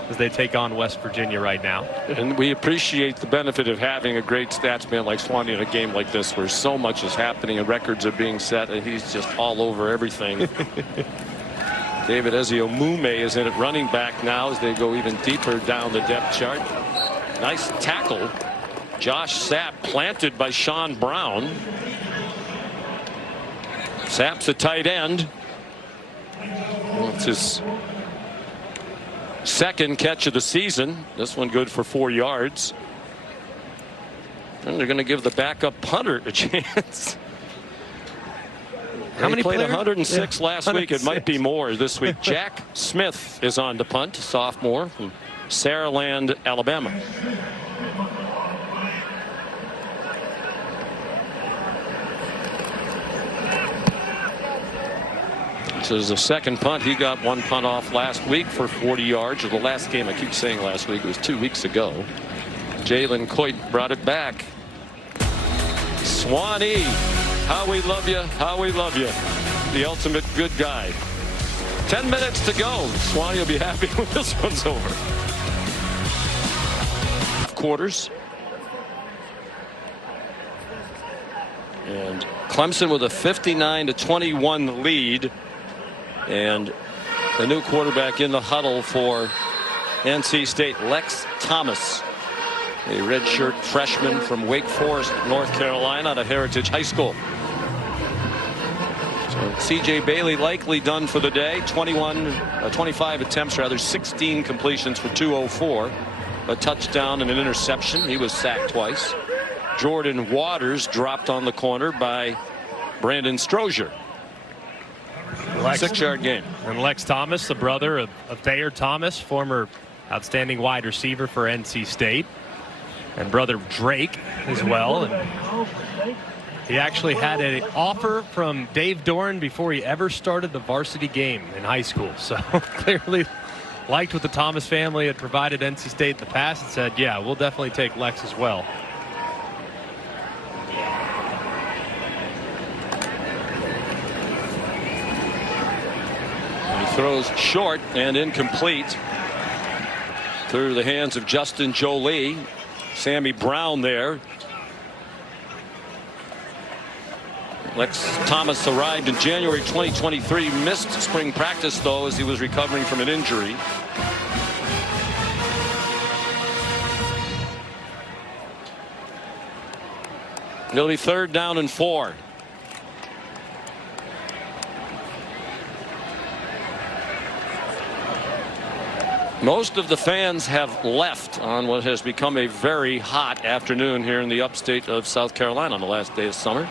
as they take on West Virginia right now. And we appreciate the benefit of having a great stats man like Swanee in a game like this where so much is happening and records are being set and he's just all over everything. David Eziomume is in at running back now as they go even deeper down the depth chart. Nice tackle. Josh Sapp planted by Sean Brown. Sapp's a tight end. Well, it's his second catch of the season. This one good for 4 yards. And they're going to give the backup punter a chance. How many played players? 106 last week. It 106. might be more this week. Jack Smith is on to punt, sophomore from Saraland, Alabama. So there's a second punt. He got one punt off last week for 40 yards. Or the last game, I keep saying last week, it was 2 weeks ago. Jalen Coit brought it back. Swanee, how we love you, how we love you. The ultimate good guy. 10 minutes to go. Swanee will be happy when this one's over. Quarters. And Clemson with a 59-21 lead. And the new quarterback in the huddle for NC State, Lex Thomas, a redshirt freshman from Wake Forest, North Carolina, out of Heritage High School. So C.J. Bailey likely done for the day. 25 attempts, rather, 16 completions for 204. A touchdown and an interception. He was sacked twice. Jordan Waters dropped on the corner by Brandon Strozier. 6-yard gain. And Lex Thomas, the brother of Thayer Thomas, former outstanding wide receiver for NC State, and brother Drake as well. And he actually had an offer from Dave Doran before he ever started the varsity game in high school. So clearly liked what the Thomas family had provided NC State in the past and said, yeah, we'll definitely take Lex as well. Throws short and incomplete through the hands of Justin Jolie. Sammy Brown there. Lex Thomas arrived in January 2023, missed spring practice though as he was recovering from an injury. It'll be 3rd down and 4. Most of the fans have left on what has become a very hot afternoon here in the upstate of South Carolina on the last day of summer.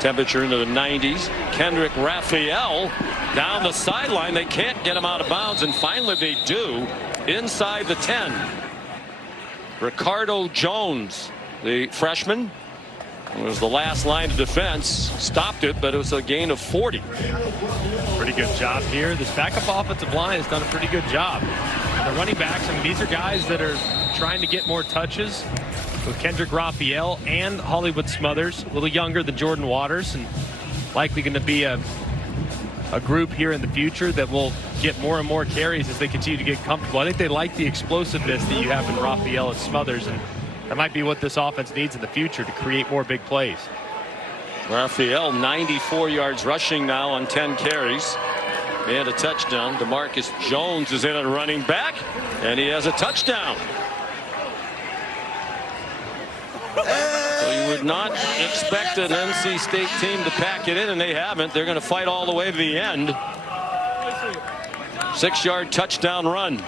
Temperature into the 90s. Kendrick Raphael down the sideline. They can't get him out of bounds, and finally they do inside the 10. Ricardo Jones, the freshman, was the last line of defense. Stopped it, but it was a gain of 40. Pretty good job here. This backup offensive line has done a pretty good job. The running backs, I mean, these are guys that are trying to get more touches with Kendrick Raphael and Hollywood Smothers, a little younger than Jordan Waters, and likely going to be a group here in the future that will get more and more carries as they continue to get comfortable. I think they like the explosiveness that you have in Raphael and Smothers, and that might be what this offense needs in the future to create more big plays. Raphael 94 yards rushing now on 10 carries. And a touchdown. DeMarcus Jones is in at running back, and he has a touchdown. So you would not expect an NC State team to pack it in, and they haven't. They're going to fight all the way to the end. 6-yard touchdown run.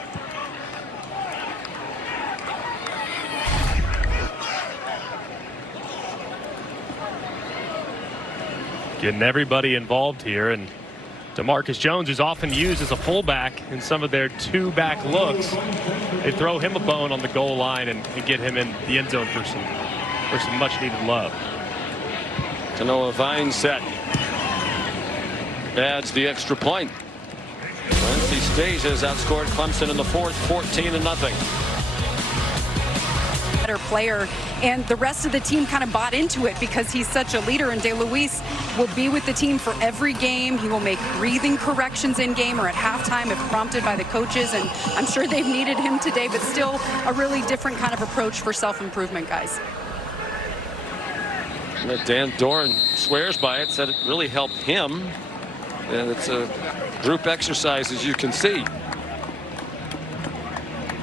Getting everybody involved here, and DeMarcus Jones is often used as a fullback in some of their 2-back looks. They throw him a bone on the goal line and get him in the end zone for some much needed love. To Noah Vine set. adds the extra point. NC State has outscored Clemson in the fourth, 14-0. Better player, and the rest of the team kind of bought into it because he's such a leader, and DeLuise will be with the team for every game. He will make breathing corrections in game or at halftime if prompted by the coaches, and I'm sure they've needed him today, but still a really different kind of approach for self-improvement, guys. Dan Dorn swears by it, said it really helped him, and it's a group exercise, as you can see.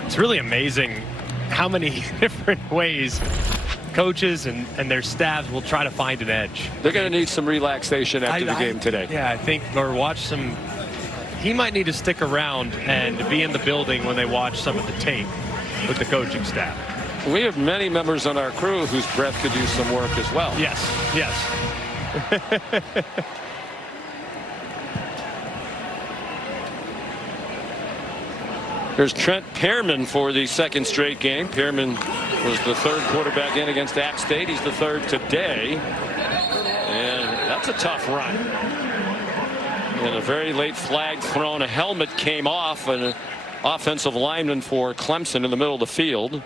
It's really amazing how many different ways coaches and their staffs will try to find an edge. They're going to need some relaxation after the game today. Yeah, I think, or watch some. He might need to stick around and be in the building when they watch some of the tape with the coaching staff. We have many members on our crew whose breath could use some work as well. Yes, yes. Here's Trent Pearman for the second straight game. Pearman was the third quarterback in against App State. He's the third today. And that's a tough run. And a very late flag thrown. A helmet came off. An offensive lineman for Clemson in the middle of the field.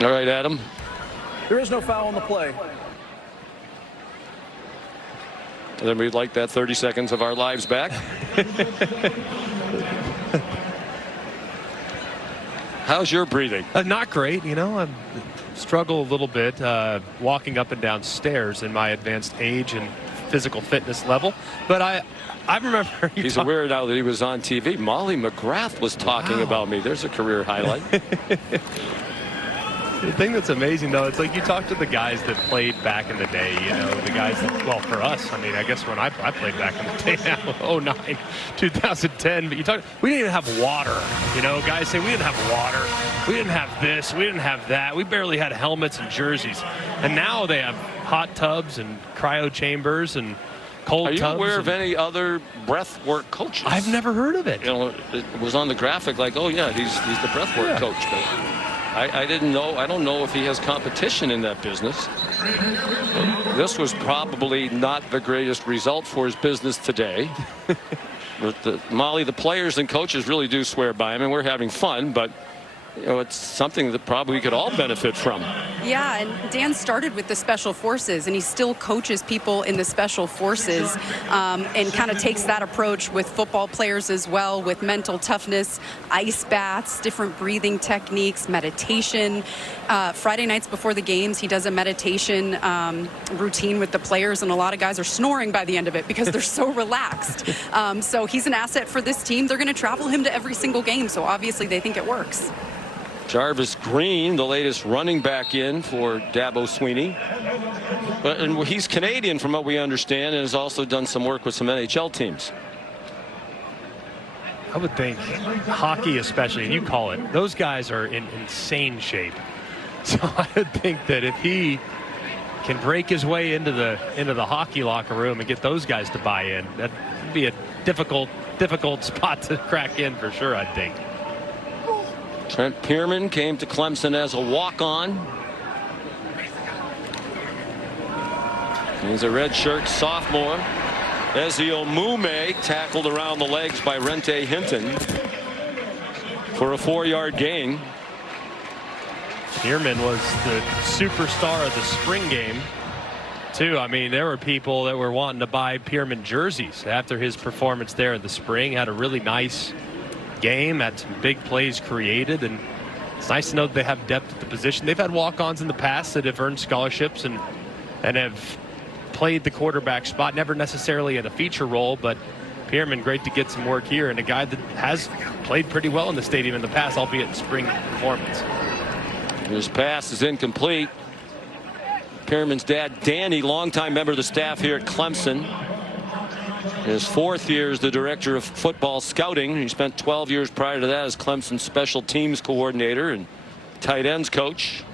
All right, Adam. There is no foul on the play. And then we'd like that 30 seconds of our lives back. How's your breathing? Not great. You know, I struggle a little bit walking up and down stairs in my advanced age and physical fitness level. But I remember. He's aware now that he was on TV. Molly McGrath was talking about me. There's a career highlight. The thing that's amazing, though, it's like you talk to the guys that played back in the day, you know, the guys that, well, for us, I mean, I guess when I played back in the day now, 09, 2010, but you talk, we didn't even have water, you know, guys say we didn't have water, we didn't have this, we didn't have that, we barely had helmets and jerseys, and now they have hot tubs and cryo chambers and cold tubs. Are you aware of any other breathwork coaches? I've never heard of it. You know, it was on the graphic like, oh, yeah, he's the breathwork coach, but I didn't know. I don't know if he has competition in that business. This was probably not the greatest result for his business today. But Molly, the players and coaches really do swear by him, and we're having fun, but you know, it's something that probably we could all benefit from. Yeah, and Dan started with the Special Forces, and he still coaches people in the Special Forces and kind of takes that approach with football players as well, with mental toughness, ice baths, different breathing techniques, meditation. Friday nights before the games, he does a meditation routine with the players, and a lot of guys are snoring by the end of it because they're so relaxed. So he's an asset for this team. They're going to travel him to every single game, so obviously they think it works. Jarvis Green, the latest running back in for Dabo Swinney. And he's Canadian from what we understand, and has also done some work with some NHL teams. I would think hockey especially, and you call it, those guys are in insane shape. So I would think that if he can break his way into the hockey locker room and get those guys to buy in, that'd be a difficult spot to crack in for sure, I think. Trent Pearman came to Clemson as a walk-on. He's a redshirt sophomore. Ezio Mume tackled around the legs by Rente Hinton for a 4-yard gain. Pearman was the superstar of the spring game, too. I mean, there were people that were wanting to buy Pearman jerseys after his performance there in the spring. Had a really nice game, had some big plays created, and it's nice to know that they have depth at the position. They've had walk-ons in the past that have earned scholarships and have played the quarterback spot, never necessarily in a feature role, but Pearman, great to get some work here, and a guy that has played pretty well in the stadium in the past, albeit in spring performance. His pass is incomplete. Pearman's dad, Danny, longtime member of the staff here at Clemson. His 4th year as the director of football scouting. He spent 12 years prior to that as Clemson's special teams coordinator and tight ends coach.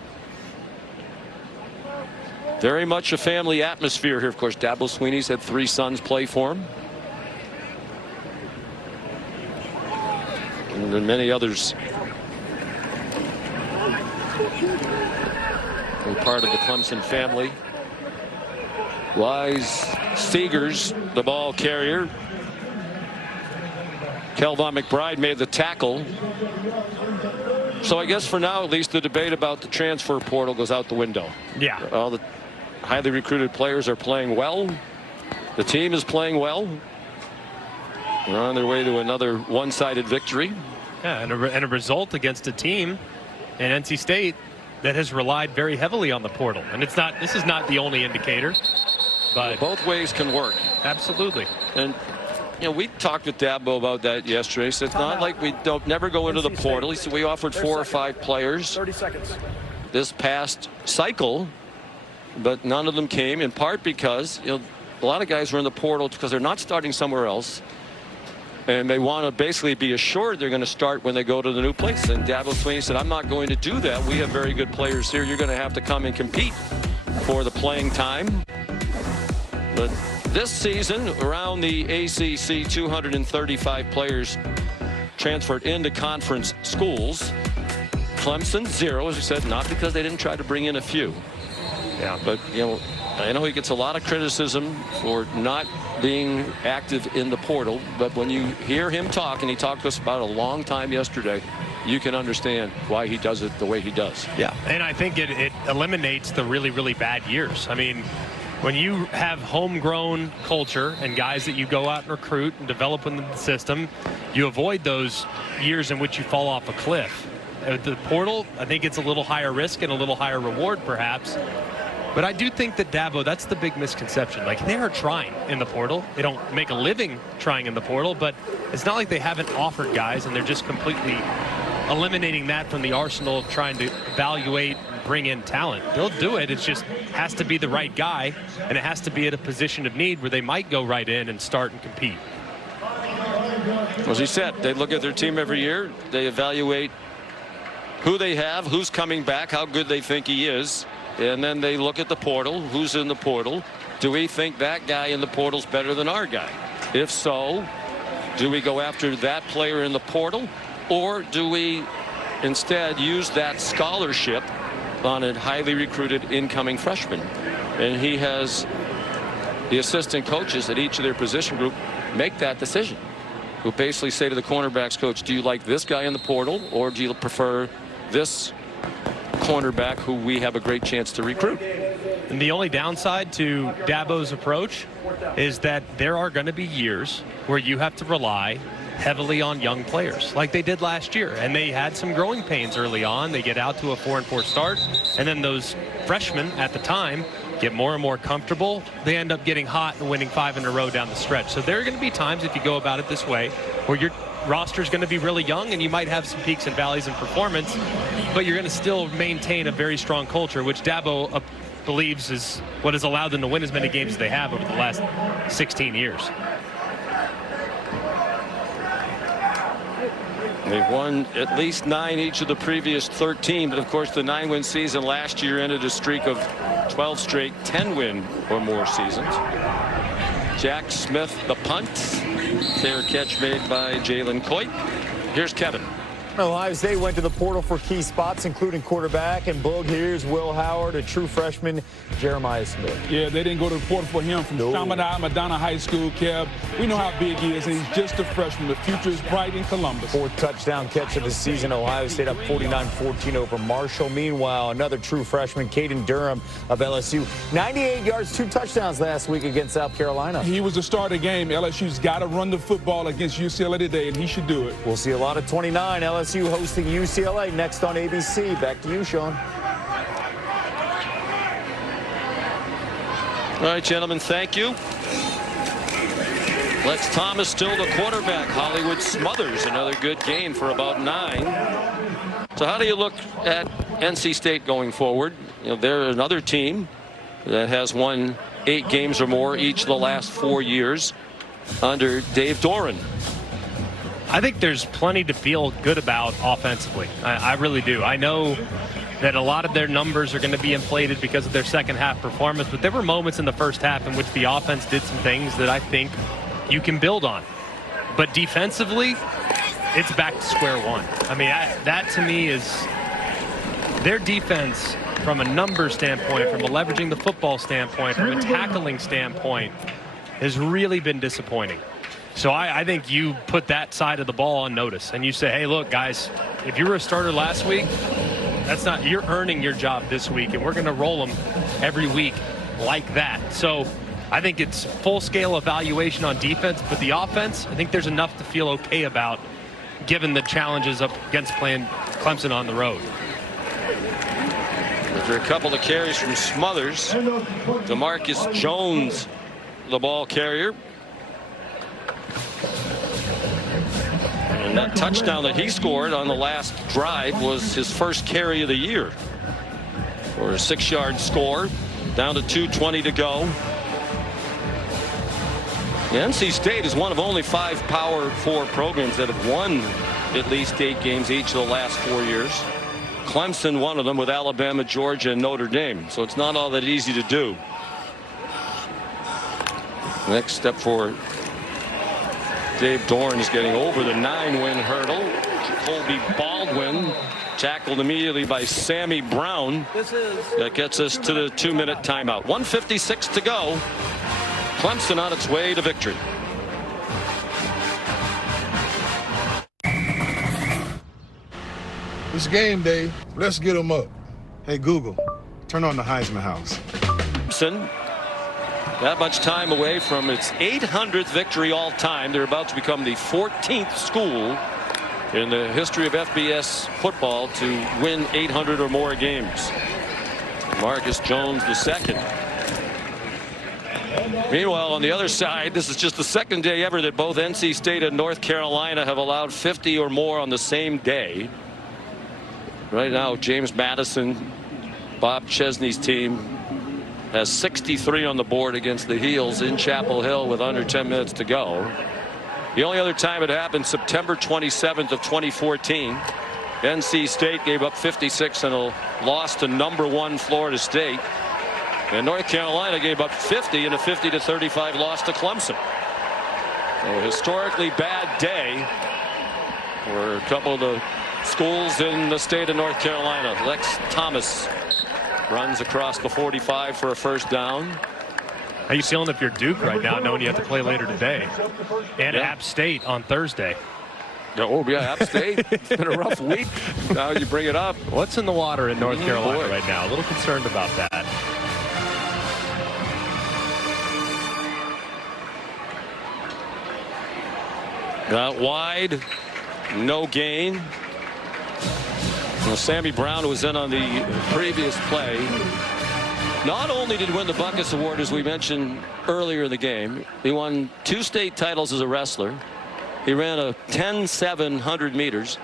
Very much a family atmosphere here. Of course, Dabo Swinney's had 3 sons play for him. And then many others They're part of the Clemson family. Wise Seegers, the ball carrier. Kelvon McBride made the tackle. So I guess for now, at least, the debate about the transfer portal goes out the window. Yeah. All the highly recruited players are playing well. The team is playing well. They're on their way to another one-sided victory. Yeah, and a result against a team in NC State that has relied very heavily on the portal. And this is not the only indicator, but both ways can work. Absolutely. And we talked with Dabo about that yesterday. He said it's not like we don't never go into the portal. He said we offered 4 or 5 players 30 seconds. This past cycle, but none of them came, in part because a lot of guys were in the portal because they're not starting somewhere else. And they want to basically be assured they're going to start when they go to the new place. And Dabo Swinney said, I'm not going to do that. We have very good players here. You're going to have to come and compete for the playing time. But this season, around the ACC, 235 players transferred into conference schools. Clemson, 0, as we said, not because they didn't try to bring in a few. Yeah. But, I know he gets a lot of criticism for not being active in the portal, but when you hear him talk, and he talked to us about it a long time yesterday, you can understand why he does it the way he does. Yeah, and I think it eliminates the really, really bad years. I mean, when you have homegrown culture and guys that you go out and recruit and develop within the system, you avoid those years in which you fall off a cliff. The portal, I think it's a little higher risk and a little higher reward, perhaps. But I do think that Dabo, that's the big misconception. Like, they are trying in the portal. They don't make a living trying in the portal, but it's not like they haven't offered guys and they're just completely eliminating that from the arsenal of trying to evaluate and bring in talent. They'll do it. It just has to be the right guy, and it has to be at a position of need where they might go right in and start and compete. As he said, they look at their team every year. They evaluate who they have, who's coming back, how good they think he is. And then they look at the portal. Who's in the portal? Do we think that guy in the portal's better than our guy? If so, do we go after that player in the portal? Or do we instead use that scholarship on a highly recruited incoming freshman? And he has the assistant coaches at each of their position group make that decision. Who basically say to the cornerbacks coach, do you like this guy in the portal, or do you prefer this cornerback who we have a great chance to recruit? And the only downside to Dabo's approach is that there are going to be years where you have to rely heavily on young players like they did last year, and they had some growing pains early on. They get out to a 4-4 start, and then those freshmen at the time get more and more comfortable. They end up getting hot and winning 5 in a row down the stretch. So there are going to be times, if you go about it this way, where your roster is going to be really young and you might have some peaks and valleys in performance, but you're going to still maintain a very strong culture, which Dabo believes is what has allowed them to win as many games as they have over the last 16 years. They've won at least 9 each of the previous 13, but of course the 9-win season last year ended a streak of 12 straight 10-win or more seasons. Jack Smith, the punt. Fair catch made by Jalen Coit. Here's Kevin. Ohio State went to the portal for key spots, including quarterback and Boog. Here's Will Howard, a true freshman, Jeremiah Smith. Yeah, they didn't go to the portal for him from Chaminade Madonna High School, Kev. We know how big he is, and he's just a freshman. The future is bright in Columbus. 4th touchdown catch of the season. Ohio State up 49-14 over Marshall. Meanwhile, another true freshman, Caden Durham of LSU. 98 yards, 2 touchdowns last week against South Carolina. He was the start of the game. LSU's got to run the football against UCLA today, and he should do it. We'll see a lot of 29. LSU hosting UCLA next on ABC. Back to you, Sean. All right, gentlemen, thank you. Lex Thomas still the quarterback. Hollywood smothers another good gain for about 9. So how do you look at NC State going forward? They're another team that has won 8 games or more each of the last 4 years under Dave Doran. I think there's plenty to feel good about offensively. I really do. I know that a lot of their numbers are going to be inflated because of their second half performance, but there were moments in the first half in which the offense did some things that I think you can build on. But defensively, it's back to square one. I mean, that to me is their defense, from a number standpoint, from a leveraging the football standpoint, from a tackling standpoint, has really been disappointing. So I think you put that side of the ball on notice and you say, hey, look, guys, if you were a starter last week, you're earning your job this week, and we're going to roll them every week like that. So I think it's full-scale evaluation on defense, but the offense, I think there's enough to feel okay about given the challenges up against playing Clemson on the road. After a couple of carries from Smothers, DeMarcus Jones, the ball carrier. And that touchdown that he scored on the last drive was his first carry of the year for a 6-yard score. Down to 2:20 to go. NC State is one of only 5 Power 4 programs that have won at least 8 games each of the last 4 years. Clemson, one of them, with Alabama, Georgia, and Notre Dame. So it's not all that easy to do. Next step for Dave Dorn is getting over the 9-win hurdle. Colby Baldwin tackled immediately by Sammy Brown. That gets us to the 2-minute timeout. 1:56 to go. Clemson on its way to victory. It's game day. Let's get them up. Hey, Google, turn on the Heisman House. Clemson, that much time away from its 800th victory all time. They're about to become the 14th school in the history of FBS football to win 800 or more games. Marcus Jones the second. Meanwhile, on the other side, this is just the second day ever that both NC State and North Carolina have allowed 50 or more on the same day. Right now, James Madison, Bob Chesney's team, has 63 on the board against the Heels in Chapel Hill with under 10 minutes to go. The only other time it happened, September 27th of 2014. NC State gave up 56 and a loss to #1 Florida State. And North Carolina gave up 50 in a 50-35 loss to Clemson. So a historically bad day for a couple of the schools in the state of North Carolina. Lex Thomas runs across the 45 for a first down. How you feeling if you're Duke right now, knowing you have to play later today? And App State on Thursday. Oh, yeah, App State. It's been a rough week. Now you bring it up. What's in the water in North Carolina right now? A little concerned about that. Got wide. No gain. Well, Sammy Brown was in on the previous play. Not only did he win the Buckus Award, as we mentioned earlier in the game, he won 2 state titles as a wrestler. He ran a 10.7 100 meters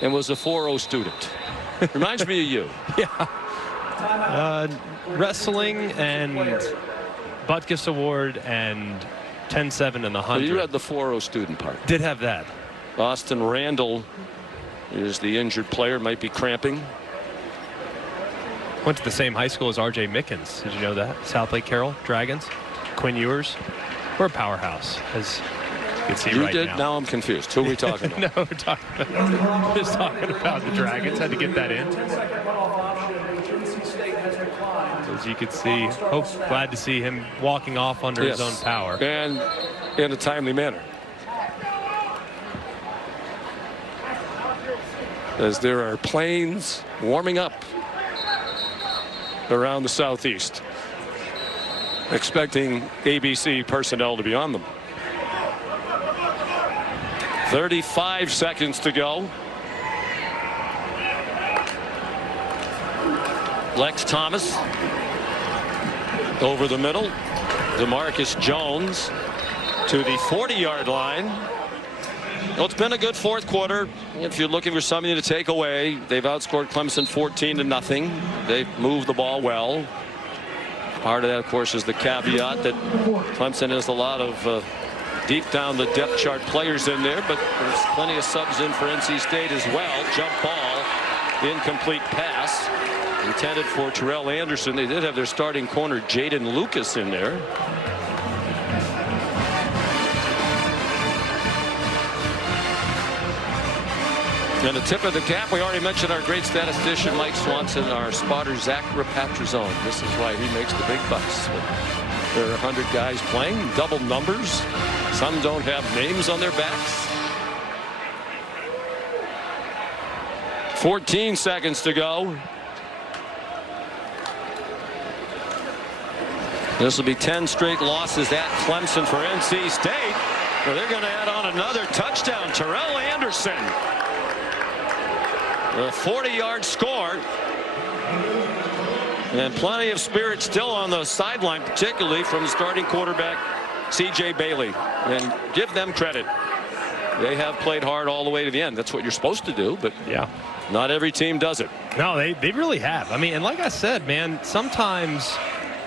and was a 4.0 student. Reminds me of you. Yeah. Wrestling and Butkus Award and 10.7 in the 100. Well, you had the 4.0 student part. Did have that. Austin Randall is the injured player, might be cramping. Went to the same high school as R.J. Mickens. Did you know that? South Lake Carroll Dragons. Quinn Ewers. We're a powerhouse, as you can see you right did? now. I'm confused. Who are we talking about? No, we're just talking about the Dragons. Had to get that in. As you can see, glad to see him walking off under his own power. And in a timely manner. As there are planes warming up around the southeast, expecting ABC personnel to be on them. 35 seconds to go. Lex Thomas over the middle. DeMarcus Jones to the 40-yard line. Well, it's been a good fourth quarter. If you're looking for something to take away, they've outscored Clemson 14-0. They've moved the ball well. Part of that, of course, is the caveat that Clemson has a lot of deep down the depth chart players in there, but there's plenty of subs in for NC State as well. Jump ball, incomplete pass, intended for Terrell Anderson. They did have their starting corner, Jaden Lucas, in there. And a tip of the cap, we already mentioned our great statistician Mike Swanson, our spotter Zach Rapatrazone. This is why he makes the big bucks. There are 100 guys playing, double numbers. Some don't have names on their backs. 14 seconds to go. This will be 10 straight losses at Clemson for NC State, where they're going to add on another touchdown. Terrell Anderson. A 40-yard score. And plenty of spirit still on the sideline, particularly from the starting quarterback, C.J. Bailey. And give them credit. They have played hard all the way to the end. That's what you're supposed to do, but yeah, not every team does it. No, they really have. I mean, and like I said, man, sometimes,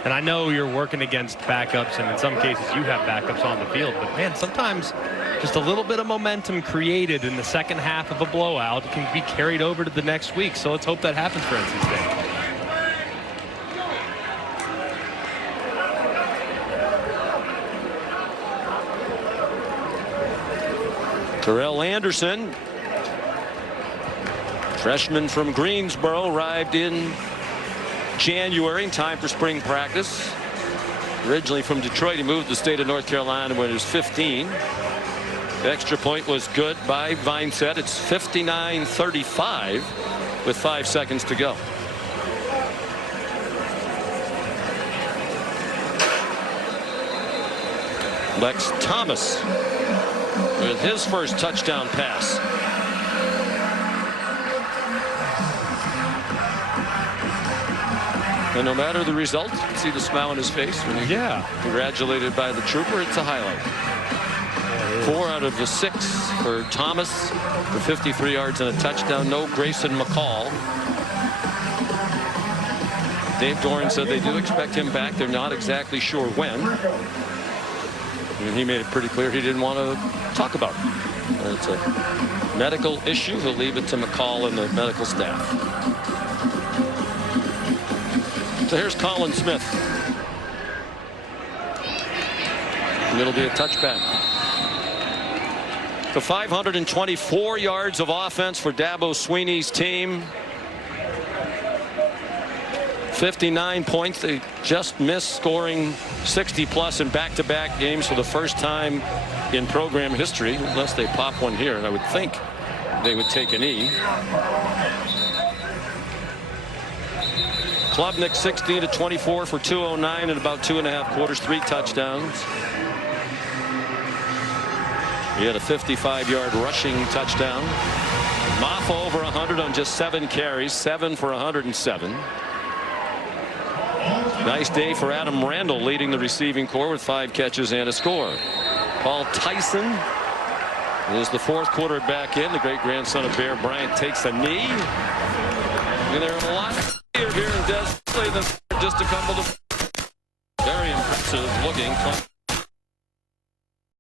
and I know you're working against backups, and in some cases you have backups on the field, but man, sometimes just a little bit of momentum created in the second half of a blowout can be carried over to the next week. So let's hope that happens for NC State. Terrell Anderson, freshman from Greensboro, arrived in January in time for spring practice. Originally from Detroit, he moved to the state of North Carolina when he was 15. The extra point was good by Vineset. It's 59-35 with 5 seconds to go. Lex Thomas with his first touchdown pass. And no matter the result, you can see the smile on his face when he's congratulated by the trooper. It's a highlight. 4 out of the 6 for Thomas for 53 yards and a touchdown. No Grayson McCall. Dave Doran said they do expect him back. They're not exactly sure when. And he made it pretty clear he didn't want to talk about it. It's a medical issue. He'll leave it to McCall and the medical staff. So here's Colin Smith. And it'll be a touchback. The 524 yards of offense for Dabo Swinney's team. 59 points. They just missed scoring 60+ in back-to-back games for the first time in program history, unless they pop one here, and I would think they would take an E. Klubnik 16-24 for 209 in about 2.5 quarters, 3 touchdowns. He had a 55-yard rushing touchdown. Maffa over 100 on just 7 carries, 7 for 107. Nice day for Adam Randall, leading the receiving corps with 5 catches and a score. Paul Tyson is the 4th quarterback in. The great-grandson of Bear Bryant takes a knee. And they're a lot here in Des Moines than just a couple of